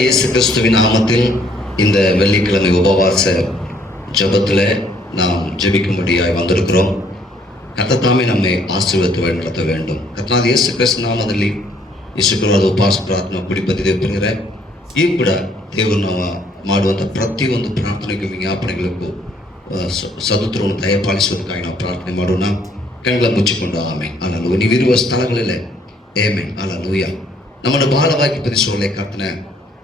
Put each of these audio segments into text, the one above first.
கர்த்தராகிய இயேசு கிறிஸ்துவின் நாமத்தில் இந்த வெள்ளிக்கிழமை உபவாச ஜெபத்தில் நாம் ஜெபிக்கும்படியாய் வந்திருக்கிறோம். கர்த்தர் தாமே நம்மை ಆಶೀರ್ವದಿಸಿ நடத்த வேண்டும். ಕರ್ತನಾದ ಯೇಸು ಕ್ರಿಸ್ತ ನಾಮದಲ್ಲಿ ಈ ಶುಕ್ರವಾರದ ಉಪವಾಸ ಪ್ರಾರ್ಥನಾ ಕುಡಿಪದಿದೆ ಪ್ರಿಯರೇ, ಈ ಕೂಡ ದೇವರು ನಾವು ಮಾಡುವಂಥ ಪ್ರತಿಯೊಂದು ಪ್ರಾರ್ಥನೆಗೂ ವಿಜ್ಞಾಪನೆಗಳಿಗೂ ಸದುತ್ತರವನ್ನು ದಯಪಾಲಿಸುವುದಕ್ಕಾಗಿ ನಾವು ಪ್ರಾರ್ಥನೆ ಮಾಡೋಣ. ಕಣ್ಣುಗಳ ಮುಚ್ಚಿಕೊಂಡು ಆಮೆನ್ ಹಲ್ಲೆಲೂಯಾ. ನೀವಿರುವ ಸ್ಥಳಗಳಲ್ಲೇ ಆಮೆನ್ ಹಲ್ಲೆಲೂಯಾ. ನಮ್ಮನ್ನು ಬಹಳವಾಗಿ ಪ್ರೀತಿಸುವಲೇ ಕರ್ತನೆ,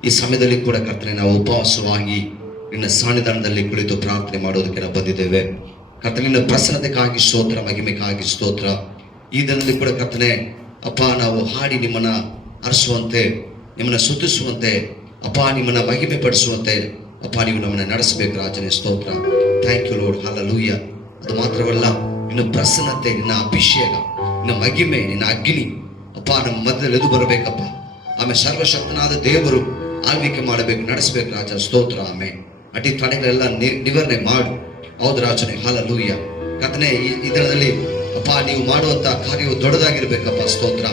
ಈ ಸಮಯದಲ್ಲಿ ಕೂಡ ಕರ್ತನೆ ನಾವು ಉಪವಾಸವಾಗಿ ನಿನ್ನ ಸನ್ನಿಧಾನದಲ್ಲಿ ಕುಳಿತು ಪ್ರಾರ್ಥನೆ ಮಾಡೋದಕ್ಕೆ ನಾವು ಬಂದಿದ್ದೇವೆ. ಕರ್ತನಿನ ಪ್ರಸನ್ನತೆಗಾಗಿ ಸ್ತೋತ್ರ, ಮಹಿಮೆಗಾಗಿ ಸ್ತೋತ್ರ. ಈ ದಿನದಲ್ಲಿ ಕೂಡ ಕರ್ತನೆ ಅಪ್ಪ, ನಾವು ಹಾಡಿ ನಿಮ್ಮನ್ನು ಹರಿಸುವಂತೆ, ನಿಮ್ಮನ್ನು ಸ್ತುತಿಸುವಂತೆ, ಅಪ್ಪ ನಿಮ್ಮನ್ನು ಮಹಿಮೆ ಪಡಿಸುವಂತೆ ಅಪ್ಪ ನೀವು ನಮ್ಮನ್ನು ನಡೆಸಬೇಕು ರಾಜನೇ. ಸ್ತೋತ್ರ. Thank you Lord hallelujah. ಅದು ಮಾತ್ರವಲ್ಲ, ನಿನ್ನ ಪ್ರಸನ್ನತೆ, ನಿನ್ನ ಅಭಿಷೇಕ, ನಿನ್ನ ಮಹಿಮೆ, ನಿನ್ನ ಅಗ್ನಿ ಅಪ್ಪ ನಮ್ಮ ಮಧ್ಯದಲ್ಲಿ ಎದು ಬರಬೇಕಪ್ಪ. ಆಮೇಲೆ ಸರ್ವಶಕ್ತನಾದ ದೇವರು ಆಳ್ವಿಕೆ ಮಾಡಬೇಕು, ನಡೆಸಬೇಕು ರಾಜ. ಸ್ತೋತ್ರ. ಆಮೇಲೆ ಅಡ್ಡಿ ತಡೆಗಳೆಲ್ಲ ನಿವಾರಣೆ ಮಾಡು. ಹೌದು ರಾಜನೇ ಹಲ್ಲೆಲೂಯಾ. ಕರ್ತನೇ, ಈ ದಿನದಲ್ಲಿ ಅಪ್ಪ ನೀವು ಮಾಡುವಂತ ಕಾರ್ಯವು ದೊಡ್ಡದಾಗಿರ್ಬೇಕಪ್ಪ. ಸ್ತೋತ್ರ.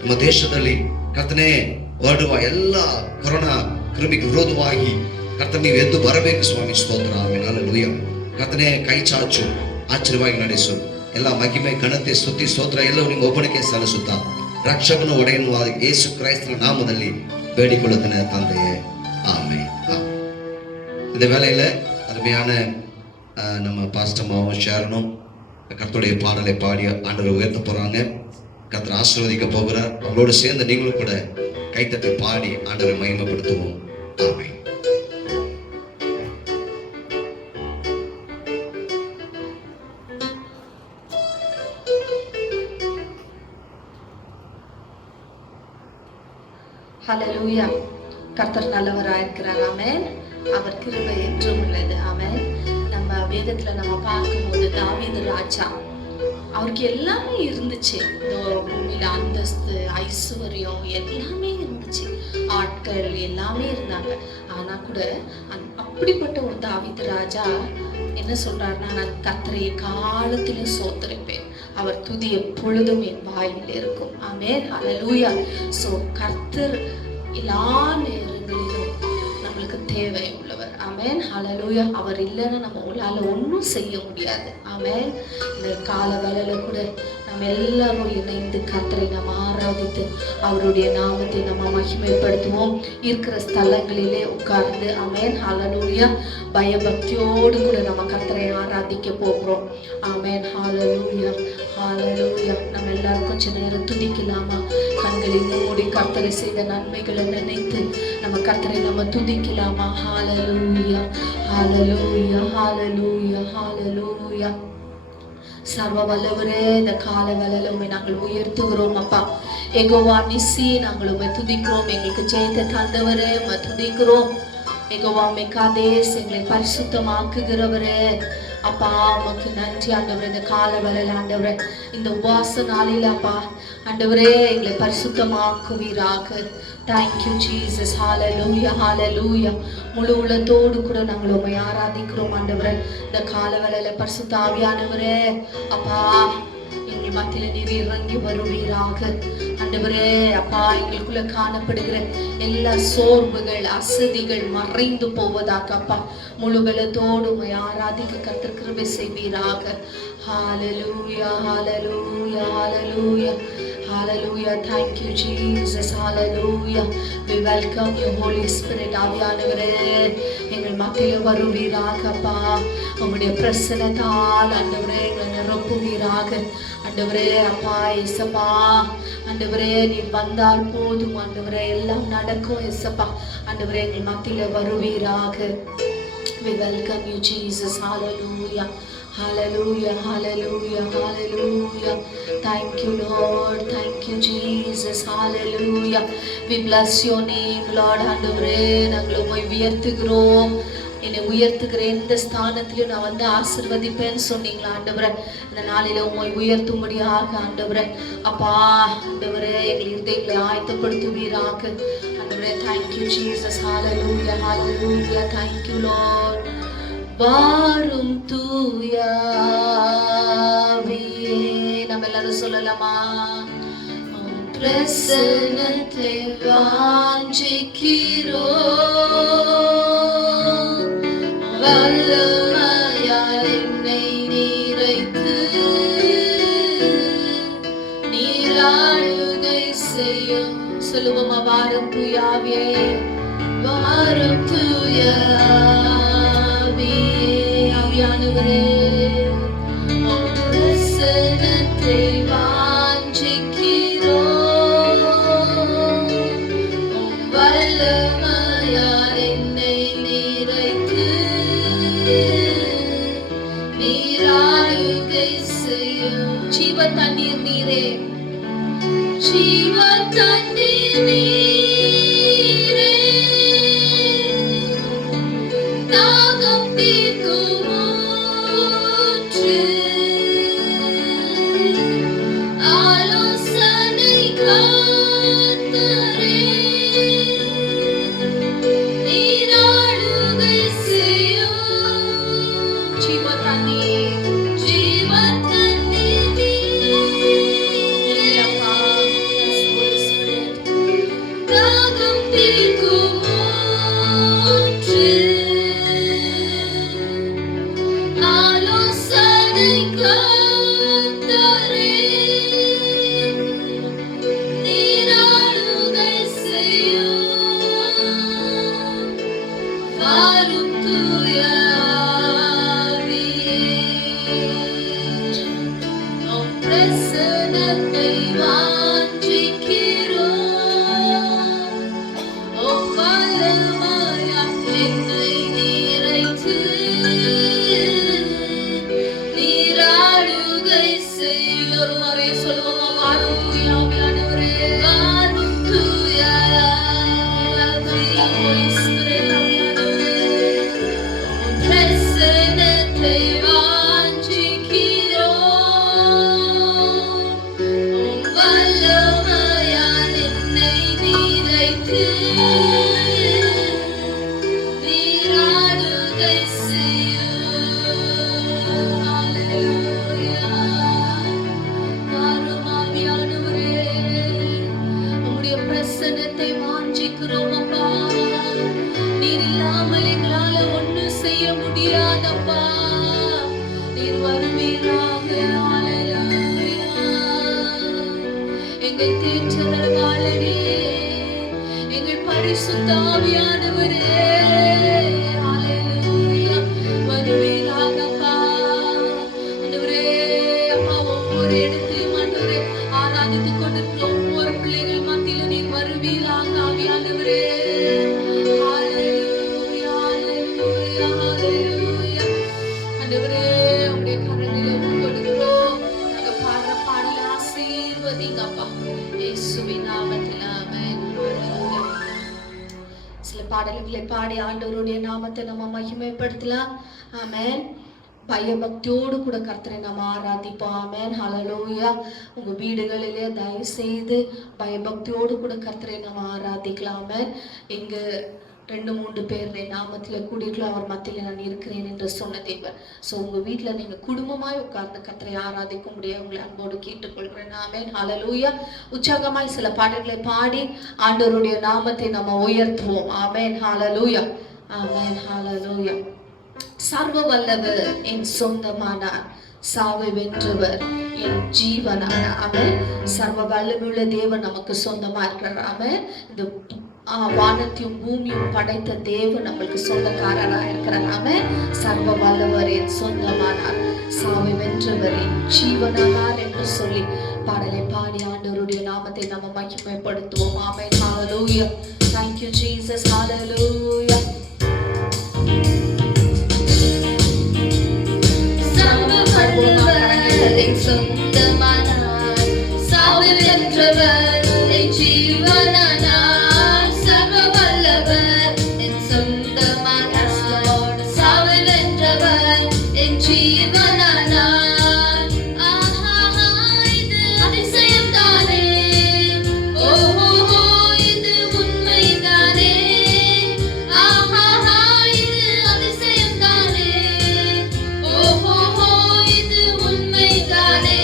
ನಮ್ಮ ದೇಶದಲ್ಲಿ ಕರ್ತನೇ ಹೊರಡುವ ಎಲ್ಲ ಕೊರೋನಾ ಕ್ರಿಮಿಗೆ ವಿರೋಧವಾಗಿ ಕರ್ತನೆ ನೀವು ಎದ್ದು ಬರಬೇಕು ಸ್ವಾಮಿ. ಸ್ತೋತ್ರ. ಆಮೇಲೆ ಹಲ್ಲೆಲೂಯಾ. ಕರ್ತನೇ ಕೈ ಚಾಚು, ಆಶ್ಚರ್ಯವಾಗಿ ನಡೆಸು. ಎಲ್ಲ ಮಹಿಮೆ, ಘನತೆ, ಸ್ತುತಿ, ಸ್ತೋತ್ರ ಎಲ್ಲವೂ ನಿಮ್ಗೆ ಒಬ್ಬನಿಗೆ ಸಲ್ಲಿಸುತ್ತಾ ರಕ್ಷಕನು ಒಡೆಯನು ಆದ ಯೇಸು ಕ್ರೈಸ್ತನ ನಾಮದಲ್ಲಿ ಬೇಡಿಕೊಳ್ಳುತ್ತೇನೆ ತಂದೆಯೇ, ஆமென். இந்த வேலையில அருமையான நம்ம பாஸ்டர் மாவும் ஷேரனும் கர்த்தருடைய பாடலை பாடி ஆண்டவரை உயர்த்த போறாங்க. கர்த்தர் ஆசீர்வதிக்க போகிறார். அவங்களோடு சேர்ந்து நீங்களும் கூட கைத்தட்டி பாடி ஆண்டவரை மகிமைப்படுத்துவோம். ஆமென். ஹல்லேலூயா. கர்த்தர் நல்லவராக இருக்கிறார். ஆமென். அவர் கிருபை என்றும் உள்ளது. ஆமென். நம்ம வேதத்துல நம்ம பார்க்கும்போது தாவீது ராஜா, அவருக்கு எல்லாமே இருந்துச்சு. இந்த பூமியில அந்தஸ்து, ஐஸ்வர்யம் எல்லாமே இருந்துச்சு, ஆட்கள் எல்லாமே இருந்தாங்க. ஆனா கூட அப்படிப்பட்ட ஒரு தாவீது ராஜா என்ன சொல்றாருன்னா, நான் கர்த்தரை காலத்திலும் சோத்தரிப்பேன், அவர் துதி எப்பொழுதும் என் வாயில் இருக்கும். ஆமென் ஹல்லேலூயா. ஸோ கர்த்தர் எல்லா நேரங்களிலும் நம்மளுக்கு தேவை உள்ளவர். ஆமென் ஹல்லேலூயா. அவர் இல்லைன்னா நம்ம உங்களால் ஒன்றும் செய்ய முடியாது. ஆமென். இந்த கால வேளையில கூட நம்ம எல்லாரும் இணைந்து கர்த்தரை நம்ம ஆராதித்து அவருடைய நாமத்தை நம்ம மகிமைப்படுத்துவோம். இருக்கிற ஸ்தலங்களிலே உட்கார்ந்து ஆமென் ஹல்லேலூயா பயபக்தியோடு கூட நம்ம கர்த்தரை ஆராதிக்க போகிறோம். ஆமென் ஹல்லேலூயா ஹல்லேலூயா. நம்ம எல்லாரும் கொஞ்ச நேரம் துதிக்கலாமா? கண்களில் மூடி கர்த்தரை செய்த நன்மைகளை நினைத்து நம்ம கர்த்தரை நம்ம துதிக்கலாமா? ஹல்லேலூயா ஹல்லேலூயா ஹல்லேலூயா ஹல்லேலூயா. சர்வ வல்லவரே, இந்த கால வேளையில உம்மை நாங்கள் உயர்த்துகிறோம் அப்பா. யெகோவா நிசி, நாங்கள் உம்மை துதிக்கிறோம். எங்களுக்கு ஜெயத்தை தந்தவரே உம்மை துதிக்கிறோம். யெகோவா மெகாதேஸ், எங்களை பரிசுத்தமாக்குகிறவரே அப்பா உமக்கு நன்றி ஆண்டவரே. இந்த கால வேளையில ஆண்டவரே, இந்த உபவாச நாளில் அப்பா ஆண்டவரே எங்களை பரிசுத்தமாக்குவீராக. Thank you Jesus. ஹல்லேலூயா ஹல்லேலூயா. முழு உள்ளத்தோடு கூட நாங்கள் உம்மை ஆராதிக்கிறோம் ஆண்டவரே. இந்த கால வேளையில பரிசுத்த ஆவியானவரே அப்பா எங்கள் மத்தியில நீர் இறங்கி வருவீராக ஆண்டவரே. அப்பா எங்களுக்குள்ள காணப்படுகிற எல்லா சோர்வுகள், அசதிகள் மறைந்து போவதாக அப்பா முழு பலத்தோடு உம்மை ஆராதிக்க கர்த்தர் கிருபை செய்வீராக. ஹல்லேலூயா ஹல்லேலூயா ஹல்லேலூயா ஹல்லேலூயா. Thank you Jesus. Hallelujah. We welcome you Holy Spirit. ஆவியானவரே எங்கள் மத்தியில வருவீராக அப்பா. உம்முடைய பிரசன்னத்தால் ஆண்டவரே எங்களை நிரப்புவீராக ஆண்டவரே. அப்பா இயேசப்பா ஆண்டவரே நீர் வந்தால் போதும் ஆண்டவரே, எல்லாம் நடக்கும் இயேசப்பா. ஆண்டவரே எங்கள் மத்தியில வருவீராக. We welcome you Jesus. Hallelujah hallelujah hallelujah hallelujah. Thank you Lord. Thank you Jesus. Hallelujah. We bless your name Lord. ஆண்டவரே நாங்கள் உம்மை உயர்த்துகிறோம். என்னை உயர்த்துகிற எந்த ஸ்தானத்திலும் நான் வந்து ஆசீர்வதிப்பேன்னு சொன்னீங்களா ஆண்டவரே. இந்த நாளில உம்மை உயர்த்தும்படியாக ஆண்டவரே அப்பா ஆண்டவரே எங்கள் இருதயங்களை ஆயத்தப்படுத்துவீராக ஆண்டவரே. Thank you Jesus. Hallelujah hallelujah. Thank you Lord. வாரும் தூயாவியே, நம்ம எல்லாரும் சொல்லலாமா? பிரசன்னத்தை வாஞ்சிக்கிறோ வல்லமையால் என்னை நிறைத்து நீராளுகை செய்யும். சொல்லுவோமா, வாரும் தூயாவியே, வாரும் தூயாவியானவரே, பிரசன்னத்தை வாஞ்சிக்கிறோ வல்லமையால் என்னை நிறைத்து நீராளுகை செய்யும். ஜீவ தண்ணீர் நீரே, ஜீவ தண்ணீர் நீரே, தாகம் தீர்க்கும் ஊற்று, ஆலோசனை கர்த்தரே, நீராளுகை செய்யும். ஜீவ தண்ணீர், ஜீவ தண்ணீர் நீரே அப்பா. Yes, Holy Spirit. தாகம் தீர்க்கும் ஊற்று, ஆலோசனை கர்த்தரே, நீராளுகை செய்யும். வாரும் தூய ஆவியே, உம் பிரசன்னத்தை வாஞ்சிக்கிறோம். உம் வல்லமையால் என்னை நிறைத்து நீராளுகை செய்யும். ஒரு முறை சொல்லுவோமா, வாரும் தூய ஆவியானவரே, வாரும் தூய ஆவியே, Holy Spirit ஆவியானவரே, உம் பிரசன்னத்தை வாஞ்சிக்கிறோம். உம் வல்லமையால் என்னை நிறைத்து நீராளுகை செய்யும். Hallelujah. வாரும் ஆவியானவரே, உம்முடைய பிரசன்னத்தை வாஞ்சிக்கிறோம் அப்பா. நீர் இல்லாமல் எங்களால ஒண்ணும் செய்ய முடியாதப்பா. நீர் வருவீராக. Hallelujah. எங்கள் தேற்றரவாளரே, எங்கள் பரிசுத்த ஆவியானவரே, Hallelujah. வருவீராகப்பா. ஆண்டவரே, அப்பா, ஒவ்வொரு இடத்திலும் ஆண்டவரே ஆராதித்துக் கொண்டிருக்கிற ஒவ்வொரு பிள்ளைகள் மத்தியிலும் நீர் வருவீராக ஆவியானவரே. Hallelujah, hallelujah, hallelujah. ஆண்டவரே, உம்முடைய கரங்களிலே ஒப்புக்கொடுக்கிறோம். நாங்க பாடுற பாடலை ஆசீர்வதிங்கப்பா. இயேசுவின் நாமத்தில் ஆமென். Hallelujah. சில பாடல்களை பாடி ஆண்டவருடைய நாமத்தை நம்ம மகிமைப்படுத்தலாம். ஆமென். பயபக்தியோடு கூட கர்த்தரை நம்ம ஆராதிப்போம். ஆமென். ஹல்லேலூயா. உங்க வீடுகளிலே தயவு செய்து பயபக்தியோடு கூட கர்த்தரை நம்ம ஆராதிக்கலாம். ஆமென். எங்க 2-3 பேர் நாமத்துல கூடியிருக்கலாம், அவர் மத்தியில நான் இருக்கிறேன் என்று சொன்ன தேவன். ஸோ உங்க வீட்டுல நீங்க குடும்பமாய் உட்கார்ந்து கர்த்தரை ஆராதிக்க முடியும், உங்களை அன்போடு கேட்டுக்கொள்கிறேன். ஆமென். ஹல்லேலூயா. உற்சாகமாய் சில பாடல்களை பாடி ஆண்டவருடைய நாமத்தை நம்ம உயர்த்துவோம். ஆமென். ஹல்லேலூயா. ஆமென். ஹல்லேலூயா. சர்வ வல்லவர் என் சொந்தமானார், சாவை வென்றவர் என் ஜீவனானார். ஆமென். சர்வ வல்லமையுள்ள தேவன் நமக்கு சொந்தமா இருக்கிறார். ஆமென். இந்த வானத்தையும் பூமியும் படைத்த தேவன் நம்மளுக்கு சொந்தக்காரராக இருக்கிறார். ஆமென். சர்வ வல்லவர் என் சொந்தமானார், சாவை வென்றவர் என் ஜீவனானார் என்று சொல்லி பாடலை பாடி ஆண்டவருடைய நாமத்தை நம்ம மகிமைப்படுத்துவோம். ஆமென். ஹல்லேலூயா. Thank you Jesus. Hallelujah. சொந்தமானார், சாவை வென்றவர் என் ஜீவனானார். சர்வ வல்லவர் என் சொந்தமானார், சாவை வென்றவர் என் ஜீவனானார். ஆஹா, இது அதிசயம் தானே. ஓஹோ, இது உண்மைதானே. ஆஹா, இது அதிசயம் தானே. ஓஹோ, இது உண்மைதானே.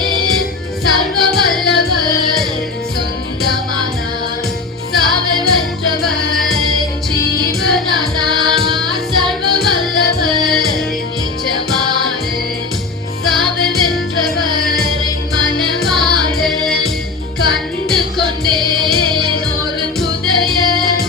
வென்றவரின் மனவாளன் கண்டு கொண்டேன் ஒரு புதையல்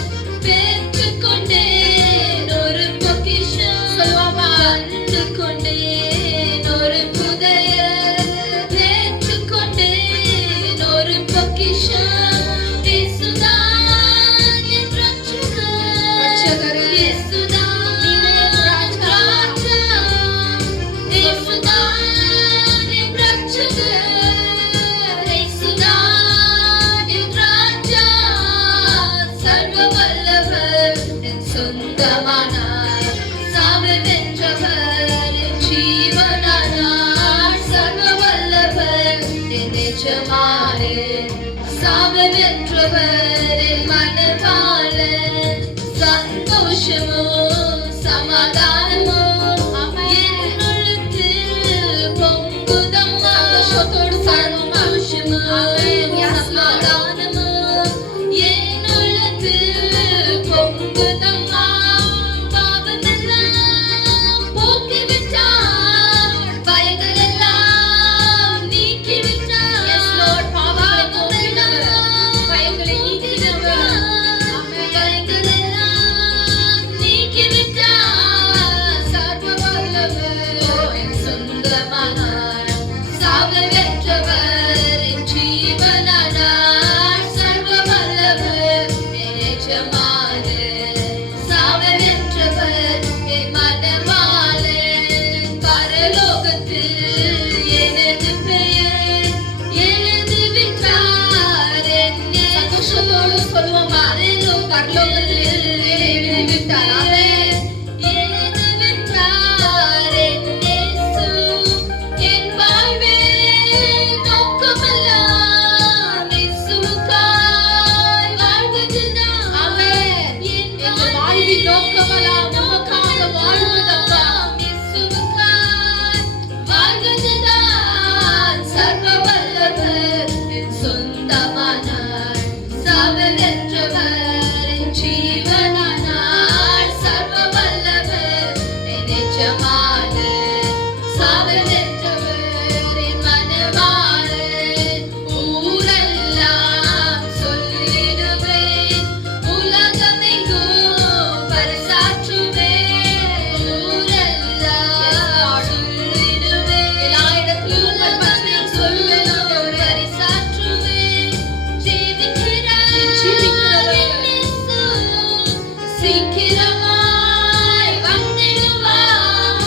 பெற்றுக் கொண்டேன் ஒரு பொக்கிஷம் கண்டு கொண்டேன் ஒரு புதையல் பெற்றுக் கொண்டேன் ஒரு பொக்கிஷம் இயேசுதான் என் ரட்சகர் இயேசுதான் என் ராஜா இயேசுதான் என் ரட்சகர் இயேசுதான் என் ராஜா சர்வ வல்லவர் என் சொந்தமானார் சாவை வென்றவர் என் ஜீவனானார் சர்வ வல்லவர் என் எஜமானே சாவை வென்றவர் என் மனவாளன் சந்தோஷமோ சமாதானமோ என் உள்ளத்தில் பொங்குதம்மா சந்தோஷமோ சமாதானமோ என் உள்ளத்தில் பொங்குதம்மா பாவமெல்லாம் போக்கிவிட்டார் பயங்களெல்லாம் நீக்கிவிட்டார் பயங்களை நீக்கிவிட்டார் பயங்களெல்லாம் நீக்கிவிட்டார் சர்வ வல்லவர் என் சொந்தமானார் சாவை வென்றவர் என் ஜீவனானார் சர்வ வல்லவர் என் எஜமானர் சாவை வென்றவர் என் மனவாளன் பரலோகத்தில் எனது பெயர் எழுதி விட்டார் என்னை சந்தோஷத்தோடு சொல்லுவோம் பரலோகத்தில் எழுதி விட்டார் எழுதி விட்டார் என் இயேசு என் வாழ்வே நோக்கமெல்லாம் இயேசுவுக்காய் வாழ்வதுதான் என் வாழ்வின் நோக்கமெல்லாம் நமக்காக வாழ்வதப்பா இயேசுவுக்காய் வாழ்வதுதான் சர்வ வல்லவர் என் சொந்தமானார் சாவை வென்றவர் என் ஜீவனானார் சர்வ வல்லவர் என் எஜமானர் சாவை வென்றவர் என் மனவாளன் ஊரெல்லாம் சொல்லிடுவேன் உலகமெங்கும் பறைசாற்றுவேன் ஊரெல்லாம் சொல்லிடுவேன் எல்லா இடத்திலும் சொல்லுவேன் பறைசாற்றுவேன் ஜீவிக்கிறார் என் இயேசு சீக்கிரமாய் வந்திடுவார்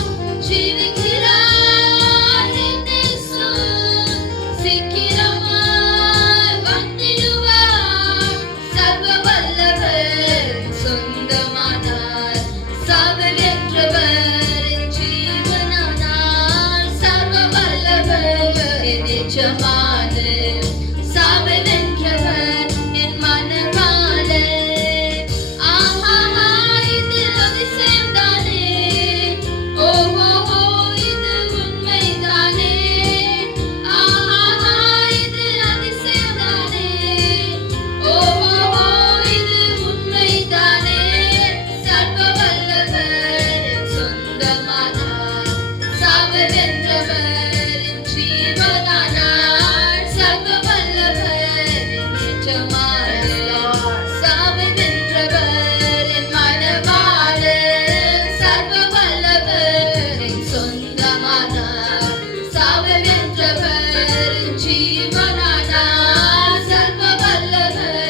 ஜீவிக்கிறார் என் இயேசு சீக்கிரமாய் வந்திடுவார் சர்வ வல்லவர் சொந்தமானார் சாவை வென்றவர் என் ஜீவனானார் சர்வ வல்லவர் என் எஜமானர் சாவை வென்றவர் என் மனவாளன் ஆஹா இது அதிசயம்தானே ஓஹோ இது உண்மைதானே ஆஹா இது அதிசயம்தானே ஓஹோ இது உண்மைதானே சர்வ வல்லவர் என் சொந்தமானார் சாவை வென்றவர் என் ஜீவனானார் சர்வ வல்லவர் என் எஜமானர் சாவை வென்றவர் என் மனவாளன் சர்வ வல்லவர் என் சொந்தமானார் சாவை வென்றவர் என் ஜீவனானார் சர்வ வல்லவர்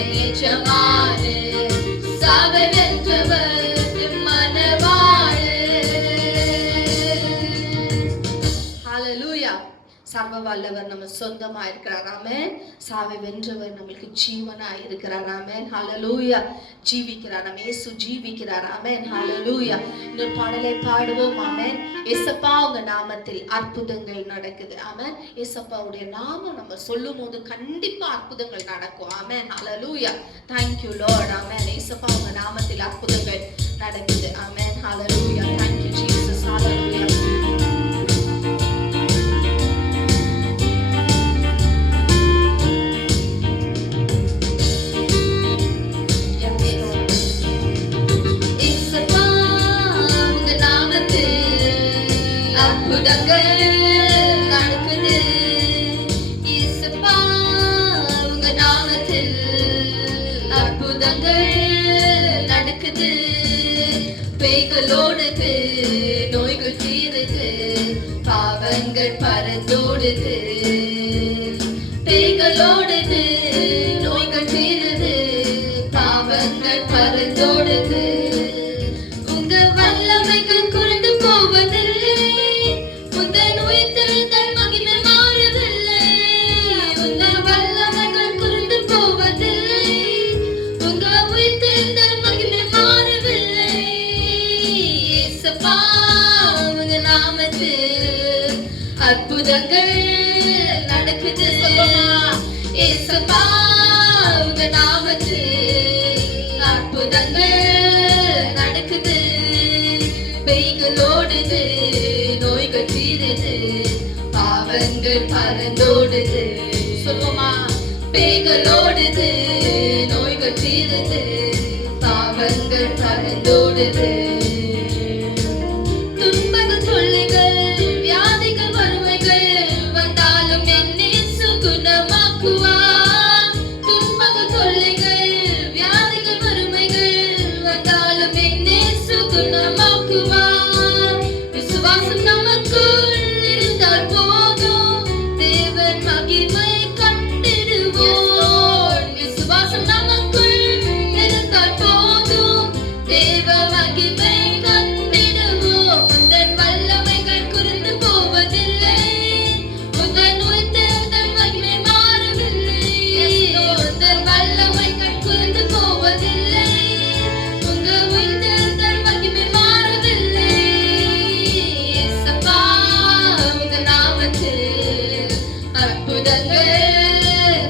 என் எஜமானர் சாவை வென்றவர் என் மனவாளன் ஹalleluya சர்வ வல்லவர் நம்ம சொந்தமா இருக்கிறார் ஆமென் சாவை வென்றவர் நம்மளுக்கு ஜீவனா இருக்கிறார் ஆமென் ஹalleluya ஜீவிக்கிறார் நம்ம இயேசு ஜீவிக்கிறார் ஆமென் ஹalleluya இன்னொரு பாடலை பாடுவோம் ஆமென் இயேசப்பா உங்க நாமத்தில் அற்புதங்கள் நடக்குது ஆமென் இயேசப்பாவுடைய நாமம் நம்ம சொல்லும்போது கண்டிப்பா அற்புதங்கள் நடக்கும் ஆமென் ஹalleluya thank you lord ஆமென் இயேசப்பா உங்க நாமத்தில் அற்புதங்கள் நடக்குது ஆமென் ஹalleluya thank you jesus hallelujah அற்புதங்கள் பறந்தோடுது, பேய்களோடுது, நோய்கள் தீருது, பாவங்கள் பறந்தோடுது. உங்க வல்லமைகள் குறைந்து போவதில்லை, உந்தன் உயிர்த்தெழுதல் மகிமை மாறவில்லை. உங்க வல்லமைகள் குறைந்து போவதில்லை, உங்க உயிர்த்தெழுதல் மகிமை மாறவில்லை. இயேசுவா உங்க நாமத்தில் அற்புதங்கள் நடக்குது. இயேசுவா உங்க நாமத்தில் அற்புதங்கள் நடக்குது. பேய்களோடுது, நோய்கள் தீருது, பாவங்கள் பறந்தோடுது. சொல்லுமா, பேய்களோடுது, நோய்கள் தீருது, பாவங்கள் பறந்தோடுது. துன்பங்கள் தொல்லைகள் வியாதிகள் வறுமைகள் வந்தாலும் என்னை சுகுணமாக்குவார். துன்பங்கள் தொல்லைகள் வியாதிகள் வறுமைகள் வந்தாலும் என்னை சுகுணமாக்குவார். விசுவாசம் நமக்குள் இருந்தால் போதும், தேவன் மகிமை கண்டிடுவோம். விசுவாசம் நமக்குள் இருந்தால் போதும், தேவ மகிமை கண்டிடுவோம். உந்தன் வல்லமைகள் குறைந்து போவதில்லை, உந்தன் உயிர்த்தெழுதல் மகிமை மாறவில்லை. உந்தன் வல்லமைகள் குறைந்து போவதில்லை, உங்க உயிர்த்தெழுதல் மகிமை மாறவில்லை. இயேசுவா உங்க நாமத்தில் அற்புதங்கள்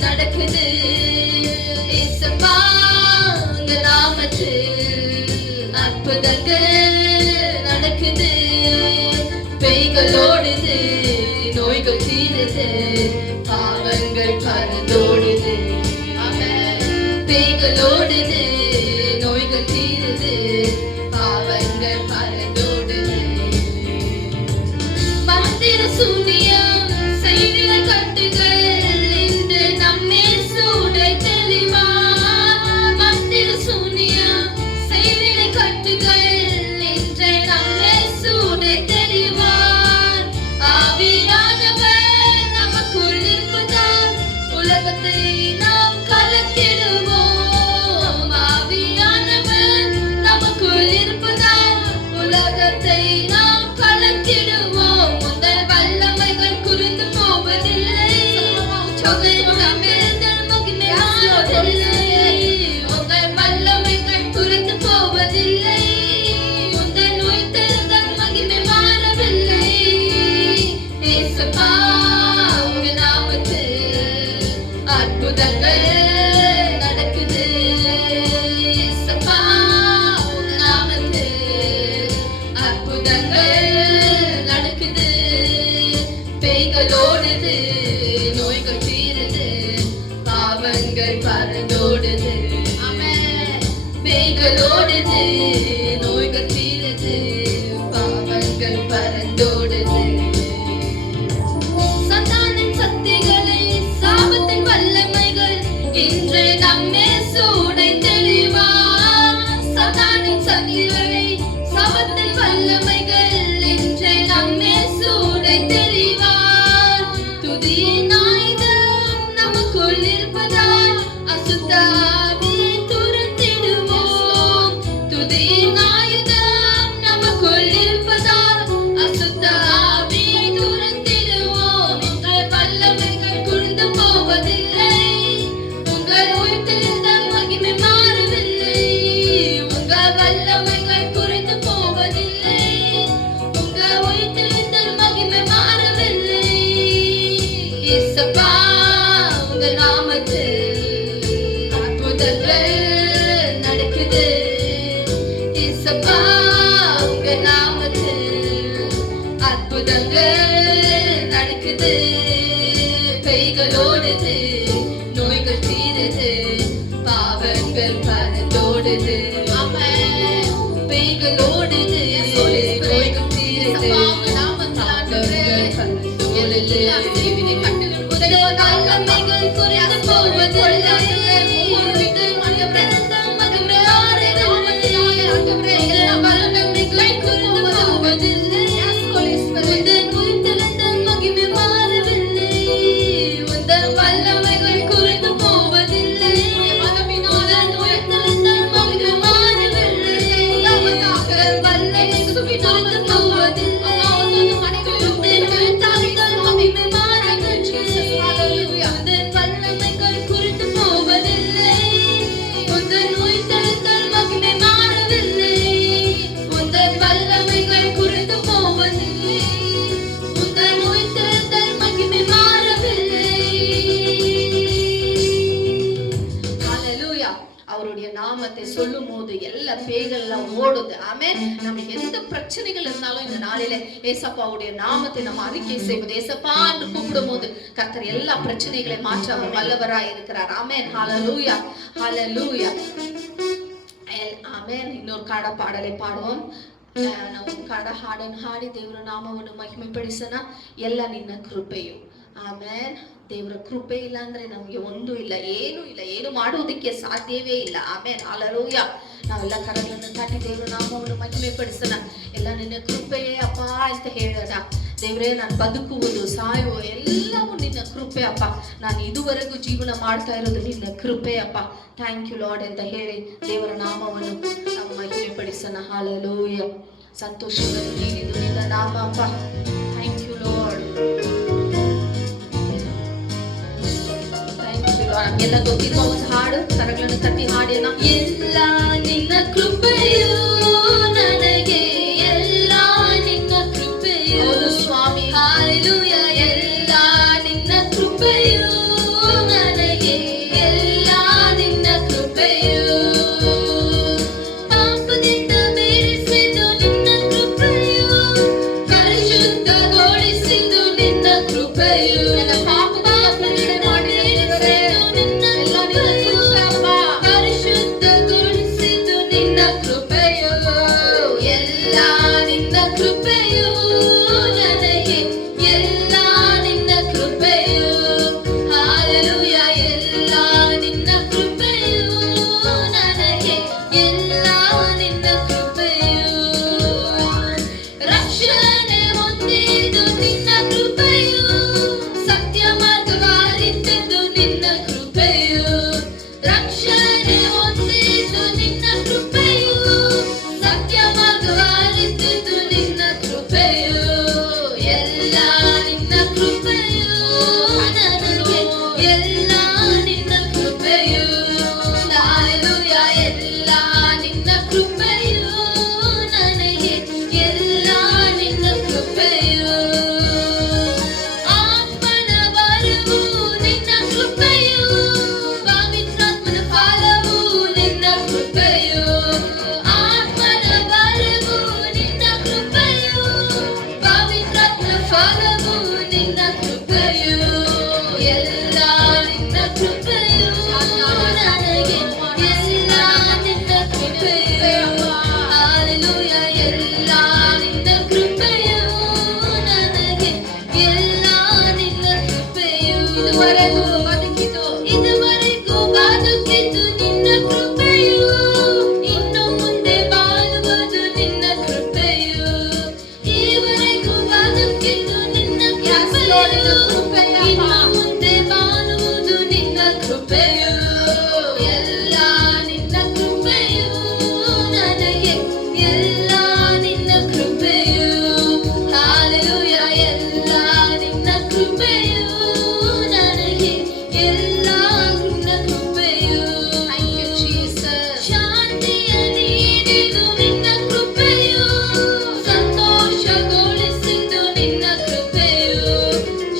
நடக்குது. இயேசுவா உங்க நாமத்தில் அற்புதங்கள் நடக்குது. பேய்களோடுது, நோய்கள் தீருது, பாவங்கள் பறந்தோடுது. பேய்களோடுது, நோய்கள் தீருது, பாவங்கள் பறந்தோடுது. மந்திர சூனியம் செய்வின கட்டுகள் இன்று நம்மே சூடை தெளிவார். மந்திர சூனியம் செய்வின கட்டுகள் இன்று நம்மே சூடை தெளிவார். ஆவியானவர் நமக்குள் இருப்பதால் உலகத்தை நாம் கலக்கிடுவோம். ஆவியானவர் நமக்குள் இருப்பதால் உலகத்தை நாம் கலக்கிடுவோம். உந்தன் வல்லமைகள் குறைந்து போவதில்லை, உந்தன் நம்பிடுதல் மகிமை மாறவில்லை. உந்தன் வல்லமைகள் குறைந்து போவதில்லை, உந்தன் உயிர்த்தெழுதல் மகிமை மாறவில்லை. இயேசுவா உங்க நாமத்தில் அற்புதங்கள் நடக்குது. இயேசுவா உங்க நாமத்தில் அற்புதங்கள் நடக்குது. பேய்களோடுது, நோய்கள் தீருது, பாவங்கள் பறந்தோடுது. பேய்களோடுது, நோய்கள் தீருது, பாவங்கள் பறந்தோடுது. சத்தானின் சக்திகளை, சாபத்தின் வல்லமைகள் இன்று நம்மே சூடை தெளிவார். சத்தானின் சக்திகளை, சாபத்தின் வல்லமைகள் இன்று நம்மே சூடை தெளிவார். துதியின் ஆயுதம் நமக்குள் இருப்பதால் அசுத்த ஆவியை துரத்திடுவோம். துதியின் ஆயுதம் நமக்குள் இருப்பதால் அசுத்த ஆவியை துரத்திடுவோம். உங்கள் வல்லமைகள் குறைந்து போவதில்லை, உங்கள் உயிர்த்தெழுதல் மகிமை மாறவில்லை. உங்கள் வல்லமைகள் குறைந்து போவதில்லை, உங்கள் உயிர்த்தெழுதல் மகிமை மாறவில்லை. இயேசுவா உங்க நாமத்தில் அற்புதங்கள் நடக்குது. இயேசுவா உங்க நாமத்தில் அற்புதங்கள் நடக்குது. பேய்களோடுது, நோய்கள் தீருது, பாவங்கள் பறந்தோடுது. பேய்களோடுது, நோய்கள் தீருது, பாவங்கள் பறந்தோடுது. வல்லமைகள் குறைந்து போவதில்லை, வல்லமைகள் குறைந்து போவதில்லை. உந்தன் உயிர்த்தெழுதல் மகிமை மாறவில்லை. ஆமென். நமக்கு எந்த பிரச்சனைகள் இருந்தாலும் இந்த நாளிலே ஏசப்பாவுடைய நாமத்தை நம்ம அறிக்கை செய்வது, ஏசப்பா என்று கூப்பிடும் போது கர்த்தர் எல்லா பிரச்சனைகளை மாற்ற அவர் வல்லவராய் இருக்கிறார். ஆமென். ஹalleluya ஹalleluya ಆಮೇನ್. ಇನ್ನೊಂದು ಪಾಡಲೆ ಪಾಡುவோம். ನಾವು ಹಾಡನ್ನು ಹಾಡಿ ದೇವರ ನಾಮವನ್ನು ಮಹಿಮೆ ಪಡಿಸೋಣ. ಎಲ್ಲ ನಿನ್ನ ಕೃಪೆಯು. ಆಮೇನ್. ದೇವರ ಕೃಪೆ ಇಲ್ಲ ಅಂದ್ರೆ ನಮಗೆ ಒಂದು ಇಲ್ಲ, ಏನೂ ಇಲ್ಲ, ಏನು ಮಾಡುವುದಕ್ಕೆ ಸಾಧ್ಯವೇ ಇಲ್ಲ. ಆಮೇನ್. ಹalleluya. ನಾವೆಲ್ಲ ಕರಗಳನ್ನು ತಟ್ಟಿ ದೇವರ ನಾಮವನ್ನು ಮಹಿಮೆ ಪಡಿಸೋಣ. ಎಲ್ಲ ನಿನ್ನ ಕೃಪೆಯೇ ಅಪ್ಪ ಅಂತ ಹೇಳೋಣ. ದೇವರೇ, ನಾನು ಬದುಕುವುದು ಸಾಯುವ ಎಲ್ಲವೂ ನಿನ್ನ ಕೃಪೆ ಅಪ್ಪ. ನಾನು ಇದುವರೆಗೂ ಜೀವನ ಮಾಡ್ತಾ ಇರೋದು ನಿನ್ನ ಕೃಪೆ ಅಪ್ಪ. ಥ್ಯಾಂಕ್ ಯು ಲಾರ್ಡ್ ಅಂತ ಹೇಳಿ ದೇವರ ನಾಮವನ್ನು ನಾವು ಮಹಿಮೆ ಪಡಿಸೋಣ. ಹalleluya. ಸಂತೋಷವನ್ನು ನೀಡಿದು ನಿನ್ನ ನಾಮ ಅಪ್ಪ. Thank you Lord. Thank you Lord. ನಮಗೆಲ್ಲ ಗೊತ್ತಿರುವ ಒಂದು ಹಾಡು, ಕರಗಳನ್ನು ತಟ್ಟಿ ಹಾಡೋಣ. ಎಲ್ಲ ನಿನ್ನ ಕೃಪೆಯು ನನಗೆ, ಎಲ್ಲ ನಿನ್ನ ಕೃಪೆಯು. ಹೌದು ಸ್ವಾಮಿ. ಹalleluya. ಎಲ್ಲ ನಿನ್ನ ಕೃಪೆಯು ನನಗೆ, ಎಲ್ಲ ನಿನ್ನ ಕೃಪೆಯು. ಪಾಪದಿಂದ ಬೇರಿಸಿದು ನಿನ್ನ ಕೃಪೆಯು, ಪರಿಶುದ್ಧಗೊಳಿಸಿದು ನಿನ್ನ ಕೃಪೆಯು. ನನ್ನ ಪಾಪದಿಂದ ಬೇರಿಸಿದು ನಿನ್ನ ಕೃಪೆಯು, ಪರಿಶುದ್ಧಗೊಳಿಸಿದು ನಿನ್ನ ಕೃಪೆಯು. ಎಲ್ಲ ನಿನ್ನ ಕೃಪೆಯು ನನಗೆ, ಎಲ್ಲ ನಿನ್ನ ಕೃಪೆಯು. ಹalleluya. ಎಲ್ಲ ನಿನ್ನ ಕೃಪೆಯು ನನಗೆ, ಎಲ್ಲ ನಿನ್ನ ಕೃಪೆಯು. ರಕ್ಷಣೆ ಹೊಂದಿದ್ದು ನಿನ್ನ ಕೃಪೆಯು, ಸತ್ಯ ಮಾರ್ಗವಾರಿಸಿದ್ದು ನಿನ್ನ ಕೃಪೆಯು. ರಕ್ಷಣೆ ಹೊಂದಿದ್ದು ನಿನ್ನ ಕೃಪೆಯು, ಸತ್ಯ ಮಾರ್ಗವಾರಿಸಿದ್ದು ನಿನ್ನ ಕೃಪೆಯು. ಎಲ್ಲ ನಿನ್ನ ಕೃಪೆಯು ನನಗೆ, ಎಲ್ಲ ನಿನ್ನ ಕೃಪೆಯು. ಹalleluya. ಎಲ್ಲ ನಿನ್ನ ಕೃಪೆಯು ನನಗೆ, ಎಲ್ಲ ನಿನ್ನ ಕೃಪೆಯು. ಆತ್ಮನ ಬಲವು ನಿನ್ನ ಕೃಪೆಯು, ಪವಿತ್ರಾತ್ಮನ ಫಲವು ನಿನ್ನ ಕೃಪೆಯು. ಆತ್ಮನ ಬಲವು ನಿನ್ನ ಕೃಪೆಯು, ಪವಿತ್ರಾತ್ಮನ ಫಲವು ನಿನ್ನ ಕೃಪೆಯು. ಎಲ್ಲ ನಿನ್ನ ಕೃಪೆಯು ನನಗೆ, ಎಲ್ಲ ನಿನ್ನ ಕೃಪೆಯು. ಹalleluya. ಎಲ್ಲ ನಿನ್ನ ಕೃಪೆಯು ನನಗೆ, ಎಲ್ಲ ನಿನ್ನ ಕೃಪೆಯು. ಇದುವರೆಗೂ ಬದುಕಿತು ನಿನ್ನ ಕೃಪೆಯು, ಇನ್ನು ಮುಂದೆ ಬಾಳುವುದು ನಿನ್ನ ಕೃಪೆಯು. ಈವರೆಗೂ ಬದುಕಿತು ನಿನ್ನ ಕೃಪೆಯು, ಇನ್ನು ಮುಂದೆ ಬಾಳುವುದು ನಿನ್ನ ಕೃಪೆಯು. ಎಲ್ಲ ನಿನ್ನ ಕೃಪೆಯು ನನಗೆ, ಎಲ್ಲ ನಿನ್ನ ಕೃಪೆಯು. ಹalleluya. ಎಲ್ಲ ನಿನ್ನ ಕೃಪೆಯು ನನಗೆ, ಎಲ್ಲ ನಿನ್ನ ಕೃಪೆಯು. Thank you, Jesus. ಶಾಂತಿಯ ನೀಡಿದು ನಿನ್ನ ಕೃಪೆಯು, ಸಂತೋಷಗೊಳಿಸಿದು ನಿನ್ನ ಕೃಪೆಯು.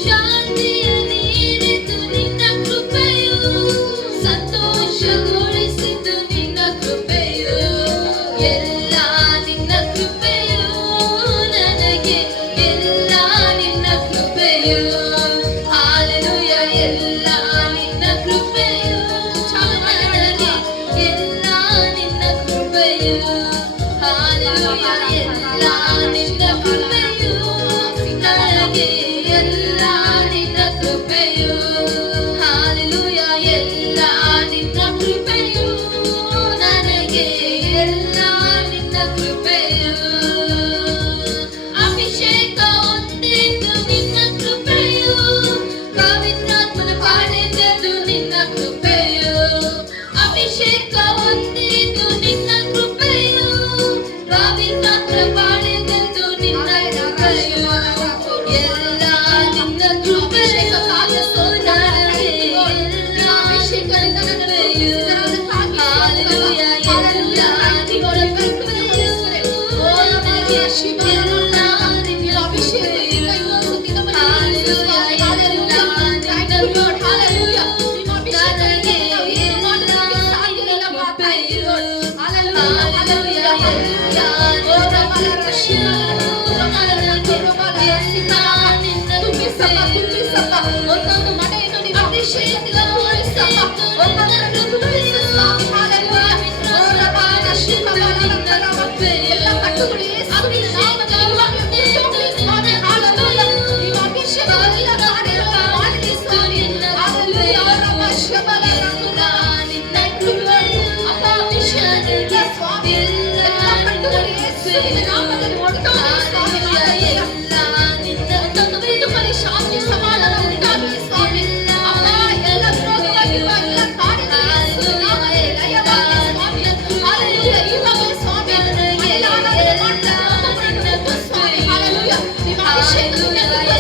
ಶಾಂತಿಯ ತುಂಬಿಸಪ್ಪ. ಒಂದೊಂದು ಮನೆಯನ್ನು ನೀವು ಅಭಿಷೇಕದಿಂದ ತುಂಬಿಸಪ್ಪ. ಒಂದೊಂದರನ್ನು ತುಂಬಿಸು ಸ್ವಾಮಿ. ಹಾಲೆಲೂಯಾ. ಓ ರಬಾನ ಶಿವಬಲವಂತರವ. ಎಲ್ಲ ಕಟ್ಟುಗಳು ಯೇಸುವಿನ ನಾಮದಲ್ಲಿ ಇವಾಗಲೇ ಮುರಿದೋಗಲಿ ಸ್ವಾಮಿ. ಹಾಲೆಲೂಯಾ. ನೀವು ಅಭಿಷೇಕದ ಎಲ್ಲ ಕಾರ್ಯಗಳನ್ನು ಮಾಡಿರಿ ಸ್ವಾಮಿ. ಹಾಲೆಲೂಯಾ. ಓ ರಬ ಶಿವಬಲವಂತರ ನಿನ್ನ ಕೃಪೆ ಅಪ್ಪ ಅಭಿಷೇಕದಿಂದ ಸ್ವಾಮಿ. ಎಲ್ಲ ಕಟ್ಟುಗಳು ಯೇಸುವಿನ ನಾಮದಲ್ಲಿ ಹೊರಟೋಗಲಿ ಸ್ವಾಮಿ. ಹಾಲೆಲೂಯಾ. ಒಂದೊಂದು ಕುಟುಂಬದಲ್ಲಿ ಶಾಂತಿ ಸಮಾಧಾನ ಉಂಟಾಗಲಿ ಸ್ವಾಮಿ. ಅಪ್ಪ ಎಲ್ಲ ವಿರೋಧವಾಗಿರುವ ಎಲ್ಲ ಕಾರ್ಯಗಳು ಯೇಸುವಿನ ನಾಮದಲ್ಲಿ ಲಯವಾಗಲಿ ಸ್ವಾಮಿ. ಹಾಲೆಲೂಯಾ. ಇವಾಗಲೇ ಸ್ವಾಮಿ ಮನೆಯಲ್ಲಿ ಆರಾಧನೆ ಮಾಡ್ತಾ ಒಬ್ಬೊಬ್ಬರನ್ನು ಸ್ವಾಮಿ. ಹಾಲೆಲೂಯಾ. ನಿಮ್ಮ ಅಭಿಷೇಕದಿಂದ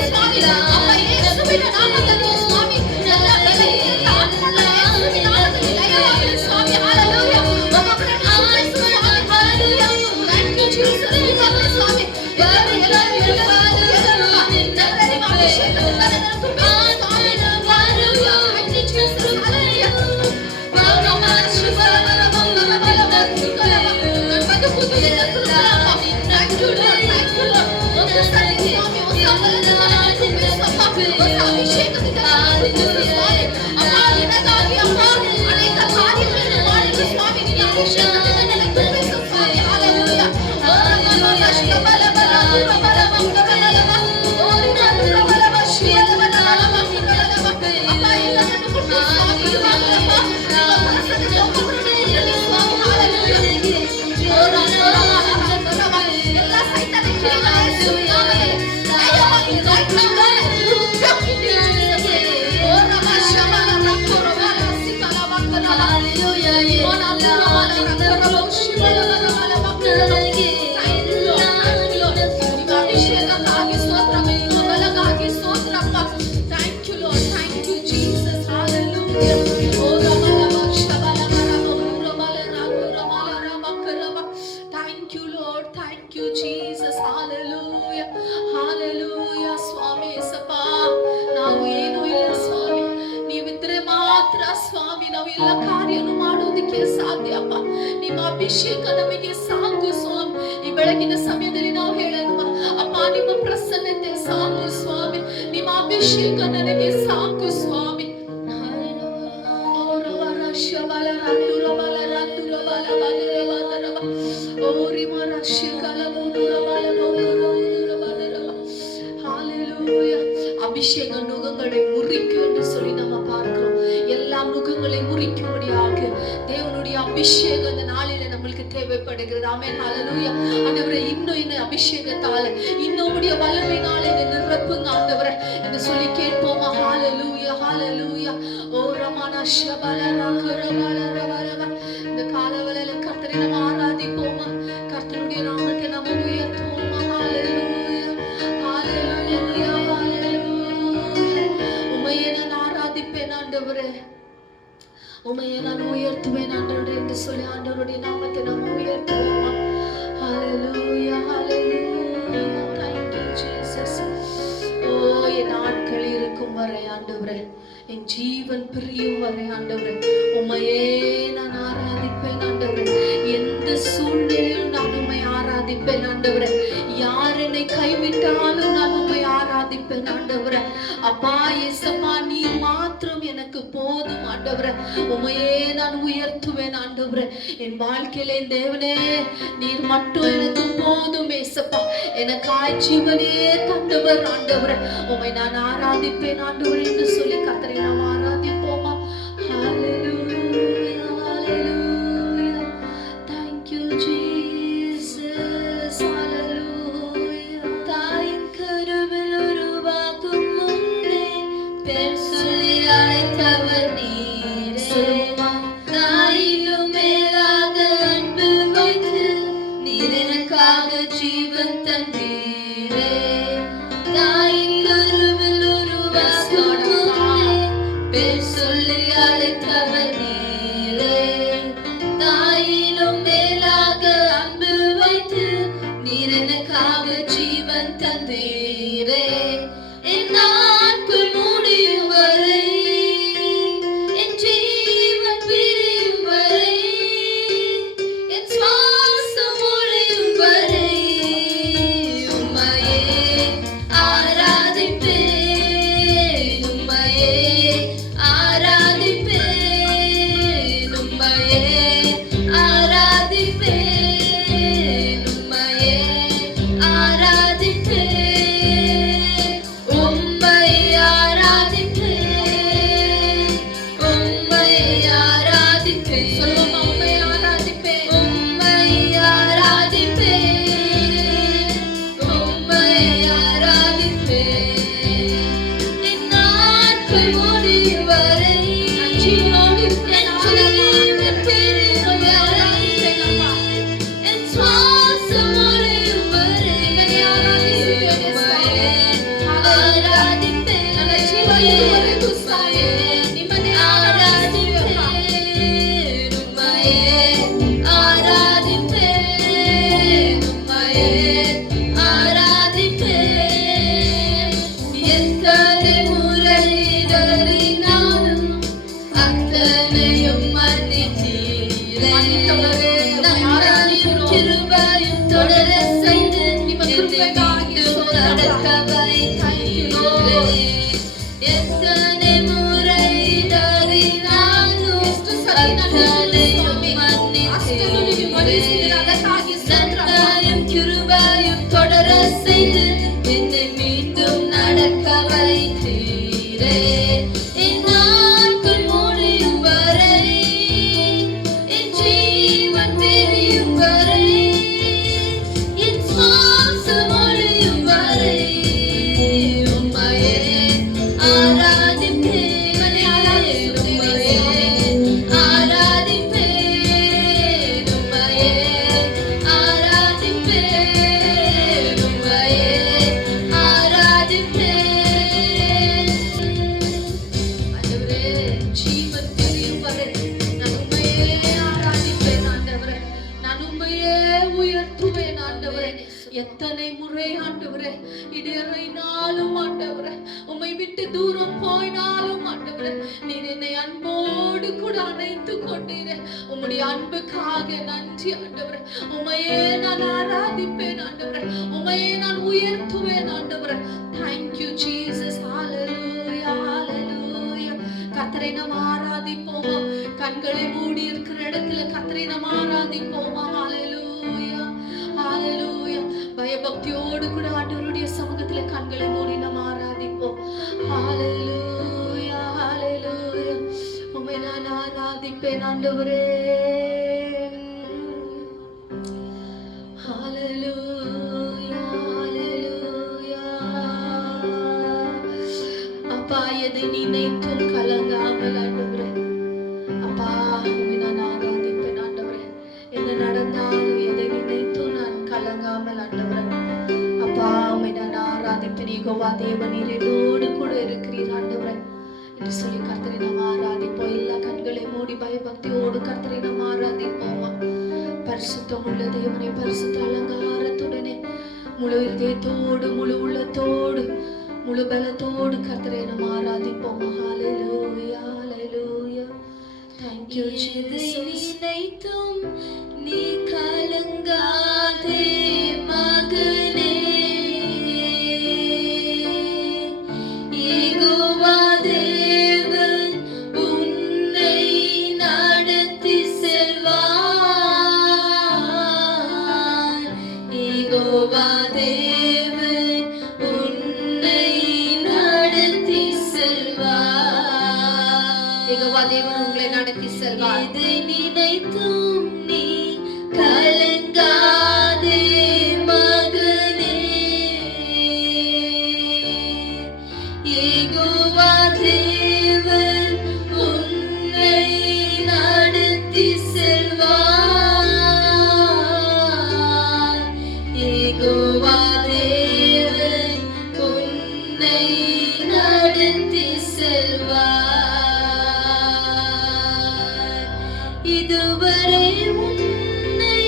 ಸ್ವಾಮಿ. ಅಪ್ಪ ಯೇಸುವಿನ ನಾಮದಲ್ಲಿ ಸ್ವಾಮಿ ಎಲ್ಲ ಬೆಲೆಯಿಂದ ಆತ್ಮಗಳ ಯೇಸುವಿನ ನಾಮದಲ್ಲಿ ಲಯವಾಗಲಿ ಸ್ವಾಮಿ. ಹಾಲೆಲೂಯಾ. ಒಬ್ಬೊಬ್ಬರನ್ನು ಆರಿಸು ಸ್ವಾಮಿ. ಹಾಲೆಲೂಯಾ. Thank you Jesus. ಇವಾಗಲೇ ಸ್ವಾಮಿ ಎಲ್ಲರೂ ನಿಮ್ಮ ಅಭಿಷೇಕದಿಂದ ನನ್ನನ್ನು ತುಂಬಿಸು ಸ್ವಾಮಿ. Hallelujah. Thank you Jesus. Hallelujah. ಸ್ವಾಮಿ ನಾವು ಎಲ್ಲ ಕಾರ್ಯವನ್ನು ಮಾಡೋದಕ್ಕೆ ಸಾಧ್ಯ ಅಪ್ಪ. ನಿಮ್ಮ ಅಭಿಷೇಕ ನಮಗೆ ಸಾಕು ಸ್ವಾಮಿ. ಈ ಬೆಳಗಿನ ಸಮಯದಲ್ಲಿ ನಾವು ಹೇಳೋಣ ಅಪ್ಪ, ನಿಮ್ಮ ಪ್ರಸನ್ನತೆ ಸಾಕು ಸ್ವಾಮಿ. ನಿಮ್ಮ ಅಭಿಷೇಕ ನನಗೆ ಸಾಕು ಸ್ವಾಮಿ. அபிஷேக நுகங்களை முறிக்கும் என்று சொல்லி நம்ம பார்க்கிறோம். எல்லா நுகங்களை முறிக்கும்படியாக தேவனுடைய அபிஷேகம் இந்த நாளில நம்மளுக்கு தேவைப்படுகிறது. ஆமென். ஹalleluya. ஆண்டவரே இன்னும் அபிஷேகத்தால இன்னும்முடைய வல்லமையினால என்னை நிரப்புங்க ஆண்டவரே என்று சொல்லி கேட்போமா. ஹalleluya. ஹalleluya. ஓ ரமணா ஷபலரா கரபலரவரவ. இந்த காலவளையில கர்த்தரை நம்ம ஆராதிப்போமா. கர்த்தருடைய நாமத்தை நம்ம உயர்த்துவோமா. ஹalleluya. ஹalleluya. உம்மையே நான் ஆராதிப்பேன் ஆண்டவரே. உம்மையே நான் உயர்த்துவேன் ஆண்டவரே என்று சொல்லி ஆண்டவருடைய நாமத்தை நம்ம உயர்த்துவோமா. ஹalleluya. ஹalleluya. Thank you Jesus. ஓ என் நாட்கள் இருக்கும் வரை ஆண்டவரே, என் ஜீவன் பிரியும் வரை ஆண்டவரே, உம்மையே நான் ஆராதிப்பேன் ஆண்டவரே. எந்த சூழ்நிலையிலும் நான் உம்மை ஆராதிப்பேன் ஆண்டவரே. யார் என்னை கைவிட்டாலும் நான் உம்மை ஆராதிப்பேன் ஆண்டவரே. அப்பா இயேசப்பா, நீர் மாத்திரம் எனக்கு போதும் ஆண்டவரே. உம்மையே நான் உயர்த்துவேன் ஆண்டவரே. என் வாழ்க்கையிலே தேவனே நீர் மட்டும் எனக்கு போதும் இயேசப்பா. எனக்காய் ஜீவனே தந்தவர் ஆண்டவரே. உம்மை நான் ஆராதிப்பேன் ஆண்டவரே என்று சொல்லி கர்த்தரை நாம் ஆராதிப்போமா. ஹalleluya. ஹalleluya. Thank you Jesus. ஹalleluya. தாயின் கருவில் உருவாகும் முன்னே பேர் சொல்லி அழைத்தவர் நீரே. தாயிலும் மேலாக அன்பு வைத்து நீர் எனக்காக ஜீவன் தந்தீரே. தாயின் கருவில் உருவாகும் முன்னே பேர் சொல்லி அழைத்தவர் நீரே. தாயிலும் மேலாக அன்பு வைத்து நீர் எனக்காக ஜீவன் தந்தீரே. என் நாட்கள் முடியும் வரை உம்மையே ஆராதிப்பேன், உம்மையே ஆராதிப்பேன், உம்மையே ஆராதிப்பேன், உம்மை ஆராதிப்பேன், உம்மை ஆராதிப்பேன். சொல்லுவோமா? உம்மை ஆராதிப்பேன், உம்மை ஆராதிப்பேன், உம்மை ஆராதிப்பேன். என் நாட்கள் முடியும் வரை என் ஜீவன் பிரியும் வரை என் சுவாசம் முடியும் வரை உம்மையே ஆராதிப்பேன், ஆராதிப்பேன், உம்மையே ஆராதிப்பேன். எத்தனை முறை இடறினாலும் அத்தனையும் மன்னித்தீரே. நன்மையும் கிருபையும் தொடர செய்து என்னை மீண்டும் நடக்க வைத்தீரே. எத்தனை முறை இடறினாலும் அத்தனையும் மன்னித்தீரே. நன்மையும் கிருபையும் தொடர செய்து என்னை மீண்டும் நடக்க வைத்தீரே. என் நாட்கள் முடியும் வரை என் ஜீவன் பிரியும் வரை என் சுவாசம் முடியும் வரை உம்மையே ஆராதிப்பேன், உம்மையே ஆராதிப்பேன், உம்மையே ஆராதிப்பேன், உம்மையே ஆராதிப்பேன். ஆண்டவரே, ஜீவன் பிரியும் வரை நான் உம்மையே ஆராதிப்பேன் ஆண்டவரே. நான் உம்மையே உயர்த்துவேன் ஆண்டவரே. எத்தனை முறை ஆண்டவரே இடறினாலும் ஆண்டவரே, உம்மை விட்டு தூரம் போயினாலும் ஆண்டவரே, நீர் என்னை அன்போடு கூட அணைத்து கொண்டீரே. உம்முடைய அன்புக்காக நன்றி ஆண்டவரே. உம்மையே நான் ஆராதிப்பேன் ஆண்டவரே, உம்மையே நான் உயர்த்துவேன் ஆண்டவரே. Thank you Jesus. Hallelujah, hallelujah. கர்த்தரை நாம் ஆராதிப்போமா? கண்களை மூடி இருக்கிற இடத்துல கர்த்தரை நாம் ஆராதிப்போமா? Hallelujah, hallelujah. பயபக்தியோடு கூட ஆண்டவருடைய சமூகத்துல கண்களை மூடி நாம் ஆராதிப்போம். Hallelujah, hallelujah. உம்மை நான் ஆராதிப்பேன் ஆண்டவரே. Hallelujah, hallelujah. அப்பா, எதை நினைத்தும் கலங்காமல் ஆண்டவரே, அப்பா உம்மை நான் ஆராதிப்பேன் ஆண்டவரே. என்ன நடந்தாலும் எதை நினைத்தும் நான் கலங்காமல் ஆண்டவரே, அப்பா உம்மை நான் ஆராதிப்பேன். யெகோவா தேவன் நீர் என்னோடு கூட இருக்கிறீர் ஆண்டவரே என்று சொல்லி கர்த்தரை நாம் ஆராதிப்போம். எல்லா கண்களை மூடி பயபக்தியோடு கர்த்தரை நாம் ஆராதிப்போமா? பரிசுத்தம் உள்ள தேவனை பரிசுத்த அலங்காரத்துடனே முழு இதயத்தோடு முழு உள்ளத்தோடு முழு பலத்தோடு கர்த்தரை நாம் ஆராதிப்போமா? ஹalleluya, hallelujah. Thank you Jesus. நினைத்தும் நீ கலங்காதே மகனே, யெகோவா தேவன் உன்னை நடத்தி செல்வார். யெகோவா தேவன் உன்னை நடத்தி செல்வார். யெகோவா தேவன் உங்களை நடத்தி செல்வார். இதை நினைத்தும் நீ கலங்காதே மகனே, யெகோவா தேவன் உன்னை நடத்தி செல்வார். யெகோவா தேவன் உன்னை நடத்தி செல்வார். இதுவரை உன்னை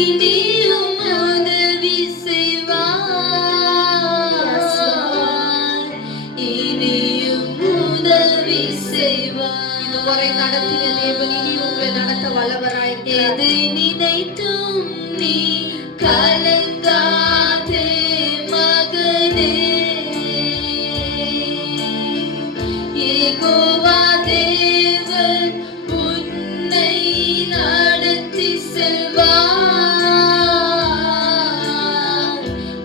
இனியும் உதவி செய்வார், இனியும் உதவி செய்வார். இதுவரை நடத்திய தேவன் இனி உங்களை நடத்த வல்லவராய். எதை நினைத்தும் நீ கலங்காதே மகனே, யெகோவா தேவன் உன்னை நடத்தி செல்வார்,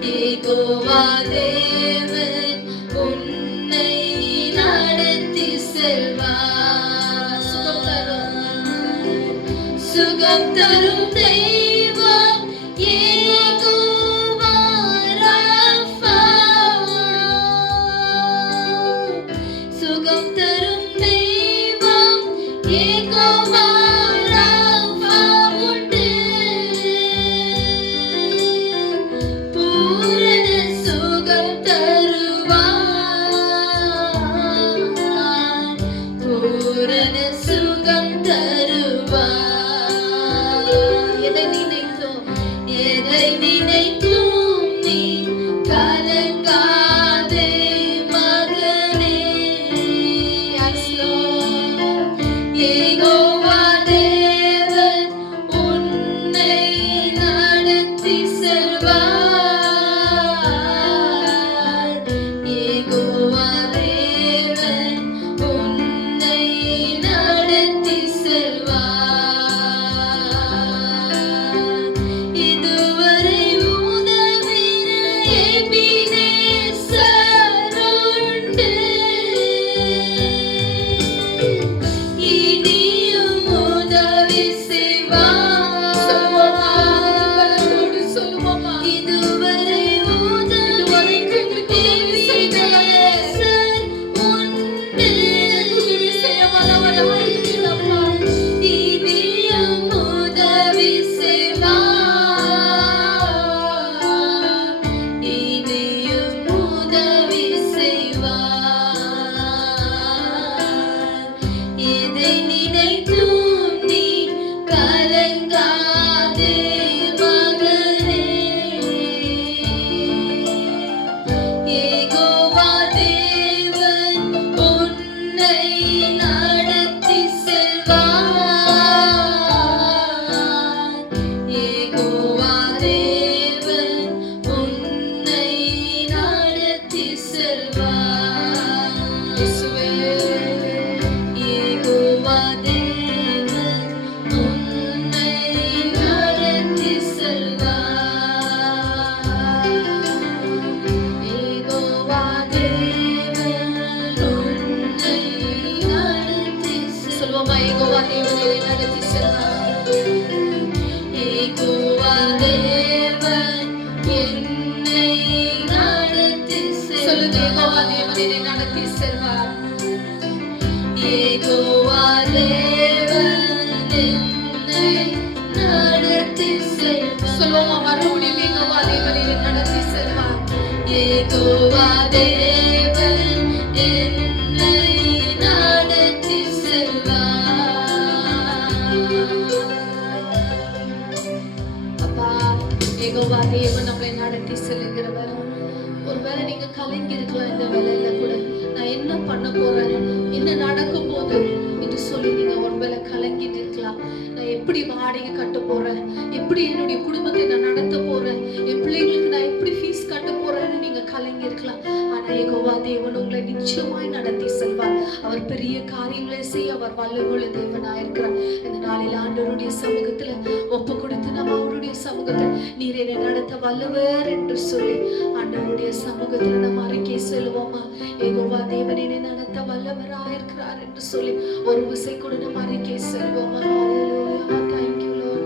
யெகோவா தேவன் உன்னை நடத்தி செல்வார். சுகம் தரும் தெய்வம் யெகோவா ராஃபா, சுகம் தரும் தெய்வம் யெகோவா ராஃபா உண்டு. பூரண சுகம் தருவார், பூரண சுகம் தருவார். எதை நினைத்தோம் எதை நினைத்தும் நீ கலங்காதே மகனே, யெகோவா தேவன் உன்னை நடத்தி செல்வார், யெகோவா தேவன் உன்னை நடத்தி செல்வார். இதுவரை உதவின எபினேசர் உண்டு, இனியும் உதவி செய்வார். சொல்லுவோமா? இதுவரை உதவி எபினேசர் உண்டு, இனியும் உதவி செய்வார், இனியும் உதவி செய்வார். எதை நினைத்தும் நீ கலங்காதே மகனே, யெகோவா தேவன் உன்னை நடத்தி செல்வார், யெகோவா தேவன் உன்னை நடத்தி செல்வார். யெகோவா தேவன் உன்னை நடத்தி செல்வார், யெகோவா தேவன் உன்னை நடத்தி சொல்லுவோமா? யெகோவா தேவன் என்னை நடத்தி செல்வார். யெகோவா தேவன் என்னை நடத்தி சொல்லுங்க, யெகோவா செல்வார், தேவன் என்னை நடத்தி செல்வார். யெகோவா தேவன் என்னை நடத்தி செல்வார். சொல்லுவோமா? மறுபடியும் யெகோவா தேவன் என்னை நடத்தி செல்வார். யெகோவா தேவன் என்னை நடத்தி செல்வார். அப்பா, யெகோவா தேவன் நம்மளை நடத்தி செல்லுகிறவர். ஒருவேளை நீங்க கலங்கி இருக்கலாம் இந்த வேலையில கூட, நான் என்ன பண்ண போறேன், என்ன நடக்கும் போது என்று சொல்லி நீங்க ஒருவேளை கலங்கிட்டு இருக்கலாம். நான் எப்படி வாடகை கட்ட போறேன், எப்படி என்னுடைய குடும்பத்தை நான் நடத்த போறேன், என் பிள்ளைங்களுக்கு நான் எப்படி ஃபீஸ் கட்ட போறேன்னு நீங்க கலங்கி இருக்கலாம். ஆனா யெகோவா தேவன் உங்களை நிச்சயமாய் நடத்தி செல்வார். அவர் பெரிய காரியங்களை செய்ய அவர் வல்லமுள்ள தேவனாயிருக்கிறார். இந்த நாளில் ஆண்டவருடைய சமூகத்துல ஒப்பு கொடுத்து நம்ம அவருடைய சமூகத்தில் நீர் என்னை நடத்த வல்லவர் என்று சொல்லி ஆண்டவருடைய சமூகத்துல நம்ம அறிக்கை சொல்லுவோமா? யெகோவா தேவன் என்னை நடத்த வல்லவராயிருக்கிறார் என்று சொல்லி ஒரு விசை கூட நம்ம அறிக்கை சொல்லுவோமா? Hallelujah. Thank you, Lord.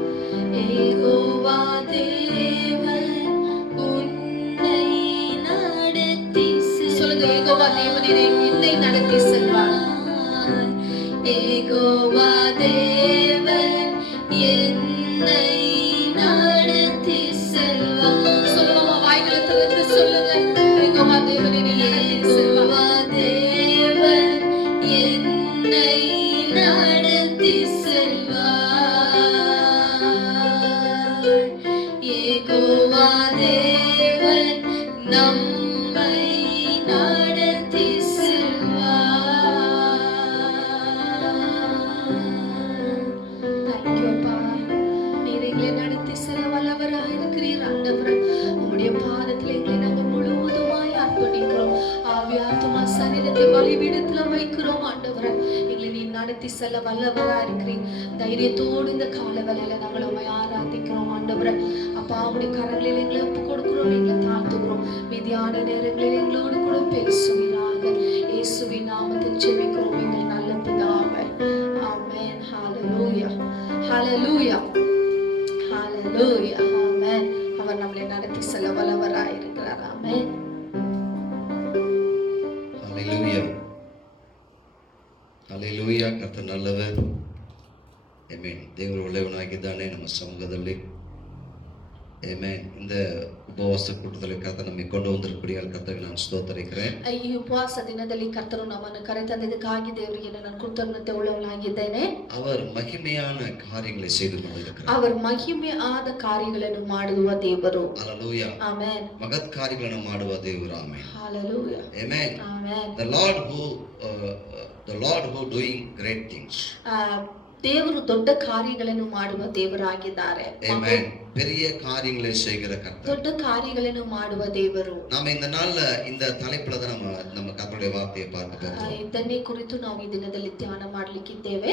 Jehovah தேவன் உன்னை நடத்தி சொல்லுங்க, யெகோவா தேவன் என்னை நடத்தி செல்வார். யெகோவா தேவன் என்னை நடத்தி செல்வார். சொல்லுவோமா? வாய்களை திறந்து சொல்லுங்க, யெகோவா தேவன் என்னை நடத்தி செல்வார். யெகோவா தேவன் என்னை நடத்தி செல்வார். நீர் எங்களை நடத்தி செல்ல வல்லவராயிருக்கிறீர் ஆண்டவரே. உம்முடைய பாதத்தில் எங்களை நாங்கள் முழுவதுமாய் அர்ப்பணிக்கிறோம். ஆவி ஆத்துமா சரீரத்தை பலிபீடத்துல வைக்கிறோம் ஆண்டவரே. எங்களை நீ நடத்தி செல்ல வல்லவராயிருக்கிறீர். தைரியத்தோடு இந்த கால வேளையில நாங்கள் உம்மை ஆராதிக்கிறோம் ஆண்டவரே. அப்பா உம்முடைய கரங்களில் எங்களை ஒப்பு கொடுக்கிறோம், எங்களை தாழ்த்துகிறோம். மீதியான நேரங்களில் எங்களோடு கூட பேசுவீராக. இயேசுவின் நாமத்தில் ஜெபிக்கிறோம் எங்கள் நல்ல பிதாவே. ஆமென். ஹalleluya. ஹalleluya. ஹalleluya. ஆமென். அவர் நம்மளை நடத்தி செல்ல வல்லவராய் இருக்கிறார். ஆமென். ஹalleluya. ஹalleluya. ಕರ್ತನ நல்லவர். ಆಮೆನ್. ದೇವರು ಒಳ್ಳೆಯವನಾಗಿದ್ದಾನೆ ನಮ್ಮ ಸಮಾಜದಲ್ಲಿ. ಆಮೆನ್. இந்த ಉಪವಾಸ ಕೂಟದಲ್ಲಿ ಕರ್ತನ ನಮಗೆ ಕೊಂಡು ಬಂದಿರக்கூடிய ಕರ್ತನಿಗೆ ನಾನು ಸ್ತೋತ್ರಿக்கிறேன். ಈ ಉಪವಾಸ ದಿನದಲ್ಲಿ ಕರ್ತನು ನಮ್ಮನ್ನು ಕರೆತಂದಿದ್ದಕ್ಕಾಗಿ ದೇವರಿಗೆ ನಾನು ಕೃತಜ್ಞತೆ ಉಳ್ಳವನಾಗಿದ್ದೇನೆ. அவர் மகிமையான காரியங்களை செய்து கொண்டிருக்கிறார். அவர் ಮಹಿಮೆಯಾದ ಕಾರ್ಯಗಳನ್ನು ಮಾಡುವ ದೇವರು. ஹalleluya. ಆಮೆನ್. மகத் காரியಗಳನ್ನು ಮಾಡುವ ದೇವರು. Amen. Hallelujah. Amen. Amen. The Lord who doing great things. ದೇವರು ದೊಡ್ಡ ಕಾರ್ಯಗಳನ್ನು ಮಾಡುವ ದೇವರಾಗಿದ್ದಾರೆ. ಆಮೆನ್. பெரிய காரியங்களை செய்கிற கர்த்தர். ದೊಡ್ಡ ಕಾರ್ಯಗಳನ್ನು ಮಾಡುವ ದೇವರು. நாம இந்த நாள்ல இந்த தலைப்புல தான் நம்ம கர்த்தருடைய வார்த்தையை பார்க்க போறோம். ಇದನ್ನೇ ಕುರಿತು ನಾವು ಈ ದಿನದಲ್ಲಿ ಧ್ಯಾನ ಮಾಡಲಿಕ್ಕಿದ್ದೇವೆ.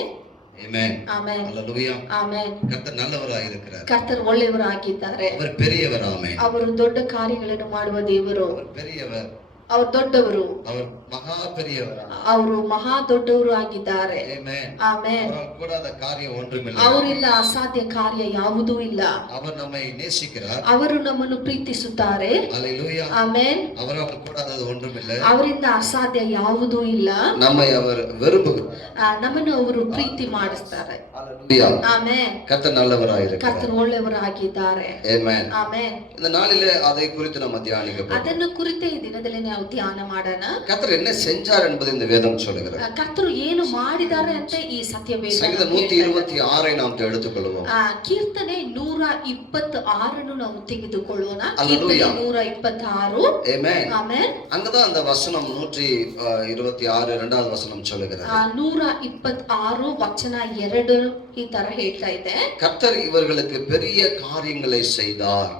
ಆಮೆನ್. ಆಮೆನ್. ஹalleluya. ಆಮೆನ್. கர்த்தர் நல்லவராய் இருக்கிறார். ಕರ್ತರು ಒಳ್ಳೆಯವರಾಗಿದ್ದಾರೆ. அவர் பெரியவர். ಆಮೆನ್. ಅವರು ದೊಡ್ಡ ಕಾರ್ಯಗಳನ್ನು ಮಾಡುವ ದೇವರು. அவர் பெரியவர். ಅವರು ದೊಡ್ಡವರು. அவர் மகா பெரியவர். ಅವರು ಮಹಾ ದೊಡ್ಡವರು ಆಗಿದ್ದಾರೆ. ಆಮೆನ್. ಆಮೆನ್. அவரால் கூடாத காரியம் ஒன்றுமில்லை. ಅವರಿಂದ ಅಸಾಧ್ಯ ಕಾರ್ಯ ಯಾವುದೂ ಇಲ್ಲ. அவர் நம்மை நேசிக்கிறார். ಅವರು ನಮ್ಮನ್ನು ಪ್ರೀತಿಸುತ್ತಾರೆ. ஹalleluya. ಆಮೆನ್. அவரால் கூடாதது ஒன்றுமில்லை. ಅವರಿಂದ ಅಸಾಧ್ಯ ಯಾವುದೂ ಇಲ್ಲ. நம்மை அவர் விரும்புகிறார். ನಮ್ಮನ್ನು ಅವರು ಪ್ರೀತಿ ಮಾಡಿಸ್ತಾರೆ. ஹalleluya. ಆಮೆನ್. கர்த்தர் நல்லவராய் இருக்கிறார். ಕರ್ತರು ಒಳ್ಳೆಯವರಾಗಿದ್ದಾರೆ. ஆமென். ಆಮೆನ್. இந்த நாளிலே அதை குறித்து நம்ம தியானிக்க போறோம். ಅದನ್ನು ಕುರಿತೇ ಈ ದಿನದಲ್ಲಿ ನಾವು ಧ್ಯಾನ ಮಾಡೋಣ. கர்த்தர் என்ன செஞ்சார் என்பதை இந்த வேதம் சொல்லுகிறது. ಕರ್ತರು ಏನು ಮಾಡಿದ್ದಾರೆ ಅಂತ ಈ ಸತ್ಯವೇದ. சங்கீதம் 126 நாம் எடுத்துக்கொள்வோம். ಕೀರ್ತನೆ 126 ನಾವು ತೆಗೆದುಕೊಳ್ಳೋಣ. Hallelujah. ಕೀರ್ತನೆ 126. ஆமென். ಆಮೆನ್. அங்கதான் அந்த வசனம் 126 இரண்டாவது வசனம் சொல்லுகிறது. 126 ವಚನ 2 ಈ ತರ ಹೇಳ್ತಾ ಇದೆ. கர்த்தர் இவர்களுக்கு பெரிய காரியங்களை செய்தார்.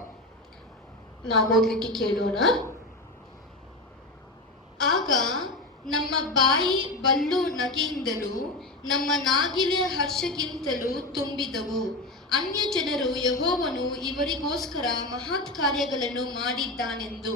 ನಾವು ಓದ್ಲಿಕ್ಕೆ ಕೇಳೋಣ. ಆಗ ನಮ್ಮ ಬಾಯಿ ಬಲ್ಲು ನಗೆಯಿಂದಲೂ ನಮ್ಮ ನಾಗಿಲ ಹರ್ಷಕ್ಕಿಂತಲೂ ತುಂಬಿದವು. ಅನ್ಯ ಜನರು ಯೆಹೋವನು ಇವರಿಗೋಸ್ಕರ ಮಹತ್ ಕಾರ್ಯಗಳನ್ನು ಮಾಡಿದ್ದಾನೆಂದು.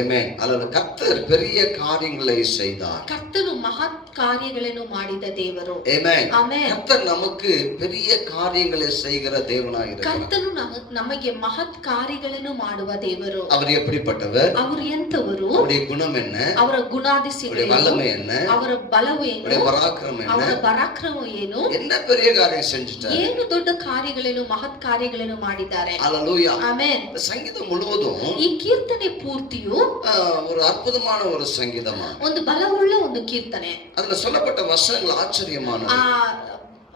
ஆமென். அல்லது கர்த்தர் பெரிய காரியங்களை செய்தார். ಕರ್ತನು ಮಹತ್ ಕಾರ್ಯಗಳನ್ನು ಮಾಡಿದ ದೇವರು. ஆமென். ಆಮೆನ್. கர்த்தர் நமக்கு பெரிய காரியங்களை செய்கிற தேவனாய் இருக்கிறார். ಕರ್ತನು ನಮಗೆ ಮಹತ್ ಕಾರ್ಯಗಳನ್ನು ಮಾಡುವ ದೇವರು. அவர் எப்படிப்பட்டவர்? ಅವರು ಎಂತವರು? அவருடைய குணம் என்ன? ಅವರ ಗುಣಾದಿಸಿಗಳು, வல்லமை என்ன? ಅವರ ಬಲವೇನು, அவருடைய பராக்கிரமம் என்ன? ಅವರ ಪರಾಕ್ರಮ ಏನು, என்ன பெரிய காரியம் செஞ்சுட்டார்? ಏನು ದೊಡ್ಡ ಕಾರ್ಯಗಳನ್ನು ಮಹತ್ ಕಾರ್ಯಗಳನ್ನು ಮಾಡಿದ್ದಾರೆ. ஹalleluya. ಆಮೆನ್. இந்த சங்கீதம் முழுவதும் ಈ ಕೀರ್ತನೆ ಪೂರ್ತಿಯು ஒரு அற்புதமான ஒரு சங்கீதமா. ಒಂದು ಬಲವುಳ್ಳ ಒಂದು ಕೀರ್ತನೆ. அதுல சொல்லப்பட்ட வசனங்கள் ஆச்சரியமானது.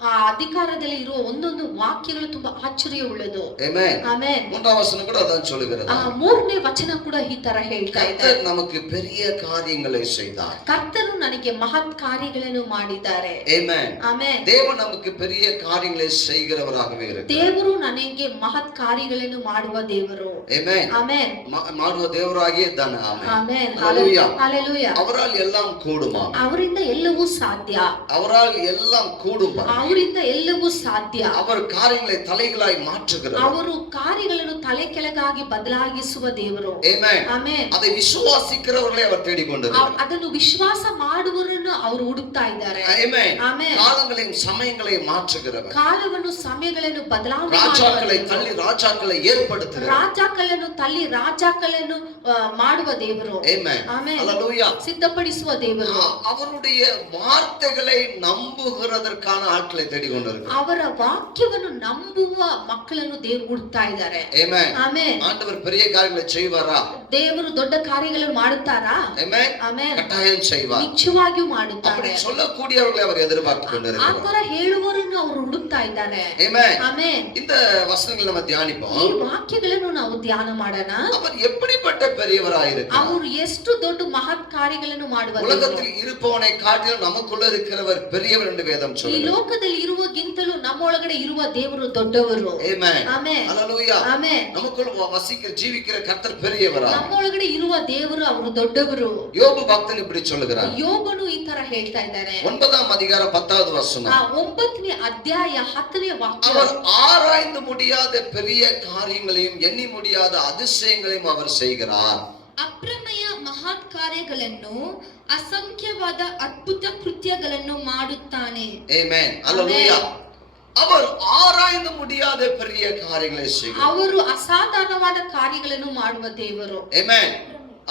ಆ ಅಧಿಕಾರದಲ್ಲಿ ಇರುವ ಒಂದೊಂದು ವಾಕ್ಯಗಳು ತುಂಬಾ ಆಶ್ಚರ್ಯ ಉಳ್ಳದು. ஆமென். ಆಮೆನ್. மூன்றாம் வசனம் கூட அதான் சொல்லுகிறது. ಮೂರನೇ ವಚನ ಕೂಡ ಈ ತರ ಹೇಳ್ತಾ ಇದೆ. கர்த்தர் நமக்கு பெரிய காரியங்களை செய்தார். ಕರ್ತನು ನನಗೆ ಮಹತ್ ಕಾರ್ಯಗಳನ್ನು ಮಾಡಿದ್ದಾರೆ. ஆமென். ಆಮೆನ್. தேவன் நமக்கு பெரிய காரியங்களை செய்கிறவராகவே இருக்கிறார். ದೇವರು ನನಗೆ ಮಹತ್ ಕಾರ್ಯಗಳನ್ನು ಮಾಡುವ ದೇವರು. ஆமென். ಆಮೆನ್. ಮಾಡುವ ದೇವರಾಗಿಯೇ ಇದ್ದಾನೆ. ಆಮೆನ್. ಆಮೆನ್. ஹalleluya. ஹalleluya. அவரால் எல்லாம் கூடுமா. ಅವರಿಂದ ಎಲ್ಲವೂ ಸಾಧ್ಯ. அவரால் எல்லாம் கூடும். ಅವರಿಂದ ಎಲ್ಲವೂ ಸಾಧ್ಯ. அவர் காரியங்களை தலைகளாய் மாற்றுகிறார். ಅವರು ಕಾರ್ಯಗಳನ್ನು ತಲೆ ಕೆಳಗಾಗಿ ಬದಲಾಗಿಸುವ ದೇವರು. ஆமென். ಆಮೆನ್. அதை விசுவாசிக்கிறவர்களை அவர் தேடிக்கொண்டிருக்கிறார். ಅದನ್ನು ವಿಶ್ವಾಸ ಮಾಡುವವರನ್ನು ಅವರು ಹುಡುಕ್ತಾ ಇದ್ದಾರೆ. ஆமென். ಆಮೆನ್. காலங்களையும் சமயங்களையும் மாற்றுகிறவர். ಕಾಲವನ್ನು ಸಮಯಗಳನ್ನು ಬದಲಾವಣೆ ராஜாக்களை தள்ளி ராஜாக்களை ஏற்படுத்துகிறார். ರಾಜಾக்ಗಳನ್ನು ತಳ್ಳಿ ರಾಜಾக்ಗಳನ್ನು ಮಾಡುವ ದೇವರು. ஆமென். ಆಮೆನ್. ஹalleluya. ಸಿದ್ಧಪಡಿಸುವ ದೇವರು. அவருடைய வார்த்தைகளை நம்புகிறதற்கான ஆட்களை தேடிக்கொண்டிருக்கிறார். ಅವರ ವಾಕ್ಯವನ್ನು ನಂಬುವ ಮಕ್ಕಳನ್ನು ದೇವರು ಹುಡುಕ್ತಾ ಇದ್ದಾರೆ. ஆமென். ಆಮೆನ್. ஆண்டவர் பெரிய காரியங்களை செய்வாரா? ದೇವರು ದೊಡ್ಡ ಕಾರ್ಯಗಳನ್ನು ಮಾಡುತ್ತಾರಾ? ஆமென். ಆಮೆನ್. கட்டாயம் செய்வார். ನಿಜವಾಗಿಯೂ ಮಾಡುತ್ತಾರೆ. அப்படி சொல்லக்கூடியவர்களை அவர் எதிர்பார்த்து ಆ கொண்டிருக்கிறார். ತರ ಹೇಳುವವರನ್ನು ಅವರು ಹುಡುಕ್ತಾ ಇದ್ದಾರೆ. ஆமென். ಆಮೆನ್. இந்த வசனங்களை நம்ம ಈ தியானிப்போம். ವಾಕ್ಯಗಳನ್ನು ನಾವು ಧ್ಯಾನ ಮಾಡೋಣ. அவர் எப்படிப்பட்ட பெரியவராய் இருக்கிறார்? ಅವರು ಎಷ್ಟು ದೊಡ್ಡ ಮಹತ್ ಕಾರ್ಯಗಳನ್ನು ಮಾಡುವ ದೇವರು. உலகத்தில் இருப்பவனை காட்டிலும் நமக்குள்ள இருக்கிறவர் பெரியவர் என்று வேதம் ಈ சொல்லுகிறது. ಲೋಕದಲ್ಲಿ ಲೋಕದಲ್ಲಿ ಇರುವಗಿಂತಲೂ ನಮ್ಮೊಳಗಡೆ ಇರುವ ದೇವರು ದೊಡ್ಡವರು. Amen. ಆಮೆನ್. Hallelujah. ಆಮೆನ್. நமக்குள் வசிக்கிற ஜீவிக்கிற கர்த்தர் பெரியவரா. ನಮ್ಮೊಳಗಡೆ ಇರುವ ದೇವರು ಅವರು ದೊಡ್ಡವರು. யோபு பக்தன் இப்படி சொல்லுகிறார். ಯೋಬನು ಈ ತರ ಹೇಳ್ತಾ ಇದ್ದಾರೆ. 9ஆம் அதிகாரம் 10வது வசனம். 9ನೇ ಅಧ್ಯಾಯ 10ನೇ ವಾಕ್ಯ. அவர் ஆராய்ந்து முடியாத பெரிய காரியங்களையும் எண்ணி முடியாத அதிசயங்களையும் அவர் செய்கிறார். ಅಪ್ರಮೇಯ ಮಹತ್ ಕಾರ್ಯಗಳನ್ನು ಅಸಂಖ್ಯವಾದ ಅದ್ಭುತ ಕೃತ್ಯಗಳನ್ನು ಮಾಡುತ್ತಾನೆ. Amen. Hallelujah. அவர் ஆராய்ந்து முடியாத பெரிய காரியங்களை செய்கிறார். ಅವರು ಅಸಾಧಾರಣವಾದ ಕಾರ್ಯಗಳನ್ನು ಮಾಡುವ ದೇವರು. Amen.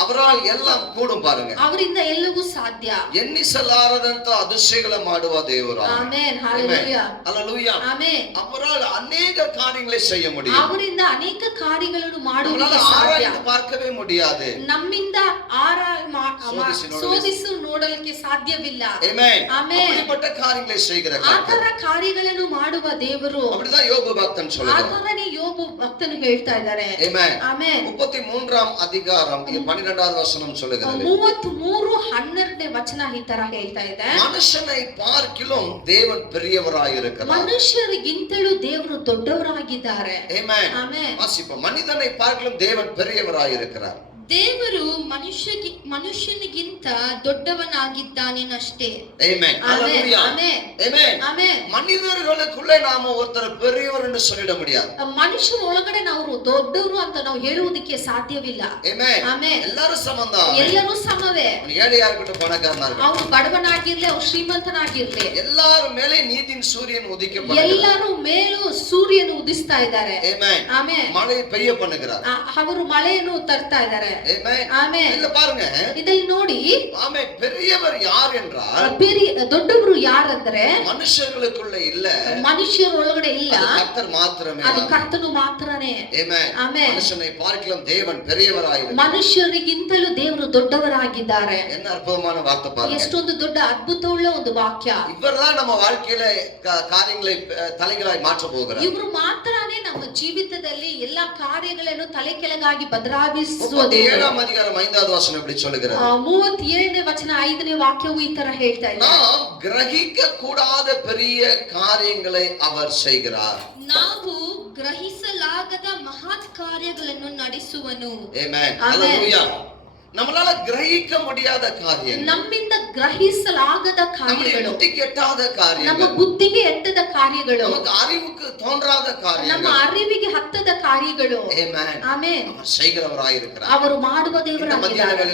ಅವರಾல் எல்லாம் கூடும் பாருங்க. ಅವರಿಂದ ಎಲ್ಲವೂ ಸಾಧ್ಯ. ಎನ್ನಿಸಲಾರದಂತ அதிசயங்களை ಮಾಡುವ ದೇವರು. ಆಮೆನ್. ಹalleluya. ಹalleluya. ಆಮೆನ್. அவரால் अनेक காரியங்களை செய்ய முடியும். ಅವರಿಂದ ಅನೇಕ ಕಾರ್ಯಗಳನ್ನು ಮಾಡುವುದಕ್ಕೆ ಸಾಧ್ಯ. ஆராய்ந்து பார்க்கவே முடியாது. ನಮ್ಮಿಂದ ಶೋಧಿಸಿ ನೋಡಲಿಕ್ಕೆ ಸಾಧ್ಯವಿಲ್ಲ. ಆಮೆನ್. ಆಮೆನ್. அப்படிப்பட்ட காரியங்களை செய்கிற ಆ ತರ ಕಾರ್ಯಗಳನ್ನು ಮಾಡುವ ದೇವರು. அப்படிதான் யோபு பக்தன் சொல்றார். ಆ ತರನೇ ಯೋಬು ಭಕ್ತನು ಹೇಳ್ತಾ ಇದ್ದಾರೆ. ಆಮೆನ್. ಆಮೆನ್. 33ஆம் அதிகாரம் 12வது வசனம் சொல்லுகிறது. 33:12ನೇ ವಚನ ಈ ತರ ಹೇಳ್ತಾ ಇದೆ. ಮನುಷ್ಯனை பார்க்கிலும் தேவன் பெரியவராய் இருக்கிறார். ಮನುಷ್ಯರಿಗಿಂತಲೂ ದೇವರು ದೊಡ್ಡವರಾಗಿದ್ದಾರೆ. ಆಮೆನ್. ಆಮೆನ್. வாசிப்போம். மனிதனை பார்க்கிலும் தேவன் பெரியவராய் இருக்கிறார். ದೇವರು ಮನುಷ್ಯನಿಗಿಂತ ದೊಡ್ಡವನಾಗಿದ್ದಾನೆನಷ್ಟೇ. ಆಮೆನ್. ஹalleluya. ಆಮೆನ್. ಆಮೆನ್. ಆಮೆನ್. மனிதர்களுக்குள்ளே நாம ஒருத்தர் பெரியவர் என்று சொல்லிட முடியாது. ಮನುಷ್ಯರ ಒಳಗಡೆ ನಾವು ದೊಡ್ಡವರು ಅಂತ ನಾವು ಹೇಳುವುದಕ್ಕೆ ಸಾಧ್ಯವಿಲ್ಲ. ಆಮೆನ್. ಆಮೆನ್. ಎಲ್ಲರೂ ಸಮಂதான். ಎಲ್ಲರೂ ಸಮವೇ. ஏழையா இருக்கட்டும் பணக்காரனா இருக்கட்டும். ಅವನು ಬಡವನಾಗಿರ್ಲಿ ಅವ್ರು ಶ್ರೀಮಂತನಾಗಿರ್ಲಿ. ಎಲ್ಲರ ಮೇಲೆ ನೀತಿயின் சூரியன் உதிக்கப்படுகிறார். ಎಲ್ಲರೂ ಮೇಲೂ ಸೂರ್ಯನು ಉದಿಸ್ತಾ ಇದ್ದಾರೆ. ಆಮೆನ್. ಆಮೆನ್. மழை பெய்ய பண்ணுகிறார். ಅವರು ಮಳೆಯನ್ನು ತರ್ತಾ ಇದ್ದಾರೆ. ಆಮೆನ್. ಆಮೆನ್. இல்ல பாருங்க. ಇದನ್ನು ನೋಡಿ. ஆமென். பெரியவர் யார் என்றால் ದೊಡ್ಡವರು ಯಾರಂದ್ರೆ ಮನುಷ್ಯர்களுக்குள்ள இல்ல. ಮನುಷ್ಯರ ಒಳಗಡೆ ಇಲ್ಲ. அது கர்த்தர் மாத்திரமே. ಅದು ಕರ್ತನು ಮಾತ್ರನೇ. ಆಮೆನ್. ಆಮೆನ್. மனுஷனை பார்க்கிலும் தேவன் பெரியவராய் இருக்கிறார். ಮನುಷ್ಯರಿಗಿಂತಲೂ ದೇವರು ದೊಡ್ಡವರಾಗಿದ್ದಾರೆ. என்ன ಅದ್ಭುತமான வார்த்தை பாருங்க. ಎಷ್ಟೊಂದು ದೊಡ್ಡ ಅದ್ಭುತವುಳ್ಳ ಒಂದು ವಾಕ್ಯ. இவர்தான் நம்ம வாழ்க்கையில காரியங்களை தலைகளாய் மாற்ற போகிறார். ಇವರು ಮಾತ್ರನೇ ನಮ್ಮ ಜೀವಿತದಲ್ಲಿ ಎಲ್ಲಾ ಕಾರ್ಯಗಳನ್ನು ತಲೆ ಕೆಳಗಾಗಿ ಬದಲಾಯಿಸುವ 37ஆம் அதிகாரம் 5வது வசனம் இப்படி சொல்லுகிறது. 37ನೇ ವಚನ 5ನೇ ವಾಕ್ಯವು ಈ ತರ ಹೇಳ್ತಾ ಇದೆ. நாம் கிரகிக்க கூடாத பெரிய காரியங்களை அவர் செய்கிறார். ನಾವು ಗ್ರಹಿಸಲಾಗದ ಮಹತ್ ಕಾರ್ಯಗಳನ್ನು ನಡೆಸುವನು. ಆಮೆನ್. ஹalleluya. நம்மளால கிரகிக்க முடியாத காரியங்கள். ನಮ್ಮಿಂದ ಗ್ರಹಿಸಲಾಗದ ಕಾರ್ಯಗಳು. புத்திக்கு எட்டாத காரியங்கள். ನಮ್ಮ ಬುದ್ಧಿಗೆ ಎಟ್ಟದ ಕಾರ್ಯಗಳು. நமக்கு அறிவுக்கு தோன்றாத காரியங்கள். ನಮ್ಮ ಅರಿವಿಗೆ ಹತ್ತದ ಕಾರ್ಯಗಳು. ಆಮೆನ್. ಆಮೆನ್. அவர் செய்கிறவராய் இருக்கிறார். ಅವರು ಮಾಡುವ ದೇವರಾಗಿದ್ದಾರೆ.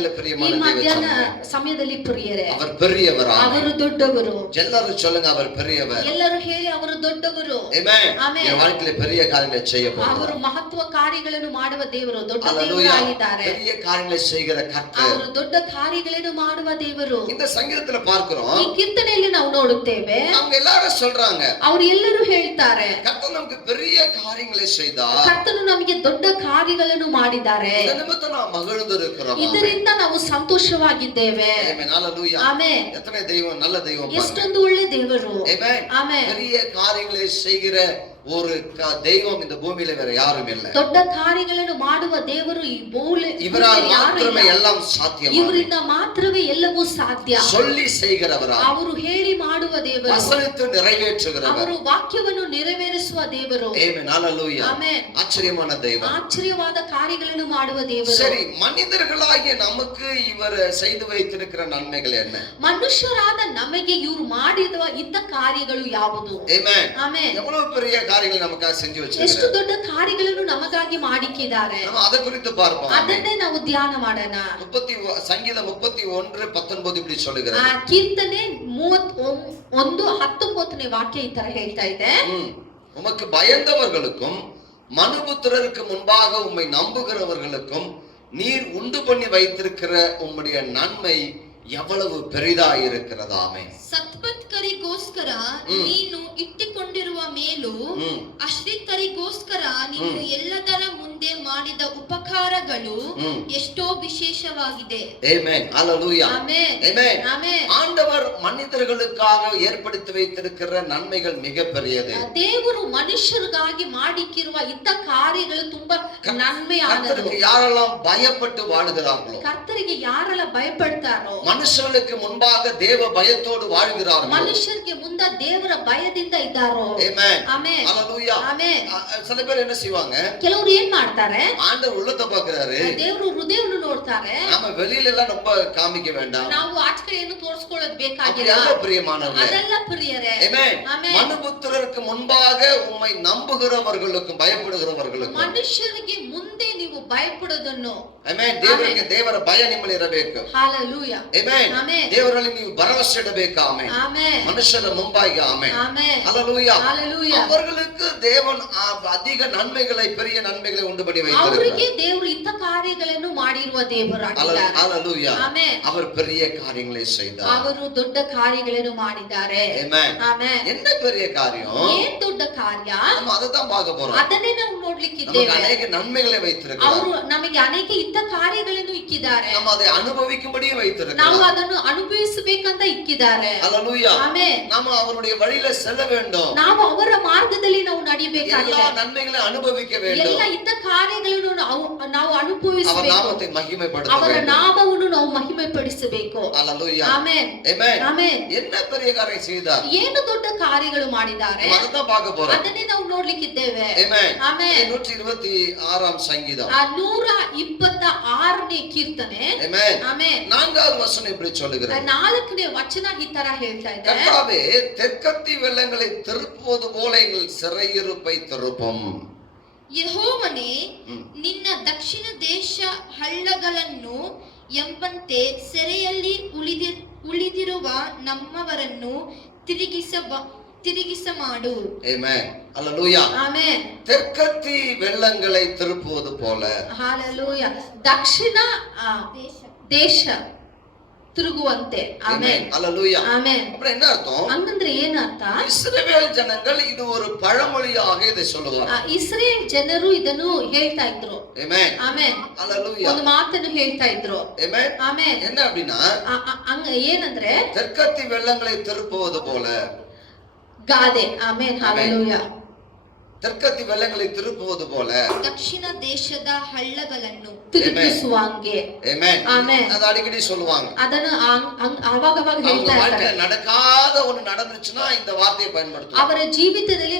ಈ ಮಧ್ಯಾಹ್ನ ಸಮಯದಲ್ಲಿ ಪ್ರಿಯರೇ, அவர் பெரியவராய். ಅವರು ದೊಡ್ಡವರು. எல்லாரும் சொல்லுங்க அவர் பெரியவர். ಎಲ್ಲರೂ ಹೇಳಿ ಅವರು ದೊಡ್ಡವರು. ಆಮೆನ್. ಆಮೆನ್. ಈ வாழ்க்கையில பெரிய காரியங்களை செய்ய போகிறார். ಅವರು ಮಹತ್ವ ಕಾರ್ಯಗಳನ್ನು ಮಾಡುವ ದೇವರು, ದೊಡ್ಡ ஹalleluya. ದೇವರಾಗಿದ್ದಾರೆ. பெரிய காரியங்களை செய்கிற கர்த்தர். ಅವರು ದೊಡ್ಡ ಕಾರ್ಯಗಳನ್ನು ಮಾಡುವ ದೇವರು. இந்த சங்கீதத்துல பார்க்கிறோம். ಈ ಕೀರ್ತನೆಯಲ್ಲಿ ನಾವು ನೋಡುತ್ತೇವೆ. அவங்க எல்லாரும் சொல்றாங்க. ಅವರು ಎಲ್ಲರೂ ಹೇಳ್ತಾರೆ. கர்த்தர் நமக்கு பெரிய காரியங்களை செய்தார். ಕರ್ತನು ನಮಗೆ ದೊಡ್ಡ ಕಾರ್ಯಗಳನ್ನು ಮಾಡಿದ್ದಾರೆ. இந்த நிமித்தம் நாம் மகிழ்ந்திருக்கிறோம். ಇದರಿಂದ ನಾವು ಸಂತೋಷವಾಗಿದ್ದೇವೆ. ஆமென். ஹalleluya. ಆಮೆನ್. எத்தனை தெய்வம் நல்ல தெய்வம் பாருங்க. ಎಷ್ಟೊಂದು ಒಳ್ಳೆ ದೇವರು. ஆமென். ಆಮೆನ್. பெரிய காரியங்களை செய்கிற ஒரு தெய்வம் இந்த பூமியில வேற யாரும் இல்ல. ದೊಡ್ಡ ಕಾರ್ಯಗಳನ್ನು ಮಾಡುವ ದೇವರು ಈ இவரால் மாத்திரமே எல்லாம் சாத்தியம். ಇವರಿಂದ ಮಾತ್ರವೇ ಎಲ್ಲವೂ ಸಾಧ್ಯ. சொல்லி செய்கிறவரா. ಅವರು ಹೇಳಿ ಮಾಡುವ ದೇವರು. வசனத்தை நிறைவேற்றுகிறவர். ಅವರು ವಾಕ್ಯವನ್ನು ನೆರವೇರಿಸುವ ದೇವರು. ஆமென். ஹalleluya. ಆಮೆನ್. ஆச்சரியமான தெய்வம். ಆಶ್ಚರ್ಯವಾದ ಕಾರ್ಯಗಳನ್ನು ಮಾಡುವ ದೇವರು. சரி, மனிதர்களாகிய நமக்கு இவர் செய்து வைத்திருக்கிற நன்மைகள் என்ன? ಮನುಷ್ಯರಾದ ನಮಗೆ ಇವರು ಮಾಡಿದ ಇದ್ದ ಕಾರ್ಯಗಳು ಯಾವುದು? ஆமென். ಆಮೆನ್. எவ்வளவு பெரிய காரியங்களை நமக்காக செஞ்சு ಎಷ್ಟು வச்சிருக்கார். ದೊಡ್ಡ ಕಾರ್ಯಗಳನ್ನು ನಮಗಾಗಿ ಮಾಡಿದ್ದಾರೆ. நம்ம அதை குறித்து பார்ப்போம். ಅದನ್ನೇ ನಾವು ಧ್ಯಾನ ಮಾಡೋಣ. சங்கீதம் 31:19 இப்படி சொல்லுகிறது. ಕೀರ್ತನೆ 31:19ನೇ ವಾಕ್ಯ ಈ ತರ ಹೇಳ್ತಾ ಇದೆ. உமக்கு பயந்தவர்களுக்கும் மனுபுத்திரருக்கு முன்பாக உம்மை நம்புகிறவர்களுக்கும் நீர் உண்டு பண்ணி வைத்திருக்கிற உம்முடைய நன்மை எவ்வளவு பெரிದಾಗಿರುக்கிறதாமே. ಸತ್ಪತ್ಕರಿಗೋಸ್ಕರ ನೀನು ಇಟ್ಟುಕೊಂಡಿರುವ ಮೇಲು, ಅಶ್ರಿತರಿಗೋಸ್ಕರ ನೀನು ಎಲ್ಲದರ ಮುಂದೆ ಮಾಡಿದ ಉಪಕಾರ ಉಪಕಾರಗಳು ಹ್ಮ್. ಎಷ್ಟೋ ವಿಶೇಷವಾಗಿದೆ. Amen. Hallelujah. ஆமென். Amen. ஆமென். ஆண்டவர் மனிதர்களுக்காக ஏற்படுத்தி வைத்திருக்கிற நன்மைகள் மிகப்பெரியது. ದೇವರು ಮನುಷ್ಯರಿಗಾಗಿ ಮಾಡಿಕ್ಕಿರುವ ಇದ್ದ ಕಾರ್ಯಗಳು ತುಂಬಾ ನನ್ಮೆಯಾದವು. கர்த்தருக்கு யாரெல்லாம் பயப்பட்டு வாழுகிறார்களோ, ಕರ್ತರಿಗೆ ಯಾರೆಲ್ಲ ಭಯಪಡ್ತಾರೋ, மனுஷர்களுக்கு முன்பாக தேவ பயத்தோடு வாழ்கிறார்களோ, ಮನುಷ್ಯರಿಗೆ ಮುಂದೆ ದೇವರ ಭಯದಿಂದ ಇದ್ದಾರೋ. Amen. ಆಮೆನ್. Hallelujah. ಆಮೆನ್. சில பேர் என்ன செய்வாங்க, ಕೆಲವರು ಏನ್ ಮಾಡ್ತಾರೆ, ஆண்டவர் உள்ளத்தை பார்க்கிறாரு, ದೇವರು ಹೃದಯವನ್ನು ನೋಡ್ತಾರೆ. நாம வெளியில எல்லாம் ரொம்ப காமிக்க வேண்டாம், ನಾವು ಆಚೆ ಕಡೆ ಏನು ತೋರಿಸ್ಕೊಳ್ಳೋದು ಬೇಕಾಗಿಲ್ಲ. அப்படியே பிரியமானவர்களே. ಅದೆಲ್ಲ ಪ್ರಿಯರೇ. Amen. ಆಮೆನ್. மனுபுத்திரருக்கு முன்பாக உம்மை நம்புகிறவர்களுக்கும் பயப்படுகிறவர்களுக்கும், ಮನುಷ್ಯರಿಗೆ ಮುಂದೆ ನೀವು ಭಯಪಡೋದನ್ನು. Amen. ದೇವರಿಗೆ ದೇವರ ಭಯ ನಿಮ್ಮಲ್ಲಿ ಇರಬೇಕು. ಹಾಲೆಲೂಯಾ. Amen. ಆಮೆನ್. ದೇವರಲ್ಲಿ ನೀವು ಭರವಸೆ ಇಡಬೇಕು. ಆಮೆನ್. ಆಮೆನ್. மனுஷர முன்பாக. ஆமென். ಆಮೆನ್. ஹalleluya. ಹಾಲೆಲೂಯಾ. அவர்களுக்கு தேவன் அதிக நன்மைகளை, பெரிய நன்மைகளை உண்டு பண்ணி வைத்திருக்கிறார். ಅವರಿಗೆ ದೇವರು ಇಂಥ ಕಾರ್ಯಗಳನ್ನು ಮಾಡಿರುವ ದೇವರಾಗಿದ್ದಾರೆ. ஹalleluya. ಆಮೆನ್. அவர் பெரிய காரியங்களை செய்தார். ಅವರು ದೊಡ್ಡ ಕಾರ್ಯಗಳನ್ನು ಮಾಡಿದ್ದಾರೆ. Amen. ಆಮೆನ್. என்ன பெரிய காரியம்? ಏನ್ ದೊಡ್ಡ ಕಾರ್ಯ? நம்ம அதை தான் பார்க்க போறோம். ಅದನ್ನೇ ನಾವು நமக்கு ನೋಡ್ಲಿಕ್ಕಿದ್ದೇವೆ. ಅನೇಕ ನನ್ಮೆகளை வைத்திருக்கிறார். ಅವರು ನಮಗೆ ಅನೇಕ ಇಂಥ ಕಾರ್ಯಗಳನ್ನು ಇಕ್ಕಿದ್ದಾರೆ. நம்ம அதை அனுபவிக்கும்படியே ನಾವು வைத்திருக்கிறார். ಅದನ್ನು ಅನುಭವಿಸಬೇಕಂತ ಇಕ್ಕಿದ್ದಾರೆ. ஹalleluya. ಆಮೆನ್. நாம அவருடைய வழியில செல்ல வேண்டும். ನಾವು ಅವರ ಮಾರ್ಗದಲ್ಲಿ ನಾವು எல்லா ನಡೆಯಬೇಕಾಗಿದೆ. நன்மைகளை அனுபவிக்க வேண்டும். ಎಲ್ಲ ಇಂಥ ಕಾರ್ಯಗಳನ್ನು ನಾವು அவர் ಅನುಭವಿಸಬೇಕು. நாமத்தை மகிமைப்படுத்த ಅವರ வேண்டும். ನಾಮವನ್ನು ನಾವು ಮಹಿಮೆ ಪಡಿಸಬೇಕು. ஹalleluya. ಆಮೆನ್. Amen. ಆಮೆನ್. என்ன பெரிய காரியம் செய்தார்? ಏನು ದೊಡ್ಡ ಕಾರ್ಯಗಳು ಮಾಡಿದ್ದಾರೆ, நம்ம அதை தான் பார்க்க போறோம். ಅದನ್ನೇ ನಾವು ನೋಡ್ಲಿಕ್ಕಿದ್ದೇವೆ. Amen. ಆಮೆನ್. 126 சங்கீதம். 126ನೇ ಕೀರ್ತನೆ. Amen. ಆಮೆನ್. 4வது வசனம் இப்படி சொல்லுகிறது, 4ನೇ ವಚನ ಈ ತರ ಹೇಳ್ತಾ ಇದೆ. கர்த்தாவே தெற்கத்தி வெள்ளங்களை திருப்புவது போல எங்கள் சிறையிருப்பை திருப்பும். ಯೆಹೋವನೇ, ನಿನ್ನ ದಕ್ಷಿಣ ದೇಶ ಹಳ್ಳಗಳನ್ನು ಎಂಬಂತೆ ಸೆರೆಯಲ್ಲಿ ಉಳಿದಿರುವ ನಮ್ಮವರನ್ನು ತಿರುಗಿಸ ಮಾಡು. Amen. Hallelujah. ಆಮೆನ್. தெற்கத்தி வெள்ளங்களை திருப்புவது போல. ಹಾಲೆಲೂಯಾ. ದಕ್ಷಿಣ ದೇಶ ತಿರುಗುವಂತೆ. ಆಮೆನ್. Hallelujah. ಆಮೆನ್. அப்புறம் என்ன அர்த்தம்? ಹಂಗಂದ್ರೆ ಏನರ್ಥ? இஸ்ரவேல் ஜனங்கள் இது ஒரு பழமொழியாக இதை சொல்லுவாங்க. ಇಸ್ರೇಲ್ ಜನರು ಇದನ್ನು ಹೇಳ್ತಾ ಇದ್ರು. Amen. ಆಮೆನ್. Hallelujah. ಒಂದು ಮಾತನ್ನು ಹೇಳ್ತಾ ಇದ್ರು. Amen. ಆಮೆನ್. என்ன அப்படின்னா, ಹಂಗ ಏನಂದ್ರೆ தெற்கத்தி வெள்ளங்களை திருப்புவது போல. ಗಾದೆ. ಆಮೆನ್. ಹಾಲೆಲೂಯಾ. தெற்கத்தி வெள்ளங்களை திருப்புவது போல ದಕ್ಷಿಣ ದೇಶದ ಹಳ್ಳಗಳನ್ನು ತಿರುಗಿಸುವಂಗೆ. Amen. ಆಮೆನ್. அது அடிக்கடி சொல்லுவாங்க. ಅದನ್ನು ಅವಾಗವಾಗ அவங்க ಹೇಳ್ತಾ வாழ்க்கையில ಇರ್ತಾರೆ. நடக்காத ஒண்ணு நடந்துச்சுன்னா இந்த வார்த்தையை பயன்படுத்துவாங்க. ಅವರ ಜೀವಿತದಲ್ಲಿ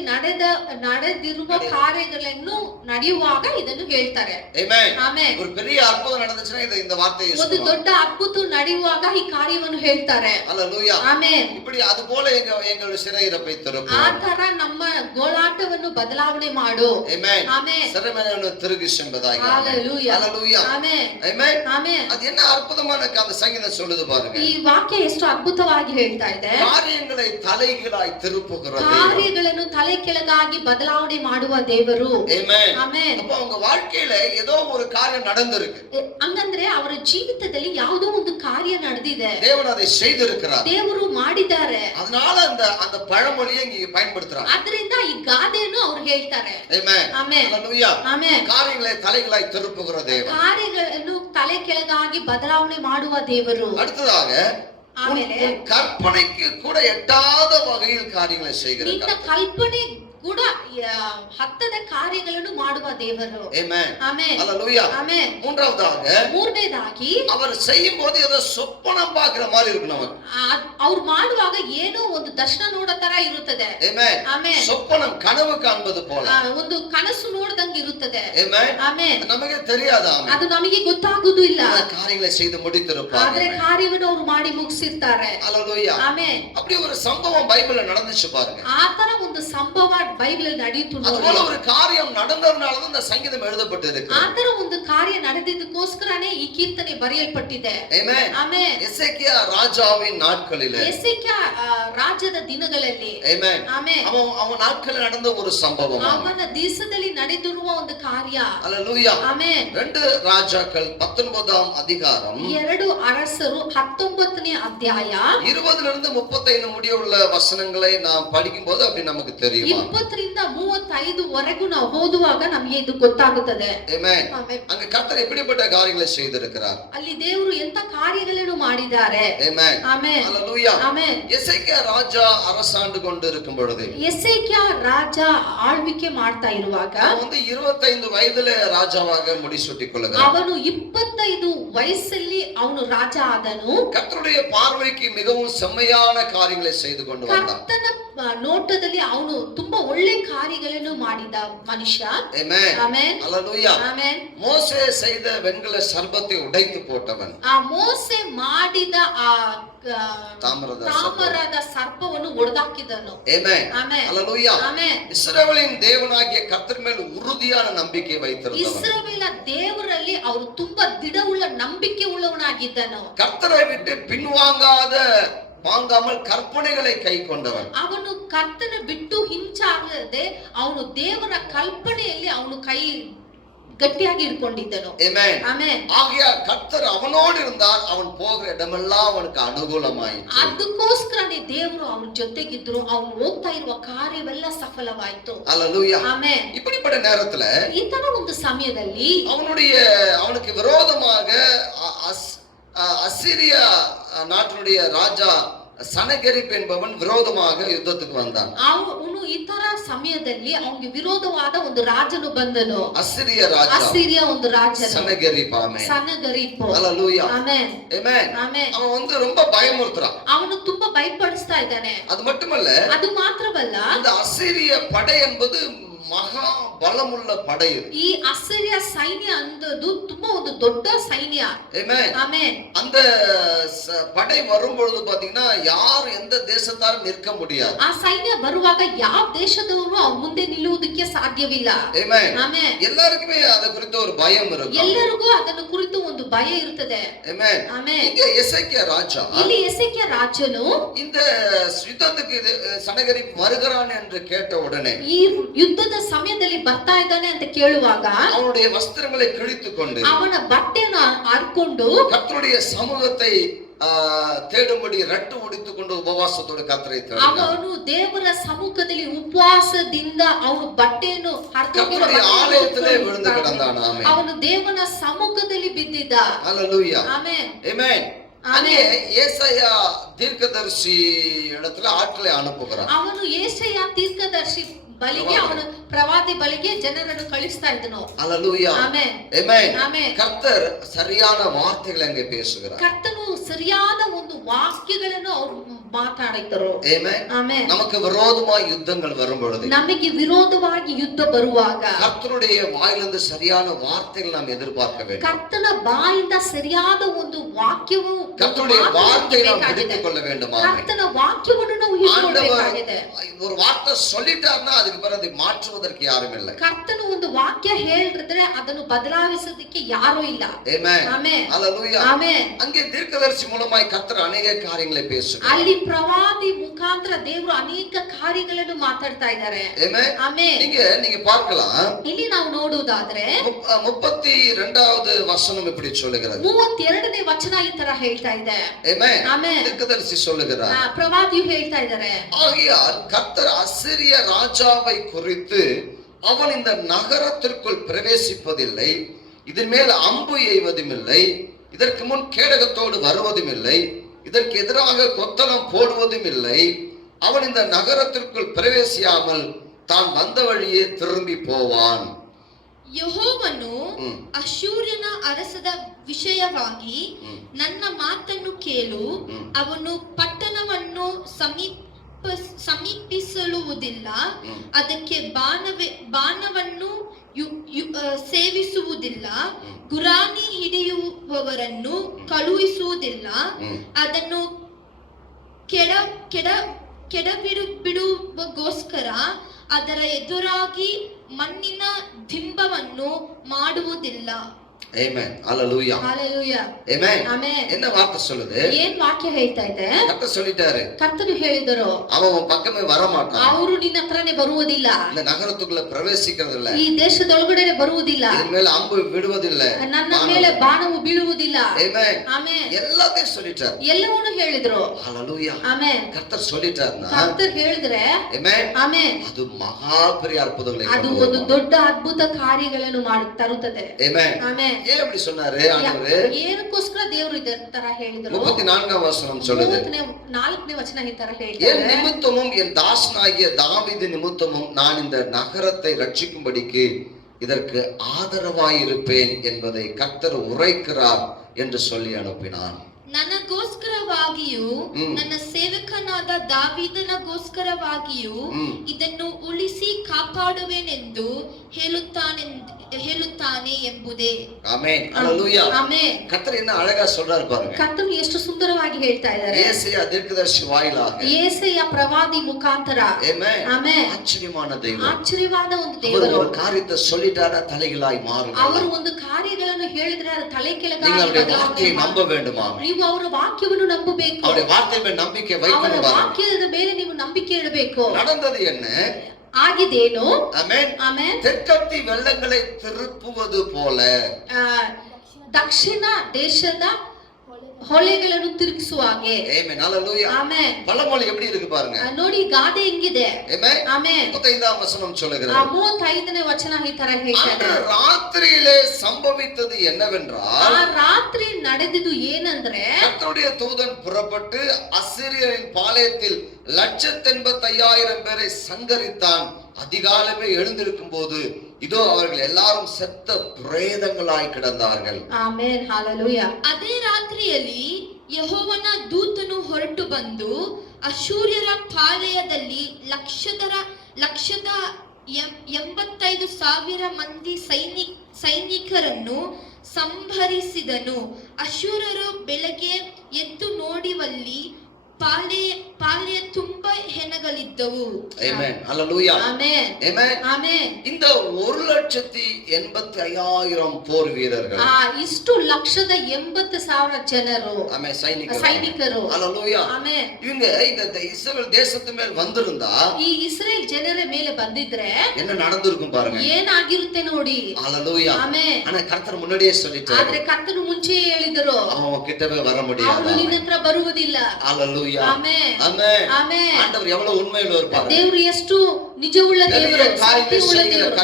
ನಡೆದಿರುವ ಕಾರ್ಯಗಳನ್ನು ನಡೆಯುವಾಗ ಇದನ್ನು ಹೇಳ್ತಾರೆ. Amen. ಆಮೆನ್. ஒரு பெரிய அற்புதம் நடந்துச்சுன்னா இந்த வார்த்தையை ಒಂದು சொல்லுவாங்க. ದೊಡ್ಡ ಅದ್ಭುತ ನಡೆಯುವಾಗ ಈ ಕಾರ್ಯವನ್ನು ಹೇಳ್ತಾರೆ. ஹalleluya. ಆಮೆನ್. இப்படி அது போல எங்கள் சிறையிருப்பை ಆ திருப்பும். ತರ ನಮ್ಮ ಗೋಳಾಟವನ್ನು ಬದಲಾವಣೆ ಮಾಡು. Amen. ಆಮೆನ್. சிறைமனைಯನ್ನು திருகிಸುம்பதாக. Hallelujah. Hallelujah. Amen. Amen. Amen. அது என்ன அற்புதமான அந்த சங்கீதம் சொல்லுது பாருங்க. ಈ ವಾಕ್ಯ ಎಷ್ಟು ಅದ್ಭುತವಾಗಿ ಹೇಳ್ತಾ ಇದೆ. காரியங்களை தலைகீழாய் திருப்புகிற தேவன். ಕಾರ್ಯಗಳನ್ನು ತಲೆ ಕೆಳಗಾಗಿ ಬದಲಾವಣೆ ಮಾಡುವ ದೇವರು. Amen. ಆಮೆನ್. அப்ப அவங்க வாழ்க்கையில ஏதோ ஒரு காரியம் நடந்திருக்கு. ಹಂಗಂದ್ರೆ ಅವರ ಜೀವಿತದಲ್ಲಿ ಯಾವುದೋ ಒಂದು ಕಾರ್ಯ ನಡೆದಿದೆ. தேவன் அதை செய்திருக்கிறார். ದೇವರು ಮಾಡಿದ್ದಾರೆ. அதனால அந்த பழமொழியை இங்க பயன்படுத்துறாங்க. ಅದರಿಂದ ಈ ಗಾದೆಯನ್ನು ಅವ್ರು ಹೇಳ್ತಾರೆ. Amen. ಆಮೆನ್. Hallelujah. ಆಮೆನ್. காரியங்களை தலைகளாய் திருப்புகிற தேவன். ಕಾರ್ಯಗಳನ್ನು ತಲೆ ಕೆಳಗಾಗಿ ಬದಲಾವಣೆ ಮಾಡುವ ದೇವರು. அடுத்ததாக ಆಮೇಲೆ உன் கற்பனைக்கு கூட எட்டாத வகையில் காரியங்களை செய்கிற ನಿನ್ನ கர்த்தர். ಕಲ್ಪನೆ ಕೂಡ ಹತ್ತದ ಕಾರ್ಯಗಳನ್ನು ಮಾಡುವ ದೇವರು. Amen. ಆಮೆನ್. Hallelujah. ಆಮೆನ್. மூன்றாவதாக ಮೂರನೇದಾಗಿ அவர் செய்யும் போது ஏதோ சொப்பனம் பார்க்கிற மாதிரி இருக்கு நமக்கு. ಅವ್ರು ಮಾಡುವಾಗ ಏನೋ ಒಂದು ದರ್ಶನ ನೋಡೋ ತರ ಇರುತ್ತದೆ. Amen. ಆಮೆನ್. சொப்பனம் கனவு காண்பது போல. ಒಂದು ಕನಸು ನೋಡ್ದಂಗೆ ಇರುತ್ತದೆ. Amen. ಆಮೆನ್. நமக்கு தெரியாது. ஆமென். ಅದು ನಮಗೆ ಗೊತ್ತಾಗುವುದು ಇಲ್ಲ. காரியங்களை செய்து முடித்திருப்பார். ಆದ್ರೆ ಕಾರ್ಯವನ್ನು ಅವ್ರು ಮಾಡಿ ಮುಗಿಸಿರ್ತಾರೆ. Hallelujah. ಆಮೆನ್. அப்படி ஒரு சம்பவம் பைபிள்ல நடந்துச்சு பாருங்க. ಆ ತರ ಒಂದು ಸಂಭವ ಬೈಬಲ್ ನಡೆಯಿತು ನೋಡಿ. அதுபோல ஒரு காரியம் நடந்ததனால தான் இந்த சங்கீதம் எழுதப்பட்டிருக்கு. ಆ ತರ ಒಂದು ಕಾರ್ಯ ನಡೆದಿದ್ದಕ್ಕೋಸ್ಕರನೇ ಈ ಕೀರ್ತನೆ ಬರೆಯಲ್ಪಟ್ಟಿದೆ. Amen. ಆಮೆನ್. எசேக்கியா ராஜாவின் நாட்களிலே. ಎಸೆಕ್ಯ ರಾಜದ ದಿನಗಳಲ್ಲಿ. Amen. ಆಮೆನ್. அவன் நாட்களில் நடந்த ஒரு சம்பவம். ಅವನ ದೇಶದಲ್ಲಿ ನಡೆದಿರುವ ಇರುವ ಒಂದು ಕಾರ್ಯ. அல்லேலூயா. ಆಮೆನ್. 2 ராஜாக்கள் 19ஆம் அதிகாரம் 2 ಅರಸರು 19ನೇ ಅಧ್ಯಾಯ 20லிருந்து 35 முடிய உள்ள வசனங்களை நாம் படிக்கும்போது அப்படி நமக்கு தெரியும். 20ರಿಂದ 35 ವರೆಗೂ ನಾವು ಓದುವಾಗ ನಮಗೆ ಇದು ಗೊತ್ತಾಗುತ್ತದೆ. ಆಮೆನ್. ಆಮೆನ್. அங்க கர்த்தர் எப்படிப்பட்ட காரியங்களை செய்திருக்கிறார். ಅಲ್ಲಿ ದೇವರು ಎಂತ ಕಾರ್ಯಗಳನ್ನು ಮಾಡಿದ್ದಾರೆ. ಆಮೆನ್. ಆಮೆನ್. அல்லேலூயா. ಆಮೆನ್. எசேக்கியா ராஜா அரசாண்டு கொண்டு இருக்கும் பொழுது ಎಸೇಕ್ಯ ರಾಜ ಆಳ್ವಿಕೆ ಮಾಡ್ತಾ ಇರುವಾಗ அவன் 25 வயதுல ராஜாவாக முடிசூட்டிக் கொள்கிறான். ಅವನು 25 ವಯಸ್ಸಲ್ಲಿ ಅವನು ರಾಜ ಆದನು. கர்த்தருடைய பார்வைக்கு மிகவும் செம்மையான காரியங்களை செய்து கொண்டு வந்தான். ಕರ್ತನ ನೋಟದಲ್ಲಿ ಅವನು ತುಂಬಾ ಒಳ್ಳೆ ಕಾರ್ಯಗಳನ್ನು ಮಾಡಿದ ಮನುಷ್ಯ. ஆமென். ಆಮೆನ್. அல்லேலூயா. ಆಮೆನ್. மோசே செய்த வெண்கல சர்பத்தை உடைத்து போட்டவன். ಆ ಮೋಸೆ ಮಾಡಿದ ಆ ತಾಮ್ರದ ಸರ್ಪವನ್ನು ಒಡೆದಾಕಿದನು. ஆமென். ಆಮೆನ್. அல்லேலூயா. ಆಮೆನ್. இஸ்ரவேலின் தேவனாகிய கர்த்தர் மேல் உறுதியான நம்பிக்கை வைத்திருந்தவன். ಇಸ್ರಾಯೇಲ ದೇವರಲ್ಲಿ ಅವರು ತುಂಬಾ ದಿಡವುಳ್ಳ ನಂಬಿಕೆ ಉಳ್ಳವನಾಗಿದ್ದನು. கர்த்தரை விட்டு வாங்காமல் கற்பனைகளை கை கொண்டவன். ಅವನು ಕರ್ತನ ಬಿಟ್ಟು ಹಿಂಚಾಗದೆ ಅವನು ದೇವರ ಕಲ್ಪನೆಯಲ್ಲಿ ಅವನು ಕೈ ಗಟ್ಟಿಯಾಗಿ ಇಟ್ಕೊಂಡಿದ್ದನು. ஆமென். ಆಮೆನ್. ஆகையால் கர்த்தர் அவனோடு இருந்தார். அவன் போகிற இடமெல்லாம் அவனுக்கு ಅನುಕೂಲமாಯಿತು. ಅದಕ್ಕೋಸ್ಕರನೇ ದೇವರು ಅವನ ಜೊತೆಗಿದ್ರು. ಅವನು ಹೋಗ್ತಾ ಇರುವ ಕಾರ್ಯವೆಲ್ಲ ಸಫಲವಾಯಿತು. அல்லேலூயா. ಆಮೆನ್. இப்படிப்பட்ட நேரத்துல ಈ ತರ ಒಂದು ಸಮಯದಲ್ಲಿ அவனுக்கு விரோதமாக அசிரியா நாட்டினுடைய ராஜா சனகெரிப் என்பவன் விரோதமாக யுத்தத்துக்கு வந்தான். ಅವನು ಈ ತರ ಸಮಯದಲ್ಲಿ ಅವನಿಗೆ ವಿರೋಧವಾದ ಒಂದು ರಾಜನು ಬಂದನು. அசிரிய ராஜா. ಅಸಿರಿಯ ಒಂದು ರಾಜನು சனகெரிப். ஆமென். ಸನಗರಿಪ್. அல்லேலூயா. ಆಮೆನ್. ஆமென். ಆಮೆನ್. அவன் ரொம்ப பயமுறுத்துறான். ಅವನು ತುಂಬಾ ಭಯಪಡಿಸ್ತಾ ಇದ್ದಾನೆ. அது மட்டுமல்ல, ಅದು ಮಾತ್ರವಲ್ಲ, இந்த அசிரிய படை என்பது மகா பலமுள்ள படை. ಈ ಅಸಿರಿಯ ಸೈನ್ಯ ಅಂದದು ತುಂಬಾ ಒಂದು ದೊಡ್ಡ ಸೈನ್ಯ. ஆமென். ಆಮೆನ್. அந்த படை வரும்பொழுது பாத்தீங்கன்னா யார் எந்த தேசத்தாரும் நிற்க முடியாது. ಆ ಸೈನ್ಯ ಬರುವಾಗ ಯಾವ ದೇಶದವರು ಅವ್ರ ಮುಂದೆ ನಿಲ್ಲುವುದಕ್ಕೆ ಸಾಧ್ಯವಿಲ್ಲ. ஆமென். ಆಮೆನ್. எல்லாருக்குமே அத குறித்து ஒரு பயம் இருக்கும். ಎಲ್ಲರಿಗೂ ಅದನ್ನು ಕುರಿತು ಒಂದು ಭಯ ಇರುತ್ತದೆ. ஆமென். ಆಮೆನ್. இங்க எசேக்கியா ராஜா ಇಲ್ಲಿ ಎಸೆಕ್ಯ ರಾಜನು இந்த யுத்தத்துக்கு சனகரிப் வருகிறான் என்று கேட்ட உடனே ಈ ಯುದ್ಧದ ಸಮಯದಲ್ಲಿ ಬರ್ತಾ ಇದ್ದಾನೆ ಅಂತ ಕೇಳುವಾಗ அவனுடைய வஸ்திரங்களை கிழித்துக் கொண்டு ಅವನ ಬಟ್ಟೆಯನ್ನು ಹರ್ಕೊಂಡು கர்த்தருடைய சமூகத்தை தேடும்படி ரட்டு உடித்துக் கொண்டு உபவாசத்தோடு கர்த்தரை தேடினான். ಅವನು ದೇವರ ಸಮ್ಮುಖದಲ್ಲಿ ಉಪವಾಸದಿಂದ ಅವನು ಬಟ್ಟೆಯನ್ನು கர்த்தருடைய ஆலயத்திலே விழுந்து கிடந்தான். ஆமென். ಅವನು ದೇವನ ಸಮ್ಮುಖದಲ್ಲಿ ಬಿದ್ದಿದ್ದ. அல்லேலூயா. ಆಮೆನ್. ஆமென். அங்கே ஏசாயா தீர்க்கதரிசி இடத்துல ஆட்களை அனுப்புகிறான். ಅವನು ಯೆಶಾಯ ತೀರ್ಕದರ್ಶಿ ಬಳಿಗೆ ಅವನು ಪ್ರವಾದಿ ಬಳಿಗೆ ಜನರನ್ನು ಕಳಿಸ್ತಾ ಇದ್ದನು. அல்லேலூயா. ಆಮೆನ್. ஆமென். ಆಮೆನ್. கர்த்தர் சரியான வார்த்தைகளை அங்கே பேசுகிறார். ಕರ್ತನು ಸರಿಯಾದ ಒಂದು ವಾಕ್ಯಗಳನ್ನು ಅವರು ಮಾತಾಡಿದರು. ஆமென். ಆಮೆನ್. நமக்கு விரோதமாய் யுத்தங்கள் வரும் பொழுது ನಮಗೆ ವಿರೋಧವಾಗಿ ಯುದ್ಧ ಬರುವಾಗ கர்த்தருடைய வாயிலிருந்து சரியான வார்த்தைகள் நாம் எதிர்பார்க்க வேண்டும். ಕರ್ತನ ಬಾಯಿಂದ ಸರಿಯಾದ ಒಂದು ವಾಕ್ಯವು கர்த்தருடைய வார்த்தையை நாம் பிடித்துக் கொள்ள வேண்டும். ஆமென். ಕರ್ತನ ವಾಕ್ಯವನ್ನು ನಾವು ಹಿಡಿದುಕೊಳ್ಳಬೇಕಾಗಿದೆ. ஒரு வார்த்தை சொல்லிட்டார்னா அதுக்கு பிறகு அதை மாற்றுவதற்கு யாரும் இல்லை. ಕರ್ತನು ಒಂದು ವಾಕ್ಯ ಹೇಳಿದ್ರೆ ಅದನ್ನು ಬದಲಾಯಿಸೋದಕ್ಕೆ ಯಾರೂ ಇಲ್ಲ. ஆமென். ಆಮೆನ್. அல்லேலூயா. ಆಮೆನ್. அங்கே தீர்க்கதரிசி மூலமாய் கர்த்தர் अनेक காரியங்களை பேசுகிறார். ಅಲ್ಲಿ ಪ್ರವಾದಿ ಮುಖಾಂತರ ದೇವರು ಅನೇಕ ಕಾರ್ಯಗಳನ್ನು ಮಾತಾಡ್ತಾ ಇದ್ದಾರೆ. ஆமென். ಆಮೆನ್. நீங்க பார்க்கலாம். ಇಲ್ಲಿ ನಾವು ನೋಡುವುದಾದ್ರೆ 32வது வசனம் இப்படி சொல்லுகிறது. 32ನೇ ವಚನ ಈ ತರ ಹೇಳ್ತಾ ಇದೆ. ஆமென். ಆಮೆನ್. தீர்க்கதரிசி சொல்லுகிறார். ಪ್ರವಾದಿಯು ಹೇಳ್ತಾ ಇದ್ದಾರೆ. ஆகையால் கர்த்தர் அசிரிய ராஜாவை குறித்து அவன் இந்த நகரத்திற்குள் பிரவேசிப்பதில்லை, இதன் மேல் அம்பு எய்வதும் இல்லை, இதற்கு முன் கேடகத்தோடு வருவதும் இல்லை, இதற்கு எதிராக கொத்தளம் போடுவதும் இல்லை, அவன் இந்த நகரத்திற்குள் பிரவேசியாமல் தான் வந்த வழியே திரும்பி போவான். ಯೆಹೋವನು ಅಶ್ಶೂರ್ಯನ ಅರಸದ ವಿಷಯವಾಗಿ ನನ್ನ ಮಾತನ್ನು ಕೇಳು, ಅವನು ಪಟ್ಟಣವನ್ನು ಸಮೀಪಿಸಲುವುದಿಲ್ಲ, ಅದಕ್ಕೆ ಬಾಣವನ್ನು ಸೇವಿಸುವುದಿಲ್ಲ, ಗುರಾಣಿ ಹಿಡಿಯುವವರನ್ನು ಕಳುಹಿಸುವುದಿಲ್ಲ, ಅದನ್ನು ಕೆಡಬಿಡುವುದಕ್ಕೋಸ್ಕರ ಅದರ ಎದುರಾಗಿ ಮಣ್ಣಿನ ದಿಂಬವನ್ನು ಮಾಡುವುದಿಲ್ಲ. Amen. Hallelujah. Hallelujah. Amen. Amen. என்ன வார்த்தை சொல்லுது? ಏನ್ ವಾಕ್ಯ ಹೇಳ್ತಾ ಇದೆ? கர்த்தர் சொல்லிட்டாரு, ಕರ್ತನು ಹೇಳಿದರು, அவன் உன் பக்கமே வர மாட்டான், ಅವರು ನಿನ್ನ ಹತ್ರನೇ ಬರುವುದಿಲ್ಲ, இந்த நகரத்துக்குள்ள பிரவேசிக்கிறது இல்ல, ಈ ದೇಶದೊಳಗಡೆ ಬರುವುದಿಲ್ಲ, இதன் மேல அம்பு விடுவதில்லை, ನನ್ನ ಮೇಲೆ ಬಾಣವು ಬೀಳುವುದಿಲ್ಲ. Amen. ಆಮೆನ್. எல்லாத்தையும் சொல்லிட்டார். ಎಲ್ಲವನ್ನೂ ಹೇಳಿದ್ರು. Hallelujah. ಆಮೆನ್. கர்த்தர் சொல்லிட்டாருன்னா, ಕರ್ತರ್ ಹೇಳಿದ್ರೆ Amen. ಆಮೆನ್, அது மகா பெரிய அற்புதங்களை ಅದು கொண்டு ಒಂದು வரும். ದೊಡ್ಡ ಅದ್ಭುತ ಕಾರ್ಯಗಳನ್ನು ತರುತ್ತದೆ. Amen. ಆಮೆನ್. ஏன் அப்படி சொன்னாரு ஆண்டவரு? ಏನಕ್ಕೋಸ್ಕರ ದೇವರು ಇದ ತರ ಹೇಳಿದ್ರು? 34வது வசனம் சொல்லுது, 34ನೇ ವಚನ ಈ ತರ என் ಹೇಳ್ತಾರೆ, நிமித்தமும் என் தாசனாகிய தாவீது நிமித்தமும் நான் இந்த நகரத்தை ரட்சிக்கும்படிக்கு இதற்கு ஆதரவாயிருப்பேன் என்பதை கர்த்தர் உரைக்கிறார் என்று சொல்லி அனுப்பினான். ನನಗೋಸ್ಕರವಾಗಿಯೂ ನನ್ನ ಸೇವಕನಾದ ದಾವೀದನಿಗೋಸ್ಕರವಾಗಿಯೂ ಇದನ್ನು ಉಳಿಸಿ ಕಾಪಾಡುವೆನೆಂದು ಹೇಳುತ್ತಾನೆ ಎಂಬುದೇ. ஆமென். ஹalleluya. ಆಮೆನ್. கர்த்தர் என்ன அழகா சொல்றாரு பாருங்க. ಕರ್ತನು ಎಷ್ಟು ಸುಂದರವಾಗಿ ಹೇಳ್ತಾ ಇದ್ದಾರೆ. ஏசாயா தீர்க்கதரிசி வாயிலாக, ஏசாயா ಪ್ರವಾದಿ ಮುಖಾಂತರ. ஆமென். ಆಮೆನ್. ஆச்சரியமான தெய்வம். ಆಶ್ಚರ್ಯವಾದ ಒಂದು அவர் ದೇವರು. ஒரு காரியத்தை சொல்லிட்டாரா தலைகளாய் மாறும். ಅವರು ಒಂದು ಕಾರ್ಯಗಳನ್ನು ಹೇಳಿದ್ರೆ ಅದು ತಲೆ ಕೆಳಗಾಗಿ நீங்கள் அவருடைய ಬದಲಾವಣೆ வார்த்தையை நம்ப வேண்டுமா? ನೀವು ಅವರ ವಾಕ್ಯವನ್ನು ನಂಬಬೇಕು. அவருடைய வார்த்தை மேல் நம்பிக்கை ಅವರ வைக்கணும் பாருங்க. ವಾಕ್ಯದ ಮೇಲೆ ನೀವು ನಂಬಿಕೆ ಇಡಬೇಕು. நடந்தது என்ன? ಆಗಿದೇನು? ஆமென். ಆಮೆನ್. தெற்கத்தி வெள்ளங்களை திருப்புவது போல ದಕ್ಷಿಣ ದೇಶದ ಹೊಳೆಗಳನ್ನು ತಿರುಗಿಸುವ ಹಾಗೆ. ஆமென். ஹalleluya. ಆಮೆನ್. பழமொழி எப்படி இருக்கு பாருங்க. ನೋಡಿ ಗಾದೆ ಹೆಂಗಿದೆ. ஆமென். ಆಮೆನ್. 35வது வசனம் சொல்லுகிறது, 35ನೇ ವಚನ ಈ ತರ ಹೇಳ್ತಾರೆ, அன்று ராத்திரியிலே சம்பவித்தது என்னவென்றால், ಆ ರಾತ್ರಿ ನಡೆದಿದ್ದು ಏನಂದ್ರೆ, கர்த்தருடைய தூதன் புறப்பட்டு அசிரியரின் பாளையத்தில் 185,000 பேரை சங்கரித்தான். அதிகாலமே எழுந்திருக்கும் போது இதோ அவர்கள் எல்லாரும் செத்த பிரேதங்களாய் கிடந்தார்கள். ಆಮೆನ್. ಹalleluya. ಅದೇ ರಾತ್ರಿಯಲ್ಲಿ ಯೆಹೋವನ ದೂತನು ಹೊರಟು ಬಂದು ಅಶೂರ್ಯರ ಪಾಳೆಯದಲ್ಲಿ ಲಕ್ಷದ 85,000 ಮಂದಿ ಸೈನಿಕರನ್ನು ಸಂಹರಿಸಿದನು. ಅಶೂರರು ಬೆಳಗ್ಗೆ ಎದ್ದು ನೋಡಿವಲ್ಲಿ ಪಾಳೆಯ ತುಂಬಾ ಹೆಣಗಳಿದ್ದವು. ಆಮೆನ್. ஹalleluya. ಆಮೆನ್. ஆமென். ಆಮೆನ್. இந்த 1,85,000 போர் வீரர்கள், ಇಷ್ಟು 1,80,000 ಜನರು, ஆமென், ಸೈನಿಕರು. ஹalleluya. ಆಮೆನ್. இவங்க இந்த இஸ்ரவேல் தேசத்து மேல் வந்திருந்தா ಈ ಇಸ್ರೇಲ್ ಜನರ ಮೇಲೆ ಬಂದಿದ್ರೆ என்ன நடந்திருக்கும் பாருங்க. ಏನಾಗಿರುತ್ತೆ ನೋಡಿ. ஹalleluya. ಆಮೆನ್. ஆனா கர்த்தர் முன்னாடியே சொல்லிட்டாரு, ಆದ್ರೆ ಕರ್ತನು ಮುಂಚೆ ಹೇಳಿದರು, அவன் கிட்டவே வர ಅವನು முடியாது. ನಿನ್ನ ಹತ್ರ ಬರುವುದಿಲ್ಲ. ஹalleluya. ಆಮೆನ್. ஆமென். ಆಮೆನ್. ஆண்டவர் எவ்வளவு உண்மையுள்ள இருப்பாரு. ದೇವರು ಎಷ್ಟು ನಿಜವುಳ್ಳ ದೇವರು, ಸತ್ಯವುಳ್ಳ ದೇವರು,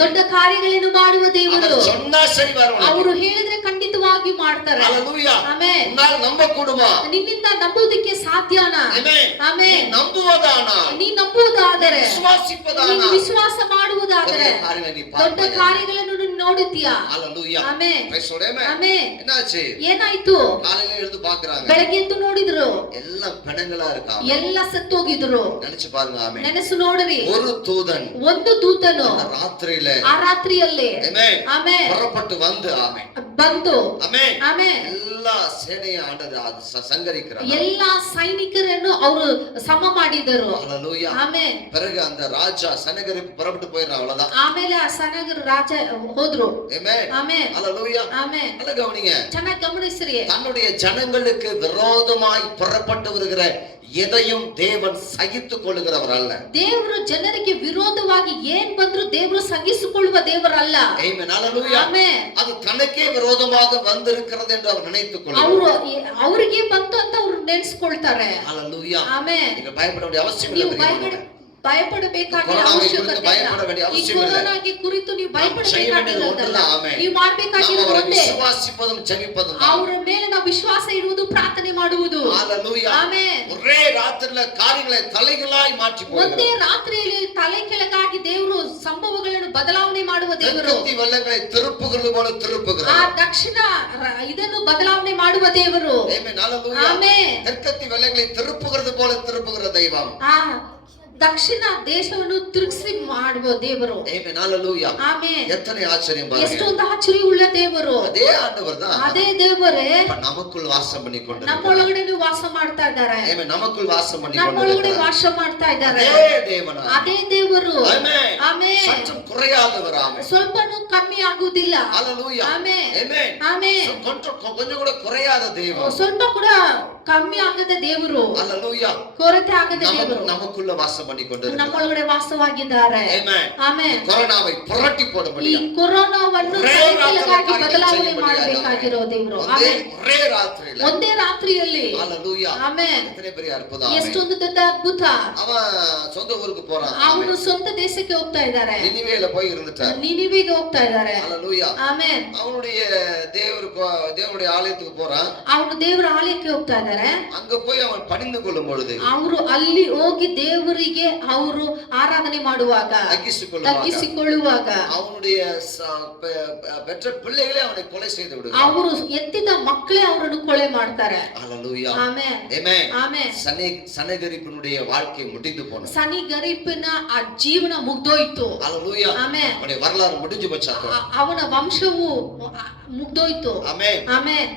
ದೊಡ್ಡ ಕಾರ್ಯಗಳನ್ನು ಮಾಡುವ ದೇವರು. அவர் சொன்னா செய்வார். ಅವರು ಹೇಳಿದ್ರೆ ಖಂಡಿತವಾಗಿ ಮಾಡ್ತಾರೆ. ஹalleluya. ಆಮೆನ್. உன்னால் நம்ப கூடுமா? ನಿನ್ನಿಂದ ನಂಬುವುದಕ್ಕೆ ಸಾಧ್ಯನಾ? ஆமென். ಆಮೆನ್. நம்புவதானால், ನೀ ನಂಬುವುದಾದರೆ, விசுவாசிப்பதானால், ನೀನು ವಿಶ್ವಾಸ ಮಾಡುವುದಾದರೆ ದೊಡ್ಡ ಕಾರ್ಯಗಳನ್ನು ನೀನು ನೋಡುತ್ತೀಯಾ? Hallelujah. Amen. Praise the Lord. Amen. என்னாச்சு? ಏನಾಯ್ತು? காலையில எழுந்து பாக்குறாங்க, ಬೆಳಗ್ಗೆ ಎದ್ದು ನೋಡಿದ್ರು, எல்லாம் பிணங்களா இருக்காங்க. ಎಲ್ಲ ಸತ್ತೋಗಿದ್ರು. நினைச்சு பாருங்க. ஆமென். ನೆನಸು ನೋಡ್ರಿ, ஒரு தூதன் ಒಂದು ದೂತನು அந்த ராத்திரியில, ಆ ರಾತ್ರಿಯಲ್ಲಿ ஆமென், ಆಮೆನ್, புறப்பட்டு வந்து, ஆமென், ಬಂದು, ஆமென், ಆಮೆನ್, எல்லா சேனையை ஆண்டது சங்கரிக்கிறாங்க. ಎಲ್ಲಾ ಸೈನಿಕರನ್ನು ಅವರು ಸಮ ಮಾಡಿದರು. ஹalleluya. ಆಮೆನ್. பிறகு அந்த ராஜா சனகரிப்பு புறப்பட்டு போயிடுறான், அவ்வளவுதான். ಆಮೇಲೆ ಆ ಸನಗರ ರಾಜ ಹೋದ್ರು. ஆமென். ಆಮೆನ್. ஹalleluya. ಆಮೆನ್. நல்லா கவனிங்க. ಚೆನ್ನಾಗಿ ಗಮನಿಸ್ರಿ, தன்னுடைய ஜனங்களுக்கு விரோதமாய் புறப்பட்டு வருகிற எதையும் தேவன் சகித்துக் கொள்ளுகிறவர் அல்ல. ದೇವರು ಜನರಿಗೆ ವಿರೋಧವಾಗಿ ಏನ್ ಬಂದ್ರು ದೇವರು ಸಹಿಸಿಕೊಳ್ಳುವ ದೇವರಲ್ಲ. ஆமென். ஹalleluya. ಆಮೆನ್. அது தனக்கே விரோதமாக வந்திருக்கிறது என்று அவர் நினைத்துக் கொள்கிறார். ಅವರು ಅವರಿಗೆ ಬಂತು ಅಂತ ಅವರು ನೆನೆಸ್ಕೊಳ್ತಾರೆ. ஹalleluya. ಆಮೆನ್. நீங்க பயப்பட வேண்டிய அவசியம் ನೀವು இல்லை. ಭಯಪಡಬೇಕಾಗಿಲ್ಲ, ಕೊರೋನಾಗೆ ಅವಶ್ಯಕತೆ ಕುರಿತು ಭಯಪಡ ಬೇಡ, ಇಲ್ಲ. ಈ ಅವಶ್ಯವಿಲ್ಲ. ಕೊರೋನಾಗೆ ಕುರಿತು ನೀವು ಭಯಪಡಬೇಕಾಗಿಲ್ಲ. ಆಮೆನ್. ನೀವು ಮಾಡಬೇಕಾಗಿರೋದು ನಾವು ಒಂದೇ, ವಿಶ್ವಾಸಿಸುವುದನ್ನು ಜಪಿಸುವುದನ್ನು. ಅವರ ಮೇಲೆ ನಾವು ವಿಶ್ವಾಸ ಇಡುವುದು, ಪ್ರಾರ್ಥನೆ ಮಾಡುವುದು. ஹalleluya. ಆಮೆನ್. ஒரே ராத்திரில காரியங்களை தலைகளாய் மாற்றி ಒಂದೇ போடுகிறார். ರಾತ್ರಿಯಲ್ಲಿ ತಲೆ ಕೆಳಗಾಗಿ ದೇವರು ಸಂಭವಗಳನ್ನು ಬದಲಾವಣೆ ಮಾಡುವ ದೇವರು. தெற்கத்தி வெள்ளங்களை திருப்புகிறது போல ಆ திருப்புகிறார். ದಕ್ಷಿಣ ಇದನ್ನು ಬದಲಾವಣೆ ಮಾಡುವ ದೇವರು. ஆமென். ஹalleluya. ಆಮೆನ್. தெற்கத்தி வெள்ளங்களை திருப்புகிறது போல திருப்புகிற தெய்வம். ಆ ದಕ್ಷಿಣ ದೇಶವನ್ನು ತಿರುಗಿಸಿ ಮಾಡುವ ದೇವರು. ஆமென். ஹalleluya. ಆಮೆನ್. எத்தனை ஆச்சரியம் பாருங்க. ಎಷ್ಟೊಂದು ಆಶ್ಚರ್ಯವುಳ್ಳ ದೇವರು. அதே ஆண்டவர் தான் ಅದೇ ದೇವರೇ நமக்குள் வாசம் பண்ணி கொண்டிருக்கிறார். ನಮ್ಮೊಳಗಡೆ ವಾಸ ಮಾಡ್ತಾ ಇದ್ದಾರೆ. ஆமென். நமக்குள் வாசம் பண்ணி ನಮ್ಮೊಳಗಡೆ கொண்டிருக்கிறார். ವಾಸ ಮಾಡ್ತಾ ಇದ್ದಾರೆ. அதே தேவனா. ಅದೇ ದೇವರು. ஆமென். ಆಮೆನ್. சற்றும் குறையாதவர். ஆமென். ಸ್ವಲ್ಪನೂ ಕಮ್ಮಿ ಆಗುವುದಿಲ್ಲ. ಆಗುವುದಿಲ್ಲ. Hallelujah. ಆಮೆನ್. Amen. ಆಮೆನ್. கொஞ்சம் கூட குறையாத தேவன். ಸ್ವಲ್ಪ ಕೂಡ ಕಮ್ಮಿ ಆಗದ ದೇವರು. Hallelujah. ಕೊರತೆ ಆಗದ ದೇವರು நமக்குள்ள வாசம் பண்ணி கொண்டிருக்கிறார். ನಮ್ಮೊಳಗಡೆ ವಾಸವಾಗಿದ್ದಾರೆ. Amen. ಆಮೆನ್. ಕೊರೋನಾவை புரட்டி ಈ போடும்படியா ಕೊರೋನಾವನ್ನು ತಲೆಕೆಳಗಾಗಿ ಬದಲಾವಣೆ ಮಾಡಬೇಕಾಗಿರೋ ದೇವರು. ஒரே ராத்திரியில ಒಂದೇ ರಾತ್ರಿಯಲ್ಲಿ. Hallelujah. ಆಮೆನ್. எத்தனை பெரிய அற்புதம். ಎಷ್ಟೊಂದು ದೊಡ್ಡ ಅದ್ಭುತ. அவன் சொந்த ஊருக்கு போறான். ಅವನು ಸ್ವಂತ ದೇಶಕ್ಕೆ ಹೋಗ್ತಾ ಇದ್ದಾರೆ. நினிவேல போய் இருந்துட்டார். ನಿನಿವೆಗೆ ಹೋಗ್ತಾ ಇದ್ದಾರೆ. Hallelujah. ಆಮೆನ್. அவனுடைய தேவனுடைய ஆலயத்துக்கு போறான். ಅವನು ದೇವರ ಆಲಯಕ್ಕೆ ಹೋಗ್ತಾ ಇದ್ದಾರೆ. அங்க போய் அவன் பணிந்து கொள்ளும் பொழுது ಅವರು ಅಲ್ಲಿ ಹೋಗಿ ದೇವರಿಗೆ ಅವರು ಆರಾಧನೆ ಮಾಡುವಾಗ ತಗ್ಗಿಸಿಕೊಳ್ಳುವಾಗ அவனுடைய பெற்ற பிள்ளைகளே அவனை கொலை செய்து விடுவார்கள். ಅವರು ಎತ್ತಿದ ಮಕ್ಕಳೇ ಅವರನ್ನು ಕೊಲೆ ಮಾಡ್ತಾರೆ. Hallelujah. ಆಮೆನ್. Amen. ಆಮೆನ್. சனகரிப்பினுடைய வாழ்க்கை முடிந்து போனது. ಸನಿಗರಿಪಿನ ಆ ಜೀವನ ಮುಗ್ದೋಯ್ತು. Hallelujah. ಆಮೆನ್. அவனுடைய வரலாறு முடிஞ்சு போச்சு. ಅವನ ವಂಶವು ಮುಗ್ದೋಯ್ತು. ಆಮೆನ್. ಆಮೆನ್.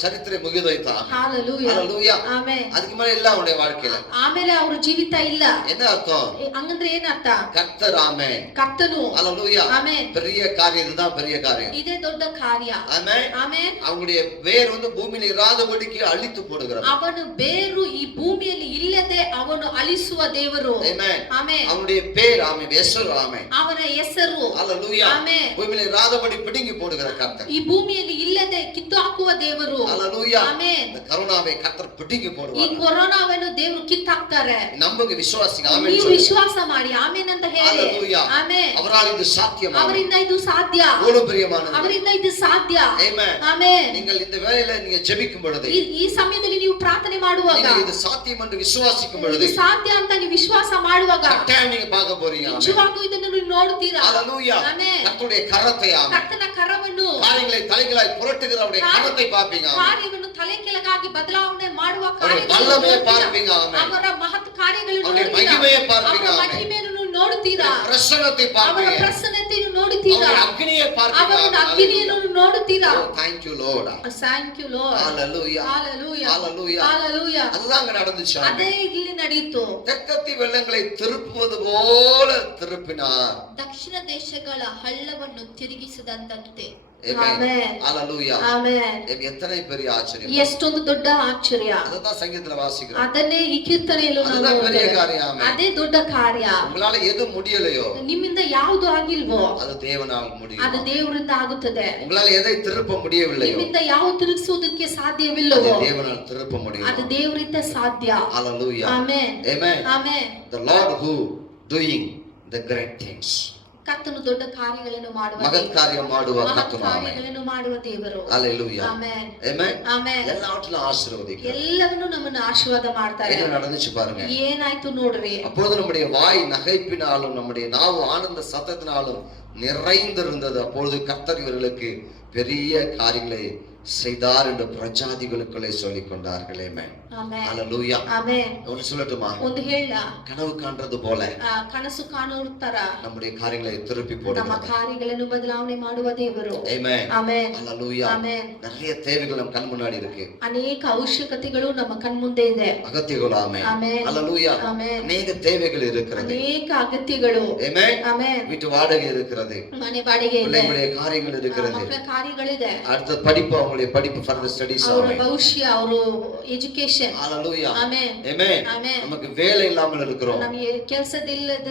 ಚರಿತ್ರೆ ಮುಗಿದೋಯ್ತಾ. Hallelujah. Hallelujah. ಆಮೆನ್. ಅದಕ್ಕೆ ಮೇಲೆ ಇಲ್ಲ ಅವನ வாழ்க்கையில. ಆಮೇಲೆ ಅವರ ಜೀವಿತ ಇಲ್ಲ. என்ன அர்த்தம்? ಹಂಗಂದ್ರೆ ಏನ್ ಅರ್ಥ? கர்த்தர் ஆமென். ಕರ್ತನು. Hallelujah. ಆಮೆನ್. பெரிய காரியம் இதுதான் பெரிய காரியம். ಇದೇ ದೊಡ್ಡ ಕಾರ್ಯ. ஆமென். ಆಮೆನ್. அவங்களுடைய வேர் பூமியில இராதபடிக்கு அழித்து போடுகிறார். ಅವನು ಬೇರು ಈ ಭೂಮಿಯಲ್ಲಿ ಇಲ್ಲದೆ ಅವನು ಅಳಿಸುವ ದೇವರು. ಆಮೆನ್. ಆಮೆನ್. அவனுடைய பேர் ஆமென். ಹೆಸರು ಆಮೆನ್. ಅವನ ಹೆಸರು. Hallelujah. ಆಮೆನ್. பூமியில இராதபடி பிடுங்கி போடுகிற கர்த்தர். ಈ ಭೂಮಿಯಲ್ಲಿ ಇಲ್ಲದೆ ಕಿತ್ತು ಹಾಕುವ ದೇವರು. Hallelujah. ಆಮೆನ್. இந்த கரோனாவை கர்த்தர் பிடுங்கி போடுவார். ಈ ಕೊರೋನಾವನ್ನು ದೇವರು ಕಿತ್ತಾಕ್ತಾರೆ. நம்புங்க விசுவாசிங்க ஆமென். ನೀವು ವಿಶ್ವಾಸ ಮಾಡಿ ಆಮೆನ್ ಅಂತ ಹೇಳಿ. Hallelujah. ಆಮೆನ್. அவரால் இது சாத்தியமாகும். ಅವರಿಂದ ಇದು ಸಾಧ್ಯ. எவ்வளவு பிரியமானது. ಅವರಿಂದ ಇದು ಸಾಧ್ಯ. Amen. ಆಮೆನ್. நீங்கள் இந்த வேளையில நீங்க ஜெபிக்கும் பொழுது ಈ ಸಮಯದಲ್ಲಿ ನೀವು ಪ್ರಾರ್ಥನೆ ಮಾಡುವಾಗ நீங்கள் இது சாத்தியம் என்று விசுவாசிக்கும் பொழுது ಇದು ಸಾಧ್ಯ ಅಂತ ನೀವು ವಿಶ್ವಾಸ ಮಾಡುವಾಗ கட்டாயம் நீங்க பார்க்க போறீங்க. ஆமென். ನಿಜವಾಗೂ ಇದನ್ನು ನೀವು ನೋಡ್ತೀರಾ. Hallelujah. ಆಮೆನ್. கர்த்தருடைய கரத்தை ஆமென். ಕರ್ತನ ಕರವನ್ನು காரியங்களை தலைகளாய் புரட்டுகிறவருடைய கரத்தை பார்ப்பீங்க. ஆமென். ಕಾರ್ಯವನ್ನು ತಲೆ ಕೆಳಗಾಗಿ ಬದಲಾವಣೆ ಮಾಡುವ அவருடைய வல்லமையை பார்ப்பீங்க. ஆமென். ಅವರ ಮಹತ್ ಕಾರ್ಯಗಳನ್ನು அவருடைய ನೋಡುತ್ತೀರಾ. மகிமையை பார்ப்பீங்க. ಅವರ ஆமென். ಮಹಿಮೆಯನ್ನು ನೋಡುತ್ತೀರಾ. பிரசன்னத்தை ಅವರ பார்ப்பீங்க. ಪ್ರಸನ್ನತೆಯನ್ನು ನೋಡುತ್ತೀರಾ. அவருடைய அக்னியை பார்ப்பீங்க. ಅವರ ಅಗ್ನಿಯನ್ನು ನೋಡುತ್ತೀರಾ. Oh, thank you Lord. Thank you Lord. Hallelujah. Hallelujah. Hallelujah. Hallelujah. அதுதான் அங்க நடந்துச்சு. ಅದೇ ಇಲ್ಲಿ ನಡೆಯಿತು. தெற்கத்தி வெள்ளங்களை திருப்புவது போல திருப்பினார். ದಕ್ಷಿಣ ದೇಶಗಳ ಹಳ್ಳವನ್ನು ತಿರುಗಿಸಿದಂತೆ. Amen. Hallelujah. Amen. எத்தனை பெரிய ஆச்சரியம். ಎಷ್ಟೊಂದು ದೊಡ್ಡ ಆಶ್ಚರ್ಯ. ಅದನ್ನ ಸಂಗೀತದಲ್ಲಿ ವಾಸಿக்கிறோம். ಅದನ್ನೇ ಈ ಕೀರ್ತನೆಯಲ್ಲೂ ನಾವು அதுதான் பெரிய ನೋಡ್ತೇವೆ. காரியம். ஆமென். ಅದೇ ದೊಡ್ಡ ಕಾರ್ಯ. உங்களால எது முடியலையோ ನಿಮ್ಮಿಂದ ಯಾವುದು ಆಗಿಲ್ವೋ அது தேவனால் முடியும். ಅದು ದೇವರಿಂದ ಆಗುತ್ತದೆ. உங்களால எதை திருப்ப முடியவில்லையோ ನಿಮ್ಮಿಂದ ಯಾವ ತಿರುಗಿಸುವುದಕ್ಕೆ ಸಾಧ್ಯವಿಲ್ಲವೋ அது தேவனால் திருப்ப முடியும். ಅದು ದೇವರಿಂದ ಸಾಧ್ಯ. Hallelujah. Amen. Amen. Amen. The Lord who doing the great things. ಕರ್ತನು ದೊಡ್ಡ ಕಾರ್ಯಗಳನ್ನು ಮಾಡುವ மகத் காரியம் ಮಾಡುವ கர்த்தர். ஆமென். ಕಾರ್ಯಗಳನ್ನು ಮಾಡುವ ದೇವರು. Hallelujah. ಆಮೆನ್. Amen. ಆಮೆನ್. எல்லாவற்றிலும் ஆசீர்வதிக்கிறார். ಎಲ್ಲವನ್ನೂ ನಮ್ಮನ್ನು ಆಶೀರ್ವಾದ ಮಾಡ್ತಾರೆ. என்ன நடந்துச்சு பாருங்க. ಏನಾಯ್ತು ನೋಡ್ರಿ. அப்பொழுது நம்முடைய வாய் நகைப்பினாலும் நம்முடைய நாவு ஆனந்த சத்தத்தினாலும் நிறைந்திருந்தது. அப்பொழுது கர்த்தர் இவர்களுக்கு பெரிய காரியங்களை செய்தார் என்று பிரஜாதிகளுக்குள்ளே சொல்லிக் கொண்டார்கள். ஆமென். ಆಮೆನ್. ஹalleluya. ಆಮೆನ್. ஒன்னு சொல்லட்டுமா? ಒಂದು ಹೇಳ கனவு காண்றது போல ಕನಸು ಕಾಣುತ್ತರ நம்முடைய காரியங்களை திருப்பி ನಮ್ಮ போடுகிறார். ಕಾರ್ಯಗಳನ್ನು ಬದಲಾವಣೆ ಮಾಡುವ ದೇವರು. ஆமென். ಆಮೆನ್. ஹalleluya. ಆಮೆನ್. நிறைய தேவைகள் நம்ம கண் முன்னாடி இருக்கு. ಅನೇಕ ಅವಶ್ಯಕತೆಗಳು ನಮ್ಮ ಕಣ್ಮುಂದೆ ಇದೆ. அகத்தியಗಳು. ஆமென். ஆமென். ஹalleluya. ஆமென். அநேக தேவைகள் இருக்கிறது. ಅನೇಕ ಅಗತ್ಯಗಳು. ஆமென். ಆಮೆನ್. வீட்டு வாடகை இருக்கிறது. ಮನೆ ಬಾಡಿಗೆ ಇದೆ. பிள்ளைகளுடைய காரியங்கள் இருக்கிறது. ಮಕ್ಕಳ ಕಾರ್ಯಗಳಿದೆ. அடுத்த படிப்பு, அவங்களுடைய படிப்பு ஃபர்தர் ஸ்டடீஸ். ಅವರ ஆமென். ಭವಿಷ್ಯ, ಅವರು ಎಜುಕೇಶನ್. ஹalleluya. ಆಮೆನ್. ஆமென். ಆಮೆನ್. நமக்கு வேலை இல்லாமல் இருக்கிறோம். ನಮಗೆ ಕೆಲಸದಿಲ್ಲದ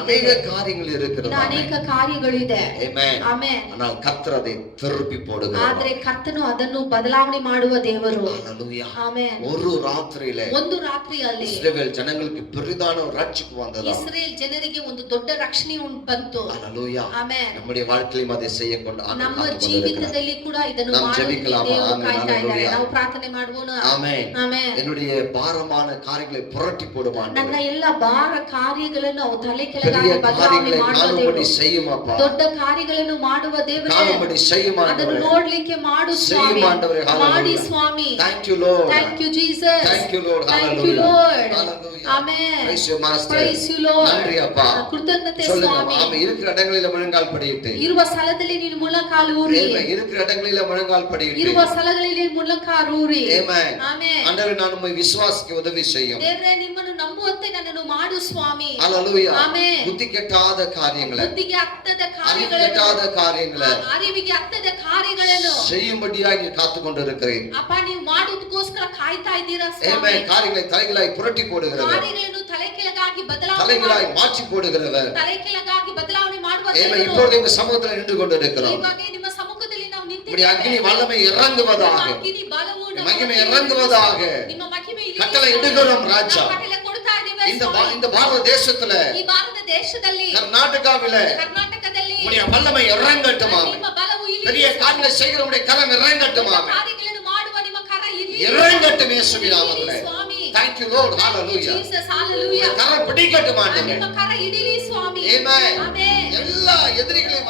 அநேக காரியங்கள் இருக்கிறது. ಅನೇಕ ಕಾರ್ಯಗಳಿದೆ. ஆமென். ಆಮೆನ್. ஆனால் கர்த்தர் அதை திருப்பி போடுகிறார். ಆದ್ರೆ ಕರ್ತನು ಅದನ್ನು ಬದಲಾವಣೆ ಮಾಡುವ ದೇವರು. ஹalleluya. ಆಮೆನ್. ஒரு ராத்திரியிலே ಒಂದು ರಾತ್ರಿಯಲ್ಲಿ இஸ்ரவேல் ஜனங்களுக்கு பெரிதான ஒரு ரட்சிப்பு வந்ததா. ಇಸ್ರೇಲ್ ಜನರಿಗೆ ಒಂದು ದೊಡ್ಡ ರಕ್ಷಣೆ ಬಂತು. ஹalleluya. ಆಮೆನ್. நம்முடைய வாழ்க்கையிலும் அதை செய்ய கொண்டு ನಮ್ಮ ಜೀವಿತದಲ್ಲಿ ಕೂಡ ಇದನ್ನು ಮಾಡುವುದಕ್ಕೆ ದೇವರು ಕಾಯ್ತಾ ಇದ್ದಾರೆ. ನಾವು ಪ್ರಾರ್ಥನೆ ಮಾಡೋಣ. ஆமென். ಆಮೆನ್. என்னுடைய பாரமான காரியங்களை புரட்டி போடும் ஆண்டவரே. ನನ್ನ ಎಲ್ಲ ಭಾರ ಕಾರ್ಯಗಳನ್ನು ಅವು ತಲೆ பெரிய ಕೆಳಗಾಗಿ ಬದಲಾವಣೆ காரியங்களை ಮಾಡುವ காணும்படி ದೇವರು. செய்யும் அப்பா. ದೊಡ್ಡ ಕಾರ್ಯಗಳನ್ನು ಮಾಡುವ ದೇವರೇ, காணும்படி செய்யும் ಅದನ್ನು ஆண்டவரே. ನೋಡ್ಲಿಕ್ಕೆ ಮಾಡು ಸ್ವಾಮಿ. செய்யும் ஆண்டவரே. ಮಾಡಿ ஹalleluya. ಸ್ವಾಮಿ. Thank you Lord. Thank you Jesus. Thank you Lord. Thank you Hallelujah. Lord. Hallelujah. Amen. Praise you, Master. Praise you, Lord. நன்றி அப்பா. ಕೃತಜ್ಞತೆ சொல்லுங்க. ಸ್ವಾಮಿ. ஆமென். இருக்கிற இடங்களில முழங்கால் படியிட்டு. ಇರುವ ಸ್ಥಳದಲ್ಲಿ ನೀನು ಮುಳಕಾಲು ಊರಿ. ஆமென். இருக்கிற இடங்களில முழங்கால் படியிட்டு. ಇರುವ ಸ್ಥಳಗಳಲ್ಲಿ ಮುಳಕಾಲು ಊರಿ. ஆமென். ಆಮೆನ್. ஆண்டவரே நான் உம்மை விசுவாசிக்க உதவி செய்யும். ದೇವರೇ ನಿಮ್ಮನ್ನು ನಂಬುವಂತೆ ನನ್ನನ್ನು ಮಾಡು ಸ್ವಾಮಿ. ஹalleluya. ಆಮೆನ್. புத்தி கெட்டாத காரியங்களை, ಬುದ್ಧಿಗೆ ಹತ್ತದ அறிவு ಕಾರ್ಯಗಳನ್ನು, கெட்டாத காரியங்களை ಅರಿವಿಗೆ ಹತ್ತದ ಕಾರ್ಯಗಳನ್ನು செய்யும்படியாய் நீ காத்து கொண்டிருக்கிறேன். ಅಪ್ಪ ನೀವು ಮಾಡೋದಕ್ಕೋಸ್ಕರ ಕಾಯ್ತಾ ಇದ್ದೀರಾ ಸ್ವಾಮಿ. ஆமென். காரியங்களை தலைகளாய் புரட்டி போடுகிறவர், ಕಾರ್ಯಗಳನ್ನು ತಲೆ ಕೆಳಗಾಗಿ ಬದಲಾವಣೆ தலைகளாய் மாற்றி போடுகிறவர். ತಲೆ ಕೆಳಗಾಗಿ ಬದಲಾವಣೆ ಮಾಡುವ ஆமென். ದೇವರು. இப்பொழுது இந்த சமூகத்தில் நின்று கொண்டிருக்கிறோம். ಇವಾಗ ನಿಮ್ಮ ಸಮ್ಮುಖದಲ್ಲಿ ನಾವು இப்படி அக்கினி ನಿಂತಿದ್ದೇವೆ. வல்லமை இறங்குவதாக, ಅಗ್ನಿ ಬಲವು ನಮ್ಮ மகிமை ಮೇಲೆ இறங்குவதாக ನಿಮ್ಮ ಮಹಿಮೆ ಇಲ್ಲಿ கட்டளை இடுகிறோம் ராஜா. ನಾವು ಕಟ್ಟಳೆ ಕೊಡ್ತಾ ಇದ್ದೇವೆ இந்த ಸ್ವಾಮಿ. இந்த பாரத தேசத்துல, ಈ ಭಾರತ ದೇಶದಲ್ಲಿ, கர்நாடகாவில ಕರ್ನಾಟಕದಲ್ಲಿ உடைய வல்லமை இறங்கட்டுமாமே. ನಿಮ್ಮ ಬಲವು ಇಲ್ಲಿ பெரிய காரியங்களை செய்கிற உடைய கரம் இறங்கட்டுமாமே. ಕಾರ್ಯಗಳನ್ನು ಮಾಡುವ ನಿಮ್ಮ ಕರ ಇಲ್ಲಿ இறங்கட்டும் இயேசுவின் நாமத்திலே. ಸ್ವಾಮಿ. Thank you Lord. Hallelujah. Jesus, hallelujah. கரம் பிடிக்கட்டும் ஆண்டவரே. ನಿಮ್ಮ ಕರ ಹಿಡಿಲಿ ಸ್ವಾಮಿ. Amen. ಆಮೆನ್. எல்லா எதிரிகளையும்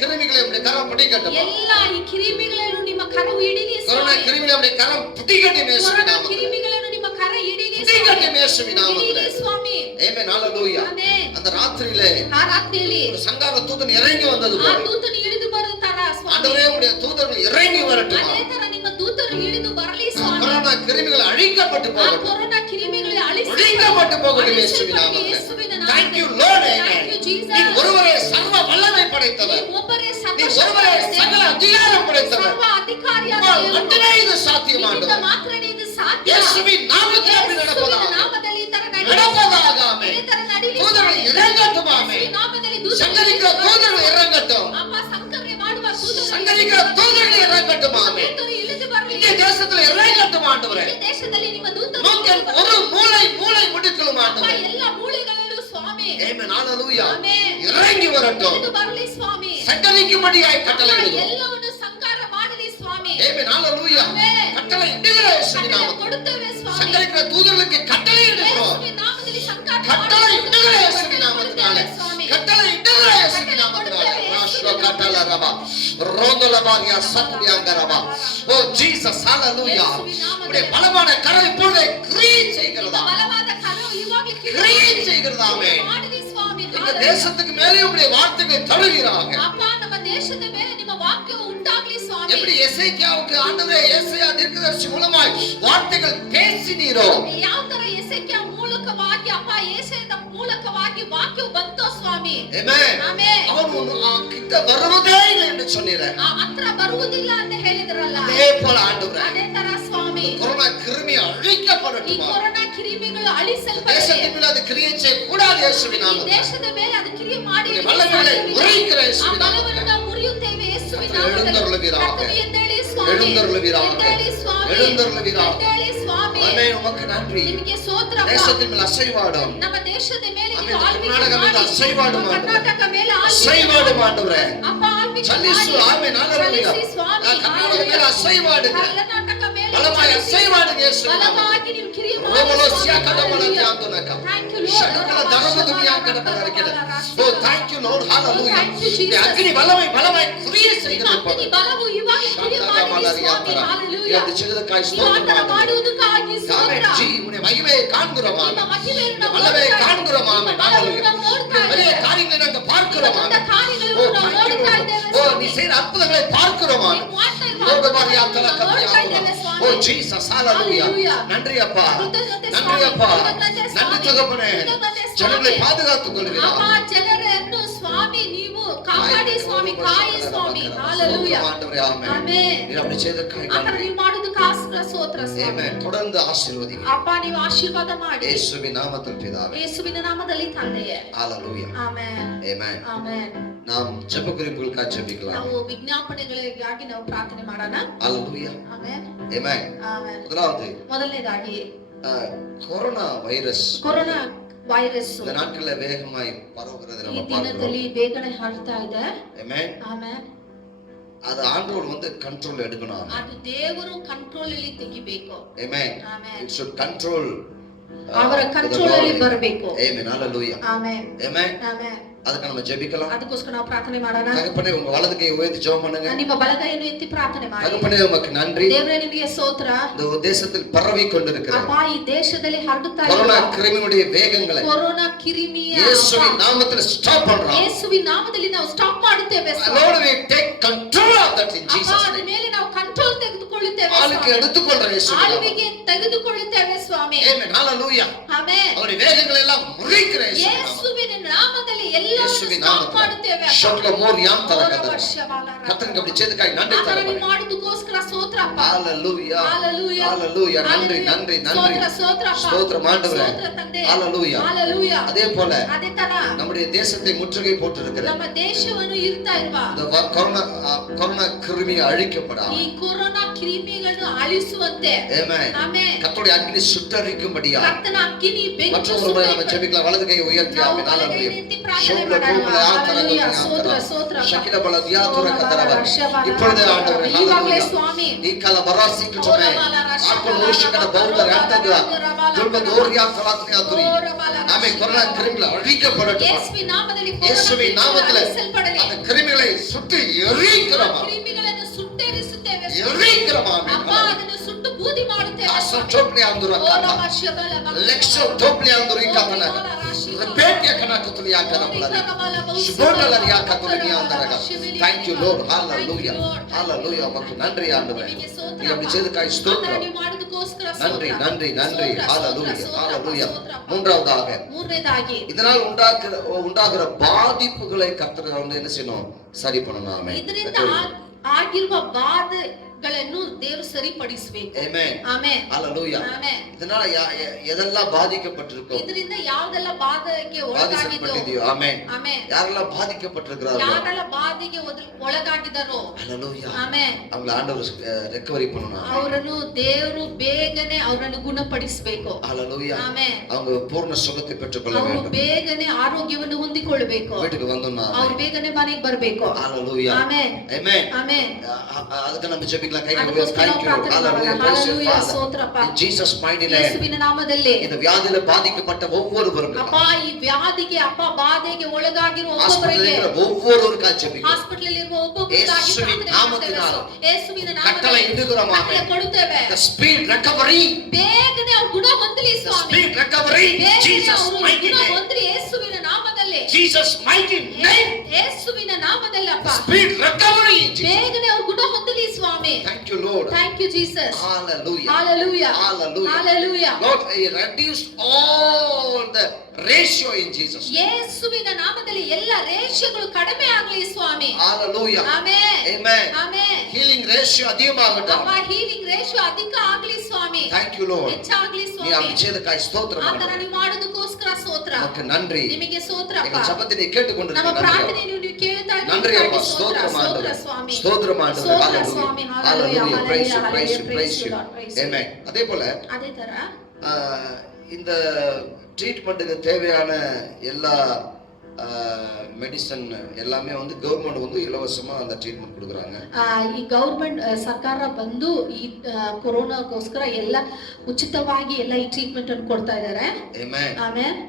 கிருமிகளையும் உடைய கரம் பிடிக்கட்டும். ಎಲ್ಲ ಈ ಕ್ರಿಮಿಗಳನ್ನು ನಿಮ್ಮ ಕರವು ಹಿಡಿಲಿ கொரோனா ಸ್ವಾಮಿ. கிருமிகளை உடைய கரம் பிடிக்கட்டும் இயேசுவின் ಕೊರೋನಾ நாமத்திலே. ಕ್ರಿಮಿಗಳನ್ನು ನಿಮ್ಮ ಕರ ಹಿಡಿಲಿ பிடிக்கட்டும் இயேசுவின் நாமத்திலே. ಹಿಡಿಲಿ ಸ್ವಾಮಿ. Amen. Hallelujah. ಆಮೆನ್. அந்த ராத்திரியிலே ಆ ರಾತ್ರಿಯಲ್ಲಿ ஒரு சங்கார தூதன் இறங்கி வந்தது ಆ போல, ದೂತನು ಇಳಿದು ಬರುತ್ತಾರ ಸ್ವಾಮಿ. ஆண்டவரே உடைய தூதர்கள் இறங்கி வரட்டும். ಅದೇ ತರ ನಿಮ್ಮ ದೂತರು ಇಳಿದು ಬರಲಿ ಸ್ವಾಮಿ. கொரோனா கிருமிகள் அழிக்கப்பட்டு ಆ போகட்டும். ಕೊರೋನಾ ಕ್ರಿಮಿಗಳು ஒழிக்கப்பட்டு போகட்டும் இயேசுவின் நாமத்திலே. Thank you Lord. Amen. நீ ஒருவரே சர்வ வல்லமை படைத்தவர். நீ ஒருவரே சகல அதிகாரம் படைத்தவர். உம்மால் மட்டுமே இது சாத்தியமானது. இயேசுவின் நாமத்திலே அப்படி நடப்பதாக. நடப்பதாக. ஆமென். தூதர்கள் இறங்கட்டும். ஆமென். சங்கரிக்கிற தூதர்கள் இறங்கட்டும். சங்கரிக்கிற தூதர்கள் இறங்கட்டும். ஆமென். இந்த தேசத்துல இறங்கட்டும் ஆண்டவரே. நோக்கில் ஒரு மூலை முடுக்கலும் ஆண்டவரே. Amen. Hallelujah. இறங்கி வரட்டும். சங்கரிக்கும்படியாய் கட்டளையிடுகிறோம். Amen. Hallelujah. கட்டளை இடுகிற இயேசுவின் நாமத்திலே. சங்கரிக்கிற தூதர்களுக்கு கட்டளை இடுகிறோம். கட்டளை இடுகிற இயேசுவின் நாமத்தினாலே. கட்டளை இடுகிற இயேசுவின் நாமத்தினாலே. ராஷ்ட்ர கட்டளை ரபா. ரோந்தல பாரியா சத்யாங்க ரபா. ஓ ஜீசஸ். ஹalleluya. உம்முடைய பலமான கரம் இப்பொழுது கிரியை செய்கிறதா? கிரியை செய்கிறதா? ஆமென். இந்த தேசத்துக்கு மேலே உம்முடைய வார்த்தைகள் தழுகிறாங்க. எப்படி எசேக்கியாவுக்கு ஆண்டவரே ஏசாயா தீர்க்கதரிசி மூலமாய் வார்த்தைகள் பேசினீரோ, ಯಾವ ತರ ಎಸೆಕಿಯ ಮೂಲಕವಾಗಿ ಅಪ್ಪ ಯೆಶಾಯದ ಮೂಲಕವಾಗಿ ವಾಕ್ಯವು ಬಂತು ಸ್ವಾಮಿ. Amen. ಆಮೆನ್. அவன் கிட்ட வருவதே இல்லை என்று சொன்னீரே. ಆ ಹತ್ರ ಬರುವುದಿಲ್ಲ ಅಂತ ಹೇಳಿದ್ರಲ್ಲ, அதே போல ஆண்டவரே ಅದೇ ತರ ಸ್ವಾಮಿ கொரோனா கிருமி ಈ அழிக்கப்படட்டும். ಕೊರೋನಾ ಕಿರಿಮಿಗಳು ಅಳಿಸಲ್ಪಡಲಿ. தேசத்தின் மேல அது கிரியை செய்யக்கூடாது இயேசுவின் ಈ நாமத்திலே. ದೇಶದ ಮೇಲೆ ಅದು ಕ್ರಿಯೆ ಮಾಡಿ உம்முடைய வல்லமைகளை உரைக்கிற ಆ இயேசுவின் நாமத்திலே. ಬಲವನ್ನು ನಾವು ಮುರಿಯುತ್ತೇವೆ ಯೇಸುವಿನ கர்த்தர் எழுந்தருளுவீராக. ಕರ್ತನೇ ಎದ್ದೇಳಿ ಸ್ವಾಮಿ. எழுந்தருளுவீராக. ಎದ್ದೇಳಿ ಸ್ವಾಮಿ. எழுந்தருளுவீராக. ಎದ್ದೇಳಿ ಸ್ವಾಮಿ. ஆமென். உமக்கு நன்றி. ನಿಮಗೆ ಸ್ತೋತ್ರ ಅಪ್ಪ. தேசத்தின் மேல் அசைவாடும். ನಮ್ಮ ದೇಶದ ಮೇಲೆ ಆಮೆನ್. ನೀವು ಆಳ್ವಿಕೆ ಕರ್ನಾಟಕ ಮೇಲೆ ಮಾಡಿ. ಅಸೈವಾಡು ಮಾಡು. ಕರ್ನಾಟಕ ಮೇಲೆ அசைவாடு ஆண்டவரே. ಅಪ್ಪ ಆಳ್ವಿಕೆ சல்லிசு. ಮಾಡಿ. ஆமென். ஹalleluya. சல்லிಸಿ ಸ್ವಾಮಿ. கர்நாடக மேல அசைவாடுங்க. ಕರ್ನಾಟಕ ಮೇಲೆ பலமாய் ಸಲ್ಲಿಸಿ. அசைவாடுங்க இயேசுவின் நாமத்திலே. ಬಲವಾಗಿ ನೀವು ಕಿರಿಯ ಮಾಡಿ ரோமலோசியா ಸ್ವಾಮಿ. கடமலத்தியா துனಕ. Thank you, Lord. சகல தரமதுமியா கடமலரிக்கிறது. ஓ thank you Lord. Hallelujah. Thank you, Jesus. இந்த அக்னி வல்லமை பலமாய் கிரியை ನಿಮ್ಮ செய்கிறது போல. ಅಗ್ನಿ ಬಲವು ಇವಾಗ ಕ್ರಿಯೆ ಮಾಡಲಿ ಸ್ವಾಮಿ. ಹalleluya. இந்த சிறுதக்காய் ನೀವು ಆ ಥರ ಮಾಡುವುದಕ್ಕಾಗಿ ஆமென். ಸ್ತೋತ್ರ. ஜீ உம்முடைய மகிமையை காண்கிறோம். ನಿಮ್ಮ ஆமென். ಮಹಿಮೆಯನ್ನು ನಾವು வல்லமையை ನೋಡ್ತಾ காண்கிறோம். ಇದ್ದೇವೆ. ஆமென். ನಿಮ್ಮ ಬಲವನ್ನು ஹalleluya. ನಾವು ನೋಡ್ತಾ பெரிய ಇದ್ದೇವೆ. காரியங்களை நாங்கள் பார்க்கிறோம். ದೊಡ್ಡ ஆமென். ಕಾರ್ಯಗಳನ್ನು ஓ ನಾವು thank you ನೋಡ್ತಾ Lord. ಇದ್ದೇವೆ ஓ ಸ್ವಾಮಿ. நீ செய்த அற்புதங்களை பார்க்கிறோம். ஆமென். ನೀವು ಮಾಡ್ತಾ ಇರುವ லோக ಅದ್ಭುತಗಳನ್ನು மாரியா ನಾವು தலக்க ನೋಡ್ತಾ ಇದ್ದೇವೆ ಸ್ವಾಮಿ. ஓ ஜீசஸ். ஹalleluya. Hallelujah. நன்றி அப்பா. ಕೃತಜ್ಞತೆ நன்றி ಸ್ವಾಮಿ. அப்பா. ಕೃತಜ್ಞತೆ ಸ್ವಾಮಿ. நன்றி தகப்பனே. ಕೃತಜ್ಞತೆ ಸ್ವಾಮಿ. ஜனங்களை பாதுகாத்துக் கொள்வீராக. ಅಪ್ಪ ಜನರನ್ನು ಸ್ವಾಮಿ ನೀವು ಕಾಪಾಡಿ ಸ್ವಾಮಿ, ಕಾಯಿ ಸ್ವಾಮಿ. ಹalleluya. ஆண்டவரே ஆமென். ಆಮೆನ್. நீர் அப்படி செய்ததற்காக ಆ ಥರ நன்றி. ನೀವು ಮಾಡೋದಕ್ಕೆ ಸ್ತೋತ್ರ ಸ್ವಾಮಿ. ஆமென். தொடர்ந்து ஆசீர்வதிங்க. ಅಪ್ಪ ನೀವು ಆಶೀರ್ವಾದ ಮಾಡಿ இயேசுவின் நாமத்தில் பிதாவே. ಯೇಸುವಿನ ನಾಮದಲ್ಲಿ ತಂದೆಯೇ. ஹalleluya. ಆಮೆನ್. ஆமென். ಆಮೆನ್. நாம் ஜெப குறிப்புகளுக்காக ஜெபிக்கலாம். ನಾವು ವಿಜ್ಞಾಪನೆಗಳಿಗಾಗಿ ನಾವು ಪ್ರಾರ್ಥನೆ ಮಾಡೋಣ. ஹalleluya. ಆಮೆನ್. ஆமென். ಆಮೆನ್. முதலாவது ಮೊದಲನೇದಾಗಿ கொரோனா வைரஸ் ಕೊರೋನಾ ವೈರಸ್ இந்த நாட்கள்ல வேகமாய் பரவுகிறது ಈ நம்ம பார்க்கிறோம். ದಿನದಲ್ಲಿ ಬೇಗನೆ ಹರಡ್ತಾ ಇದೆ. ஆமென். ಆಮೆನ್. அது ஆண்டவர் கண்ட்ரோல் எடுக்கணும். ಅದು ದೇವರು ಕಂಟ್ರೋಲ್ ಅಲ್ಲಿ ತೆಗಿಬೇಕು. ஆமென். ಆಮೆನ್. It should control ಅವರ ಕಂಟ್ರೋಲ್ ಅಲ್ಲಿ ಬರಬೇಕು. Amen. Hallelujah. Amen. Amen. Amen. ಅದಕ್ಕೆ நம்ம ஜெபிக்கலாம். ಅದಕ್ಕೋಸ್ಕರ ನಾವು ಪ್ರಾರ್ಥನೆ ಮಾಡೋಣ. தகப்பனே உங்க வலது கையை உயர்த்தி ஜெபம் பண்ணுங்க. ನಿಮ್ಮ ಬಲಗೈಯನ್ನು ಎತ್ತಿ ಪ್ರಾರ್ಥನೆ ಮಾಡಿ. தகப்பனே உமக்கு நன்றி. ದೇವರೇ ನಿಮಗೆ ಸ್ತೋತ್ರ. இந்த தேசத்தில் பரவி கொண்டிருக்கிற ಅಪ್ಪ ಈ ದೇಶದಲ್ಲಿ ಹರಡುತ್ತಾ ಇರುವ கொரோனா கிருமியுடைய வேகங்களை ಕೊರೋನಾ ಕಿರಿಮಿಯ இயேசுவின் நாமத்தில் ஸ்டாப் பண்றோம். ಯೇಸುವಿನ ನಾಮದಲ್ಲಿ ನಾವು ಸ್ಟಾಪ್ ಮಾಡುತ್ತೇವೆ. Lord, we take control of that in Jesus ಅಪ್ಪ name. ಮೇಲೆ ನಾವು ಕಂಟ್ರೋಲ್ ತೆಗೆದುಕೊಳ್ಳುತ್ತೇವೆ. ஆளுக்கு எடுத்துக்கொள்ற இயேசுவின் நாமம். ಆಳ್ವಿಕೆ ತೆಗೆದುಕೊಳ್ಳುತ್ತೇವೆ ಸ್ವಾಮಿ. ಆಮೆನ್. ஹalleluya. ಆಮೆನ್. அவருடைய வேகங்களை எல்லாம் முறிக்கிற ಯೇಸುವಿನ ನಾಮದಲ್ಲಿ ಎಲ್ಲವನ್ನೂ ಸ್ಟಾಪ್ ಮಾಡುತ್ತೇವೆ. ಶೋಕ್ಲ ಮೋರ್ ಯಾಮ್ ತರಕದ ಕರ್ತನಿಗೆ அப்படி செய்தಕಾய் நன்றி ತರಬೇಕು. ಮಾಡುವುದಕ್ಕೋಸ್ಕರ ಸ್ತೋತ್ರ ಅಪ್ಪ. ஹalleluya. ஹalleluya. ஹalleluya. நன்றி நன்றி நன்றி. ಸ್ತೋತ್ರ ಅಪ್ಪ. ஸ்தோத்திரம் ஆண்டவரே. ಸ್ತೋತ್ರ ತಂದೆ. ஹalleluya. ஹalleluya. அதே போல ಅದೇ ತರ நம்முடைய தேசத்தை முற்றுகை போட்டிருக்கிற ನಮ್ಮ ದೇಶವನ್ನು ಇರ್ತಾ ಇರುವ இந்த கொரோனா கிருமியை அழிக்கப்படாம ಈ ಕೊರೋನಾ ಕಿರಿಮಿಗಳನ್ನು ಅಳಿಸುವಂತೆ ஆமென். ಆಮೆನ್. கர்த்தருடைய அக்கினி சுட்டரிக்கும்படியா ಕರ್ತನ ಅಗ್ನಿ ಬೆಂಕಿ மற்றொரு முறை நம்ம ஜெபிக்கலாம். வலது கையை உயர்த்தி ஆமென். ஹalleluya. ಶೋಕ್ಲ ಕೋಮಲ ஹalleluya. ಸ್ತೋತ್ರ ಸ್ತೋತ್ರ ಶಕಿಲ ಬಲ ದಿಯಾತುರ ಕತರವ இப்பொழுது ஆண்டவரೇ ಈವಾಗಲೇ ஹalleluya. ಸ್ವಾಮಿ ಈ ಕಾಲ ಬರಾಸಿಕುಟಮೆ ಆಪನ ಔಷಧದ ಬೌದ್ಧರ ಅಂತದ ದುರ್ಗ ದೋರ್ಯಾ ಫಲಾತ್ನಿಯ ತುರಿ ಆಮೆನ್. ಕೊರೋನಾ ಕ್ರಿಮಿಗಳು ಅழிக்கப்படட்டும். ಯೇಸುವಿನ ನಾಮದಲ್ಲಿ ಯೇಸುವಿನ ನಾಮದಲ್ಲಿ அந்த கிருமிகளை சுட்டு எரிக்கிறோம். ಕ್ರಿಮಿಗಳನ್ನು ಸುಟ್ಟೆರಿಸುತ್ತೇವೆ. எரிக்கிறோம். ஆமென். ಅಪ್ಪ ಅದನ್ನು ಸುಟ್ಟು ಬೂದಿ ಮಾಡುತ್ತೇವೆ. ಅಸಂಟೋಪ್ಲಿ ಅಂದುರ ಕಥ ಲೆಕ್ಸೋ ಟೋಪ್ಲಿ ಅಂದುರ ಕಥನ ರಿಪೇಟ್ ಯಾಕನ ಕಥಲಿ ಯಾಕನ ಬಲರಿ ಶುಭೋನಲ ಯಾಕತಲಿ ಅಂದರಗ. Thank you Lord. Hallelujah. Hallelujah. ಮತ್ತು ನன்றி ಆಂಡವರೇ. ನೀವು அப்படி செய்தಕಾய் ಸ್ತೋತ್ರ. நன்றி நன்றி நன்றி. ஹalleluya. ஹalleluya. மூன்றாவதாக இதனால் உண்டாகிற பாதிப்புகளை கர்த்தர் வந்து என்ன செய்யணும்? சரி பண்ணணும். ஆமென். ಇದರಿಂದ ಆಗಿರುವ ಬಾಧೆಗಳನ್ನು ದೇವರು ಸರಿಪಡಿಸಬೇಕು. ಆಮೆನ್. ಆಮೆನ್. ஹalleluya. ಆಮೆನ್. இதனால எதெல்லாம் பாதிக்கப்பட்டிருக்கோ ಇದರಿಂದ ಯಾವೆಲ್ಲ ಬಾಧೆಗೆ ಒಳಗಾಗಿದೆಯೋ ಆಮೆನ್. ಆಮೆನ್. யாரெல்லாம் பாதிக்கப்பட்டிருக்கிறார்களோ ಯಾರೆಲ್ಲ ಬಾಧೆಗೆ ಒಳಗಾಗಿದ್ದಾರೋ ஹalleluya ಆಮೆನ್. அவங்கள ಆண்டவர் ரெக்கவரி பண்ணணும். ಅವರನ್ನು ದೇವರು ಬೇಗನೆ ಅವರನ್ನು ಗುಣಪಡಿಸಬೇಕು. ஹalleluya. ಆಮೆನ್. அவங்க பூர்ண சுகத்தை பெற்றுக்கொள்ள ಅವರು வேண்டும். ಬೇಗನೆ ಆರೋಗ್ಯವನ್ನು ಹೊಂದಿಕೊಳ್ಳಬೇಕು. வீட்டுக்கு வந்தோம்னா ಅವರು ಬೇಗನೆ ಮನೆಗೆ ಬರಬೇಕು. ஹalleluya. ಆಮೆನ್. ಆಮೆನ್. ಆಮೆನ್. ಅದಕ್ಕೆ நம்ம ஜெபிக்கலாம். ಕೈ ಅದಕ್ಕೋಸ್ಕರ ಥ್ಯಾಂಕ್ ಯು. ಹalleluya. ಹalleluya. ಸ್ತೋತ್ರಪ್ಪ. In Jesus mighty name. ಯೇಸುವಿನ ನಾಮದಲ್ಲಿ இந்த வியாதியில பாதிக்கப்பட்ட ஒவ்வொருவரும் ಅಪ್ಪ ಈ ವ್ಯಾಧಿಗೆ ಅಪ್ಪ ಬಾಧೆಗೆ ಒಳಗಾಗಿರುವ ಒಬ್ಬೊಬ್ಬರಿಗೆ ஒவ்வொருவருக்காக ஜெபிக்கலாம். ಹಾಸ್ಪಿಟಲ್ ಇರುವ ಒಬ್ಬೊಬ್ಬರಿಗಾಗಿ ಯೇಸುವಿನ ನಾಮದಲ್ಲಿ ಯೇಸುವಿನ ಕಟ್ಟಳೆ ನಾಮದಲ್ಲಿ ಇಡುಗರಮ ಕಟ್ಟಳೆ ಕೊಡುತ್ತೇವೆ. The speed recovery. ಬೇಗನೆ ಅವರು ಗುಣ ಹೊಂದಲಿ ಸ್ವಾಮಿ. Speed recovery. Jesus mighty ಗುಣ name. ಹೊಂದಲಿ ಯೇಸುವಿನ ನಾಮದಲ್ಲಿ. Jesus mighty name. ಯೇಸುವಿನ ನಾಮದಲ್ಲಿ ಅಪ್ಪ Speed recovery. ಬೇಗನೆ ಅವರು ಗುಣ ಹೊಂದಲಿ ಸ್ವಾಮಿ. Thank you Lord. Thank you Jesus. Hallelujah. Hallelujah. Hallelujah. Hallelujah. Lord, reduce all the ratio in Jesus. ಯೇಸುವಿನ ನಾಮದಲ್ಲಿ ಎಲ್ಲ ರೇಷೆಗಳು ಕಡಿಮೆ ಆಗಲಿ ಸ್ವಾಮಿ. Hallelujah. Amen. Amen. Amen. Healing ratio அதிகமாகட்டும். ಅಪ್ಪ ಹೀಲಿಂಗ್ ರೇಷಿಯೋ ಅಧಿಕ ಆಗಲಿ ಸ್ವಾಮಿ. Thank you Lord. ಹೆಚ್ಚಾಗಲಿ நீ ಸ್ವಾಮಿ. அப்படி செய்தக்காய் ஸ்தோத்திரம். ಆತರ ನೀವು ಮಾಡೋದಕ್ಕೋಸ್ಕರ ಸ್ತೋತ್ರ. உமக்கு நன்றி. ನಿಮಗೆ ಸ್ತೋತ್ರ ಅಪ್ಪ. எங்கள் ஜெபத்தை நீ கேட்டுக்கொண்டிருக்கிற ನಮ್ಮ நன்றி. ಪ್ರಾರ್ಥನೆಯನ್ನು ನೀವು ಕೇಳ್ತಾ ಇದ್ದೀರಿ. நன்றி அப்பா. ಸ್ತೋತ್ರ ஸ்தோத்திரம் ஆண்டவரே. ಸ್ವಾಮಿ. ஸ்தோத்திரம் ஆண்டவரே. ಸ್ತೋತ್ರ ಸ್ವಾಮಿ. Hallelujah. Hallelujah. Praise you, praise you, Hallelujah. praise you. Praise you. Amen. அதே போல ಅದೇ ತರ இந்த ட்ரீட்மெண்ட்டுக்கு தேவையான எல்லா ಮೆಡಿಸಿನ್ எல்லாமே வந்து ಗವರ್ಮೆಂಟ್ வந்து இலவசமா அந்த ட்ரீட்மெண்ட் கொடுக்குறாங்க. ಈ ಗವರ್ಮೆಂಟ್ ಸರ್ಕಾರ ಬಂದು ಈ ಕೊರೋನಾಗೋಸ್ಕರ ಎಲ್ಲ ಉಚಿತವಾಗಿ ಎಲ್ಲ ಈ ಟ್ರೀಟ್ಮೆಂಟ್ ಅನ್ನು ಕೊಡ್ತಾ ಇದ್ದಾರೆ. ಆಮೆನ್. ಆಮೆನ್.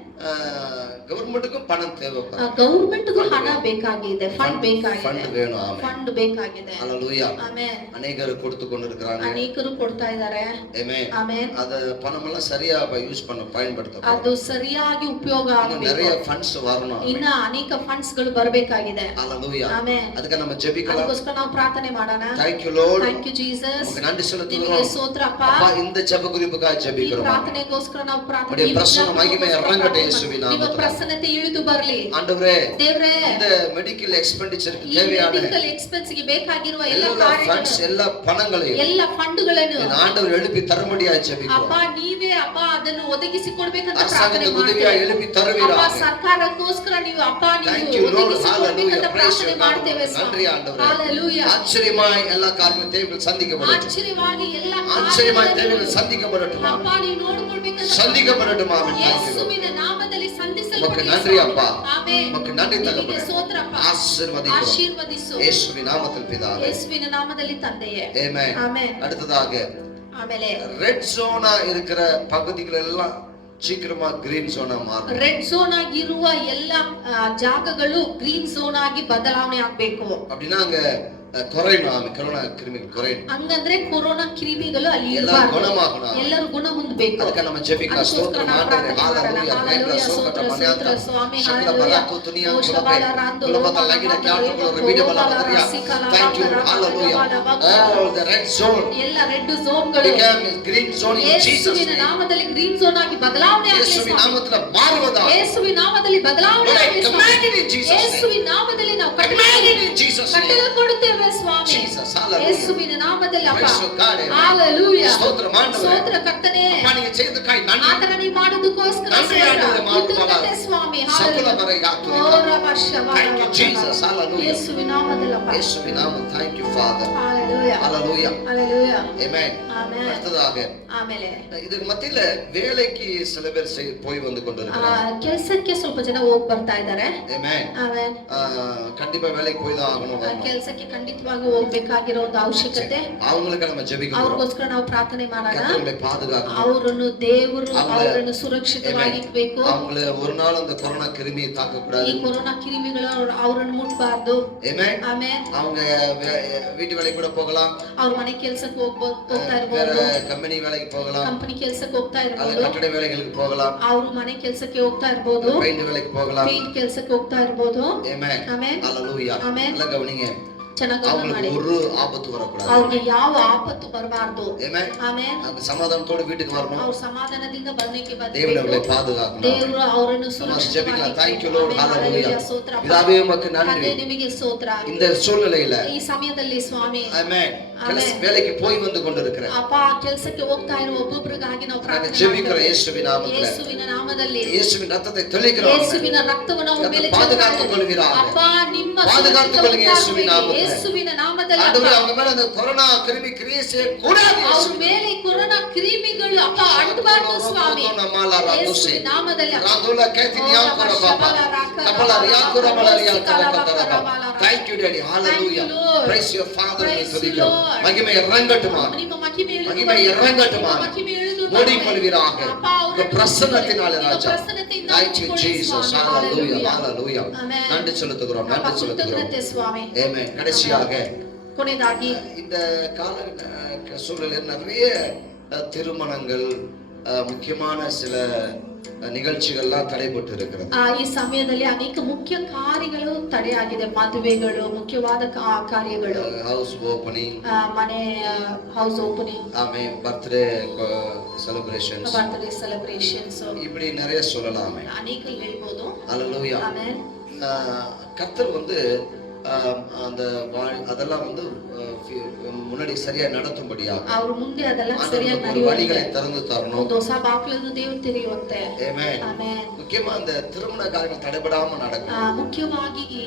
ಗವರ್ಮೆಂಟ್ಗೂ ಪಣ தேவைப்படுது. ಗವರ್ಮೆಂಟ್ಗೂ ಹಣ ಬೇಕಾಗಿದೆ. ಫಂಡ್ ಬೇಕಾಗಿದೆ. ಫಂಡ್ வேணும். ಆಮೆನ್. ಫಂಡ್ ಬೇಕಾಗಿದೆ. ஹalleluya. ಆಮೆನ್. ಅನೇಕರು ಕೊಡ್ತು கொண்டிருக்காங்க. ಅನೇಕರು ಕೊಡ್ತಾ ಇದ್ದಾರೆ. ಆಮೆನ್. ಆಮೆನ್. ಅದ ಪಣமெಲ್ಲ சரியா ಯೂಸ್ பண்ண பயன்படுத்தணும். ಅದು ಸರಿಯಾಗಿ ಉಪಯೋಗ ಆಗಬೇಕು. நிறைய ಫಂಡ್ಸ್ வரணும். ಇನ್ನ ಅನೇಕ ಫಂಡ್ಸ್ ಗಳು ಬರಬೇಕಾಗಿದೆ. ஹalleluya. ಆಮೆನ್. ಅದಕ್ಕೆ ನಮ್ಮ ಜೆಬಿಕಲ ಅದಕ್ಕೋಸ್ಕರ ನಾವು ಪ್ರಾರ್ಥನೆ ಮಾಡೋಣ. Thank you Lord. Thank you Jesus. ನಿಮಗೆ ನன்றಿ ಸಲ್ಲುತ್ತೇವೆ. ನಿಮಗೆ ಸ್ತೋತ್ರ ಅಪ್ಪ. ಅಪ್ಪ ಇಂದ ಜೆಬ ಗುರಿಪುಗಾಗಿ ಜೆಬಿಕರು. ಈ ಪ್ರಾರ್ಥನೆಗೋಸ್ಕರ ನಾವು ಪ್ರಾರ್ಥನೆ ನಿಮ್ಮ ಪ್ರಸನ್ನ ಮಹಿಮೆ ಇರಂಗಟೆ ಯೇಸುವಿನ ನಾಮದಲ್ಲಿ. ನಿಮ್ಮ ಪ್ರಸನ್ನತೆ ಇಳಿದು ಬರಲಿ. ಆಂಡವರೇ ದೇವರೇ இந்த ಮೆಡಿಕಲ್ ಎಕ್ಸ್ಪೆಂಡಿಚರ್ ಗೆ ಈ தேவையான ಮೆಡಿಕಲ್ ಎಕ್ಸ್ಪೆನ್ಸ್ ಗೆ ಬೇಕಾಗಿರುವ ಎಲ್ಲ ಫಂಡ್ಸ್ ಎಲ್ಲ ಪಣಗಳು ಎಲ್ಲ ಫಂಡ್ಗಳನ್ನು ಆಂಡವರು எழுப்பி தரும்படியாக ஜெபிக்கிறோம். ಅಪ್ಪ ನೀವೇ ಅಪ್ಪ ಅದನ್ನು ಒದಗಿಸಿ ಕೊಡಬೇಕಂತ ಪ್ರಾರ್ಥನೆ ಅರ್ಸನಿಗೆ ಮಾಡ್ತೀವಿ. ಉದವಿಯ எழுப்பி ತರುವಿರಾ. ಅಪ್ಪ ಸರ್ಕಾರಕ್ಕೋಸ್ಕರ ನೀವು ಅಪ್ಪ ನೀವು ಒದಗಿಸಿ ಕೊಡಬೇಕಂತ ಪ್ರಾರ್ಥನೆ ಮಾಡ್ತೇವೆ ಸ್ವಾಮಿ. நன்றி ஆண்டவரே. ஹalleluya. ஆச்சரியமாய் எல்லா காரியங்களும் தேவைகள் சந்திக்கப்படட்டும். ಆಶ್ಚರ್ಯವಾಗಿ ಎಲ್ಲ ஆச்சரியமாய் தேவைகள் சந்திக்கப்படட்டும். ಅಪ್ಪ ನೀವು ನೋಡಿಕೊಳ್ಳಬೇಕಂತ சந்திக்கப்படட்டும். ಆಮೆನ್. ಯೇಸುವಿನ ನಾಮದಲ್ಲಿ ಸಂಧಿಸಲ್ಪಡಲಿ. ನನ್ರಿ ಅಪ್ಪ. ಆಮೆನ್. உமக்கு நன்றி தகப்பனே. ಸ್ತೋತ್ರ ಅಪ್ಪ. ಆಶೀರ್ವದಿಸು. ಯೇಸುವಿನ ನಾಮದಲ್ಲಿ ಪಿತಾವೇ. ಯೇಸುವಿನ ನಾಮದಲ್ಲಿ ತಂದೆಯೇ. ಆಮೆನ್. ಆಮೆನ್. அடுத்ததாக ಆಮೇಲೆ ரெட் ஜோனா இருக்கிற பகுதிகள் எல்லாம் சீக்கிரமா கிரீன் ஜோனா மாறும். ರೆಡ್ ಝೋನ್ ಆಗಿರುವ ಎಲ್ಲ ಜಾಗಗಳು ಗ್ರೀನ್ ಝೋನ್ ಆಗಿ ಬದಲಾವಣೆ ಆಗ್ಬೇಕು. அப்படின்னா அங்க குறையணும், கொரோனா கிருமிகள் குறையணும். ಹಂಗಂದ್ರೆ ಕೊರೋನಾ ಕ್ರಿಮಿಗಳು ಅಲ್ಲಿ எல்லாரும் ಇರಬಾರದು, குணமாகணும். ಎಲ್ಲರೂ ಗುಣ ಹೊಂದಬೇಕು. ಅದಕ್ಕೆ ನಮ್ಮ ಜಪಿಕಾ ಸ್ತೋತ್ರ ಮಾಡ್ತಾರೆ. ಹಾಲೆಲೂಯಾ, ವೇದ ಸೋಕಟ ಮನ್ಯಾಂತ ಶಕಲ ಬರಾಕು ತುನಿಯಾ ಕುಲಬೆ ಕುಲಬತ ಲಗಿನ ಕ್ಯಾಟಗಳು ರಿಬಿಡೆ ಬಲಬದರಿಯಾ. Thank you, hallelujah. All the red zone, ಎಲ್ಲ ರೆಡ್ ಝೋನ್ಗಳು became green zone in Jesus ಯೇಸುವಿನ name. ನಾಮದಲ್ಲಿ ಗ್ರೀನ್ ಝೋನ್ ಆಗಿ ಬದಲಾವಣೆ ಆಗಲಿ. ಯೇಸುವಿನ ನಾಮದಲ್ಲಿ ಮಾರುವುದಾ, ಯೇಸುವಿನ ನಾಮದಲ್ಲಿ ಬದಲಾವಣೆ ಆಗಲಿ. commanded in Jesus name. ಯೇಸುವಿನ ನಾಮದಲ್ಲಿ ನಾವು commanded in Jesus name. ಕಟ್ಟಳೆ ಕೊಡುತ್ತೇವೆ ಸ್ವಾಮಿ. Jesus, hallelujah. ಯೇಸುವಿನ ನಾಮದಲ್ಲಿ ಅಪ್ಪ. Praise God, amen. Hallelujah. ಸ್ತೋತ್ರ ಮಾಡು. ಸ್ತೋತ್ರ ಕರ್ತನೇ. ಅಪ್ಪ ನೀನು செய்ததற்காய் நன்றி. ಆತರ ನೀವು ಮಾಡೋದಕ್ಕೋಸ್ಕರ நன்றி ಆண்டವರೇ, ಕೃತಜ್ಞತೆ ಸ್ವಾಮಿ. ಸಕಲ ಬರ Thank you Jesus, hallelujah. ಯೇಸುವಿನ ನಾಮದಲ್ಲಿ ಅಪ್ಪ. ಯೇಸುವಿನ ನಾಮ, thank you Father. Hallelujah. Hallelujah. Hallelujah. Amen. Amen. அடுத்ததாக ಆಮೇಲೆ இதுக்கு மத்தியில வேலைக்கு சில பேர் போய் வந்து கொண்டிருக்கிறாங்க. ಕೆಲಸಕ್ಕೆ ಸ್ವಲ್ಪ ಜನ ಹೋಗಿ ಬರ್ತಾ ಇದ್ದಾರೆ. Amen. ಆಮೆನ್. கண்டிப்பா வேலைக்கு போய் தான் ஆகணும். ಕೆಲಸಕ್ಕೆ ಖಂಡಿತವಾಗಿ ಹೋಗ್ಬೇಕಾಗಿರೋ ಒಂದು ಅವಶ್ಯಕತೆ. அவங்களுக்கு நம்ம ஜெபிக்கணும். ಅವರಿಗೋಸ್ಕರ ನಾವು ಪ್ರಾರ್ಥನೆ ಮಾಡೋಣ. கர்த்தரை பாதுகாக்கணும். ಅವರನ್ನು ದೇವರು ಅವರನ್ನು ಸುರಕ್ಷಿತವಾಗಿ ಇಡಬೇಕು. அவங்கள ஒரு நாள் அந்த கொரோனா கிருமி தாக்க கூடாது. ಈ ಕೊರೋನಾ ಕ್ರಿಮಿಗಳು ಅವರನ್ನು ಮುಟ್ಟಬಾರದು. Amen. ಆಮೆನ್. அவங்க வீட்டு வேலைக்கு கூட போகலாம். ಅವ್ರ ಮನೆ ಕೆಲಸಕ್ಕೆ ಹೋಗ್ತಾ ಇರಬಹುದು. ಕಂಪನಿ வேலைக்கு போகலாம். ಕಂಪನಿ ಕೆಲಸಕ್ಕೆ ಹೋಗ್ತಾ அல்ல ಇರಬಹುದು. கட்டட வேலைகளுக்கு போகலாம். ಅವರು ಮನೆ ಕೆಲಸಕ್ಕೆ ಹೋಗ್ತಾ ಇರಬಹುದು. பெயிண்ட் வேலைக்கு போகலாம். ಪೇಂಟ್ ಕೆಲಸಕ್ಕೆ ಹೋಗ್ತಾ ಇರಬಹುದು. Amen. ಆಮೆನ್. Hallelujah. Amen. நல்லா கவனிங்க. ಚೆನ್ನಾಗಿ ಗಮನ ಮಾಡಿ. அவங்களுக்கு ஒரு ஆபத்து வரக்கூடாது. ಅವ್ರಿಗೆ ಯಾವ ಆಪತ್ತು ಬರಬಾರದು. Amen. ಆಮೆನ್. அவங்க ಸಮಾಧಾನத்தோட வீட்டுக்கு வரணும். ಅವರು ಸಮಾಧಾನದಿಂದ ಬರಲಿಕ್ಕೆ தேவன் அவர்களை ಬರಬೇಕು. பாதுகாக்கணும். ದೇವರು ಅವರನ್ನು ಸುರಕ್ಷಿತವಾಗಿ Thank you Lord. Hallelujah. ಸ್ತೋತ್ರ. பிதாவே உமக்கு நன்றி. ತಂದೆ ನಿಮಗೆ ಸ್ತೋತ್ರ. இந்த சூழ்நிலையில ಈ ಸಮಯದಲ್ಲಿ ಸ್ವಾಮಿ Amen. வேலைக்கு போய் வந்து கொண்டிருக்கிற ಅಪ್ಪ ಕೆಲಸಕ್ಕೆ ಹೋಗ್ತಾ ಇರುವ ಒಬ್ಬೊಬ್ಬರಿಗಾಗಿ ನಾವು ಪ್ರಾರ್ಥನೆ ஜெபிக்கிற ಮಾಡ್ತೇವೆ. ಯೇಸುವಿನ ನಾಮದಲ್ಲಿ ಯೇಸುವಿನ ನಾಮದಲ್ಲಿ ಯೇಸುವಿನ ರಕ್ತத்தை தெளிக்கிறோம். ಯೇಸುವಿನ ರಕ್ತವನ್ನು ಅವರ ಮೇಲೆ பாதுகாத்துக் கொள்கிறார். ಅಪ್ಪ ನಿಮ್ಮ பாதுகாத்துக் கொள்ளுங்க ಯೇಸುವಿನ ನಾಮದಲ್ಲಿ. ಯೇಸುವಿನ ನಾಮದಲ್ಲಿ ஆண்டவரே அவங்க மேல அந்த கொரோனா கிருமி கிரியை செய்ய கூடாது. ಅವ್ರ ಮೇಲೆ ಕೊರೋನಾ ಕ್ರಿಮಿಗಳು ಅಪ್ಪ ಅಂಟಬಾರದು ಸ್ವಾಮಿ. ಯೇಸುವಿನ ನಾಮದಲ್ಲಿ ರಾಧೋಲ ಕೇತಿನಿಯಾ ಕೊರಬಾ ಕಪಲ ರಿಯಾಕುರ ಮಲರಿಯಾ ಕರಕತರ. Thank you Daddy. Hallelujah. Praise your Father. மகிமை இறங்கட்டுமா, ನಿಮ್ಮ ಮಹಿಮೆ மகிமை இறங்கட்டுமா, மூடிக்கொள்வீராக இந்த பிரசன்னத்தினாலே ராஜா. Thank you Jesus. Hallelujah. Hallelujah. நன்றி செலுத்துகிறோம், நன்றி செலுத்துகிறோம். ಸ್ವಾಮಿ. Amen. கடைசியாக ಕೊನೆಯದಾಗಿ இந்த கால சூழலில் நிறைய திருமணங்கள், முக்கியமான சில நிகழ்ச்சிகள்லாம் தடைபட்டு இருக்கிறது. ಈ ಸಮಯದಲ್ಲಿ ಅನೇಕ ಮುಖ್ಯ ಕಾರ್ಯಗಳು ತಡೆಯಾಗಿದೆ. ಮದುವೆಗಳು, ಮುಖ್ಯವಾದ ಕಾರ್ಯಗಳು, ಹೌಸ್ ಓಪನಿಂಗ್, ಮನೆ ಹೌಸ್ ಓಪನಿಂಗ್, ஆமென், பர்த்டே செலிப்ரேஷன்ஸ், ಬರ್ತ್ಡೇ ಸೆಲೆಬ್ರೇಷನ್ಸ್, இப்படி நிறைய சொல்லலாம். ಅನೇಕ ಹೇಳ್ಬೋದು. ஹalleluya. ಆಮೆನ್. கர்த்தர் வந்து அந்த அதெல்லாம் வந்து முன்னாடி சரியா நடத்தும்படியா ಅವರು ಮುಂದೆ ಅದೆಲ್ಲ ಸರಿಯಾಗಿ ನಡೆಯುವಂತೆ வழிகளை திறந்து தரணும். ಒಂದು ಹೊಸ ಬಾಗಿಲನ್ನು ದೇವರು ತೆರೆಯುವಂತೆ. ಆಮೆನ್. ಆಮೆನ್. ಮುಖ್ಯமா அந்த திருமண காரியங்கள் தடைபடாம நடக்கும். ಮುಖ್ಯವಾಗಿ ಈ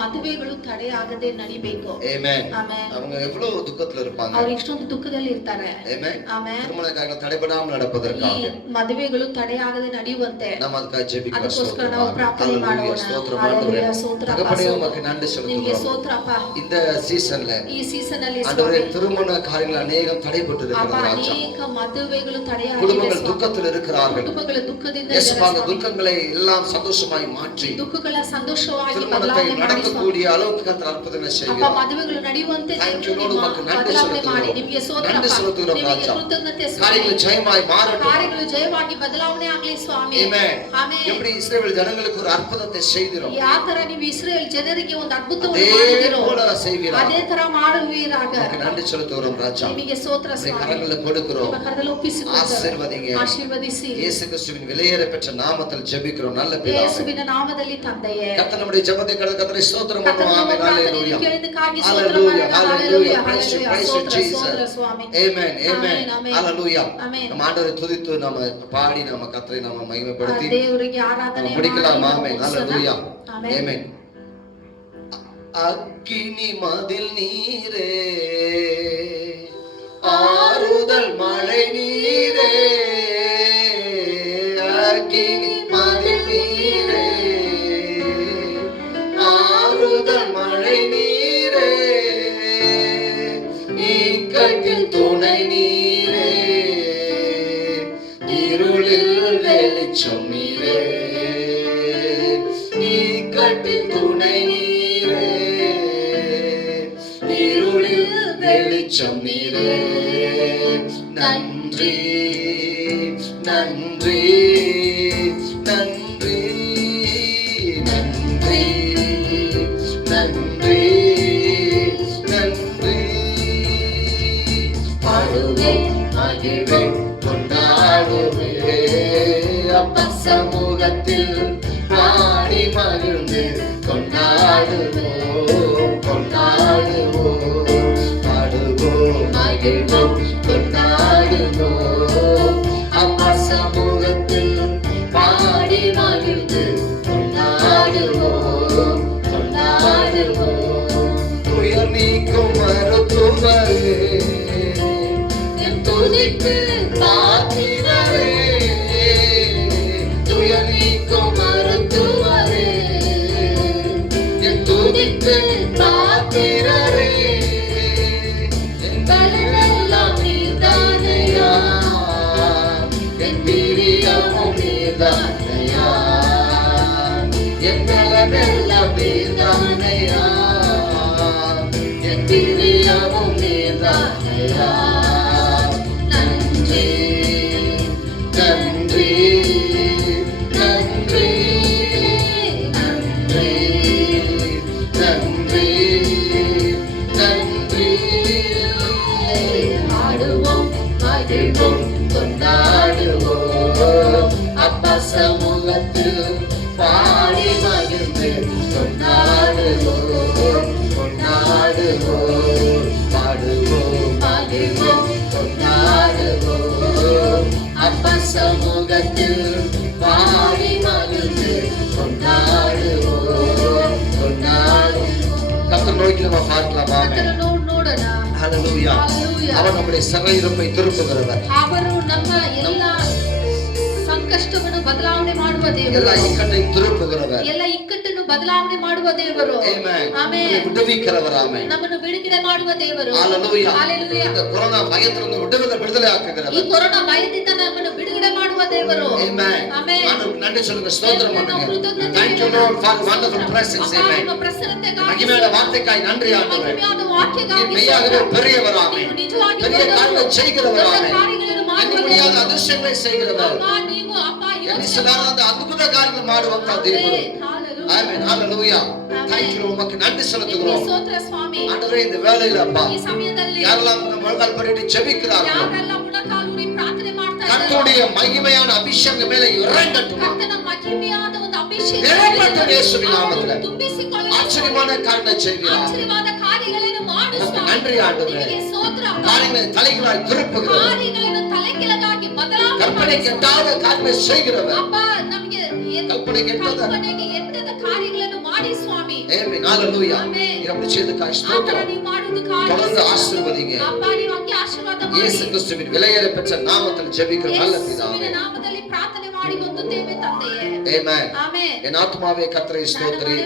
ಮದುವೆಗಳು ತಡೆಯಾಗದೆ ನಡಿಬೇಕು. ಆಮೆನ್. ಆಮೆನ್. அவங்க எவ்வளவு துக்கத்துல இருப்பாங்க. ಅವರು ಎಷ್ಟೊಂದು ದುಃಖದಲ್ಲಿ ಇರ್ತಾರೆ. ಆಮೆನ್. ಆಮೆನ್. திருமண காரியங்கள் தடைபடாமல் நடப்பதற்காக ಈ ಮದುವೆಗಳು ತಡೆಯಾಗದೆ ನಡೆಯುವಂತೆ நாம் ಅದಕ್ಕಾಗಿ ಜೆபிக்கிறோம். ಅದಕ್ಕೋಸ್ಕರ ನಾವು ಪ್ರಾರ್ಥನೆ ಮಾಡೋಣ. ஹalleluya. தகப்பனே உமக்கு நன்றி ನಿಮಗೆ செலுத்துகிறோம். ಸ್ತೋತ್ರಪ್ಪ. இந்த சீசன்ல ಈ ಸೀಸನ್ ಅಲ್ಲಿ ஆண்டவரே திருமண காரியங்கள் அநேகம் தடைபட்டு இருக்கிறது ராஜா. ಅನೇಕ ಮದುವೆಗಳು ತಡೆಯಾಗಿದೆ. குடும்பங்கள் துக்கத்தில் இருக்கிறார்கள். ಕುಟುಂಬಗಳ ದುಃಖದಿಂದ இயேசுவாங்க துக்கங்களை எல்லாம் சந்தோஷமாய் மாற்றி ದುಃಖಗಳ ಸಂತೋಷವಾಗಿ திருமணத்தை ಬದಲಾವಣೆ ಮಾಡಿ நடக்கக்கூடிய அளவுக்கு கர்த்தர் அற்புதங்களை ಅಪ್ಪ செய்கிறார். ಮದುವೆಗಳು ನಡೆಯುವಂತೆ Thank you Lord. உமக்கு நன்றி ಬದಲಾವಣೆ ಮಾಡಿ ನಿಮಗೆ செலுத்துகிறோம். நன்றி ಸ್ತೋತ್ರಪ್ಪ. செலுத்துகிறோம் ನಿಮಗೆ ராஜா. ಕೃತಜ್ಞತೆ காரியங்கள் ಸ್ವಾಮಿ. ஜெயமாய் மாறட்டும். ಕಾರ್ಯಗಳು ಜಯವಾಗಿ ಬದಲಾವಣೆ ಆಗಲಿ ಸ್ವಾಮಿ. ஆமென். ಆಮೆನ್. எப்படி இஸ்ரவேல் ஜனங்களுக்கு ஒரு அற்புதத்தை செய்தீரோ ಯಾವ ತರ ನೀವು ಇಸ್ರೇಲ್ ಜನರಿಗೆ ಒಂದು ಅದ್ಭುತವನ್ನು அதே ಮಾಡಿದಿರೋ போல செய்வீராக. ಅದೇ ತರ ಮಾಡುವೀರಾಗ உமக்கு நன்றி செலுத்துகிறோம் ராஜா. ನಿಮಗೆ ಸ್ತೋತ್ರ உம்முடைய ಸ್ವಾಮಿ. கரங்களை கொடுக்கிறோம். ನಿಮ್ಮ ಕರದಲ್ಲಿ ಒಪ್ಪಿಸಿಕೊಡುತ್ತೇವೆ. ஆசீர்வதிங்க. ಆಶೀರ್ವದಿಸಿ. இயேசு கிறிஸ்துவின் விலையேற பெற்ற நாமத்தில் ஜெபிக்கிறோம் நல்ல பிதாவே. ಯೇಸುವಿನ ನಾಮದಲ್ಲಿ ತಂದೆಯೇ. கர்த்தர் நம்முடைய ஜெபத்தை கேட்டு கர்த்தரை ஸ்தோத்திரம் பண்ணுவோம். ஆமென். ஹalleluya. ಕೇಳಿದಕ್ಕಾಗಿ Hallelujah. ಸ್ತೋತ್ರ Hallelujah. ಮಾಡೋಣ. Praise you, Hallelujah. praise you, ಸ್ತೋತ್ರ Jesus. ಸ್ತೋತ್ರ ಸ್ವಾಮಿ. Amen. Amen. Amen. Hallelujah. Amen. நம்ம ஆண்டவரை துதித்து நம்ம பாடி நம்ம கர்த்தரை நாம மகிமைப்படுத்தி ದೇವರಿಗೆ ಆರಾಧನೆ ಮಾಡಿ பிடிக்கலாம். ஆமென். Hallelujah. Amen. Amen. அக்கினி மதில் நீரே, ஆறுதல் மழை நீரே, அக்கினி மதில் நீரே, ஆறுதல் மழை நீரே, இக்கட்டில் துணை நீரே, இருளில் வெளி வெளிச்சம் நீரே. நன்றி நன்றி நன்றி நன்றி நன்றி நன்றி. பாடுவேன் மகிழ்வேன் கொண்டாடுவேன் அப்பா சமூகத்தில் பாடி மகிழ்ந்து கொண்டாடுவோம் கொண்டாடுவோம். பாடுவோம் மகிழ்வோம் கொண்டாடுவோம் அப்பா சமூகத்தில் பாடி மகிழ்ந்து கொண்டாடுவோம் கொண்டாடுவோம். துயர் நீக்கும் மருத்துவரே என் துதிக்கு பாத்திரரே. துயர் நீக்கும் மருத்துவரே என் துதிக்கு பாத்திரரே. என் பலனெல்லாம் நீர்தானையா, என் பிரியமும் நீர்தானையா, என் பலனெல்லாம் நீர்தானையா, என் பிரியமும் நீர்தானையா. நன்றி நன்றி நன்றி நன்றி நன்றி நன்றி. ஆடுவோம் மகிழ்வோம் கொண்டாடுவோம் அப்பா சமூகத்தில் பாடி மகிழ்ந்து கொண்டாடுவோம் கொண்டாடுவோம். பாடுவோம் மகிழ்வோம் கொண்டாடுவோம் அப்பா சமூகத்தில் பாடி மகிழ்ந்து கொண்டாடுவோம் கொண்டாடுவோம். கர்த்தர் நோக்கி நம்ம பார்க்கலாமா? ஹல்லேலூயா. அவர் நம்முடைய சரீரத்தை திருப்புகிறவர். ಅವರು ನಮ್ಮ ಎಲ್ಲ ಸಂಕಷ್ಟವನ್ನು ಬದಲಾವಣೆ ಮಾಡುವ ದೇವರು. ಎಲ್ಲ ಇಕ್ಕಟ್ಟನ್ನು ತಿರುಪುகிறவர். ಎಲ್ಲ ಇಕ್ಕಟ್ಟನ್ನು ಬದಲಾವಣೆ ಮಾಡುವ ದೇವರು. ಆಮೆನ್. ಆಮೆನ್. விடுவிக்கிறவர். ஆமென். ನಮ್ಮನ್ನು ಬಿಡುಗಡೆ ಮಾಡುವ ದೇವರು. ஹல்லேலூயா. ஹalleluya. இந்த கொரோனா பயத்திலிருந்து விடுதலை ஆக்குகிறவர். ಈ ಕೊರೋನಾ ಭಯದಿಂದ ನಮ್ಮನ್ನು ಬಿಡುಗಡೆ ಮಾಡುವ ದೇವರು. ಆಮೆನ್. ಆಮೆನ್. ಆಮೆನ್. நன்றி சொல்லுங்க, ஸ்தோத்திரம் பண்ணுங்க. Thank you Lord for wonderful presence. Amen. ನಿಮ್ಮ ಪ್ರಸನ್ನತೆಗಾಗಿ மகிமையான வார்த்தைக்காய் நன்றி ஆண்டவரே. ಮಹಿಮೆಯಾದ ವಾಕ್ಯಕ್ಕಾಗಿ மெய்யாகவே பெரியவர். ஆமென். ನಿಜವಾಗಿ பெரிய காரியங்களை செய்கிறவர். ஆமென். ಕಾರ್ಯಗಳನ್ನು எண்ணி ಮಾಡುವ முடியாத அதிசயங்களை செய்கிறவர். ಅಪ್ಪ ನೀವು ಅಪ್ಪ ಎನ್ನಿಸಲಾರದ ಅದ್ಭುತ ಕಾರ್ಯಗಳು ಮಾಡುವಂತ ದೇವರು. ಆಮೆನ್. ஹalleluya. Thank you. உமக்கு நன்றி செலுத்துகிறோம். ಸ್ತೋತ್ರ ಸ್ವಾಮಿ. ஆண்டவரே, இந்த வேளையில அப்பா ಈ ಸಮಯದಲ್ಲಿ யாரெல்லாம் முழங்கால் படிட்டு ஜெபிக்கிறார்களோ ಯಾರೆಲ್ಲ ಮುಳಕಾಲೂರಿ ಪ್ರಾರ್ಥನೆ ಮಾಡ್ತಾ ಇದ್ದಾರೆ, கர்த்தருடைய மகிமையான அபிஷேகம் மேலே இறங்கட்டும். ಕರ್ತನ ಮಹಿಮೆಯಾದ ಒಂದು ಅಭಿಷೇಕ இறங்கட்டும் இயேசுவின் நாமத்திலே. ತುಂಬಿಸಿಕೊಳ್ಳಲಿ. ஆச்சரியமான காரியங்களை செய்கிறார். ಆಶ್ಚರ್ಯವಾದ ಕಾರ್ಯಗಳನ್ನು ಮಾಡು உமக்கு ಸ್ವಾಮಿ. நன்றி ஆண்டவரே. ನಿನಗೆ ಸ್ತೋತ್ರ. காரியங்களை தலைகளாய் திருப்புகிறவர். ಕಾರ್ಯಗಳನ್ನು ತಲೆಕೆಳಗಾಗಿ ಬದಲಾವಣೆ கற்பனை ಮಾಡಿ ಕೆಟ್ಟಾத ಕಾರ್ಯங்களை செய்கிறவர். ಅಪ್ಪ ನಮಗೆ கற்பனைக்கு எட்டாத ಕಲ್ಪನೆಗೆ ಎಟ್ಟದ ಕಾರ್ಯಗಳನ್ನು ಮಾಡಿ ಸ್ವಾಮಿ. ஆமென். ஹalleluya. ஆமென். அப்படி செய்ததற்காக ಆತರ ஸ்தோத்திரம். ನೀವು ಮಾಡುವುದಕ್ಕಾಗಿ தொடர்ந்து ஆசீர்வதிங்க. ಅಪ್ಪ ನೀವು ಹಂಗೆ ಆಶೀರ್ವಾದ இயேசு ಮಾಡಿ. கிறிஸ்துவின் விலையேற பெற்ற நாமத்தில் ஜெபிக்கிறோம் நல்ல பிதாவே. ಯೇಸುವಿನ ನಾಮದಲ್ಲಿ ಪ್ರಾರ್ಥನೆ ಮಾಡಿ ಹೊಂದುತ್ತೇವೆ ತಂದೆಯೇ. ஆமென். ಆಮೆನ್. என் ஆத்மாவே கர்த்தரை ஸ்தோத்திரி,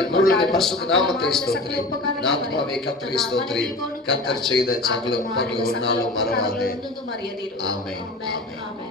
என் முழுவதும் பரிசுத்த நாமத்தை ஸ்தோத்திரி. என் ஆத்மாவே கர்த்தரை ஸ்தோத்திரி, கர்த்தர் செய்த சகல உபகாரங்களை ஒரு நாளும் மறவாதே. ಒಂದೊಂದು ಮರೆಯದಿರು. ஆமென். ಆಮೆನ್. ஆமென். ಆಮೆನ್.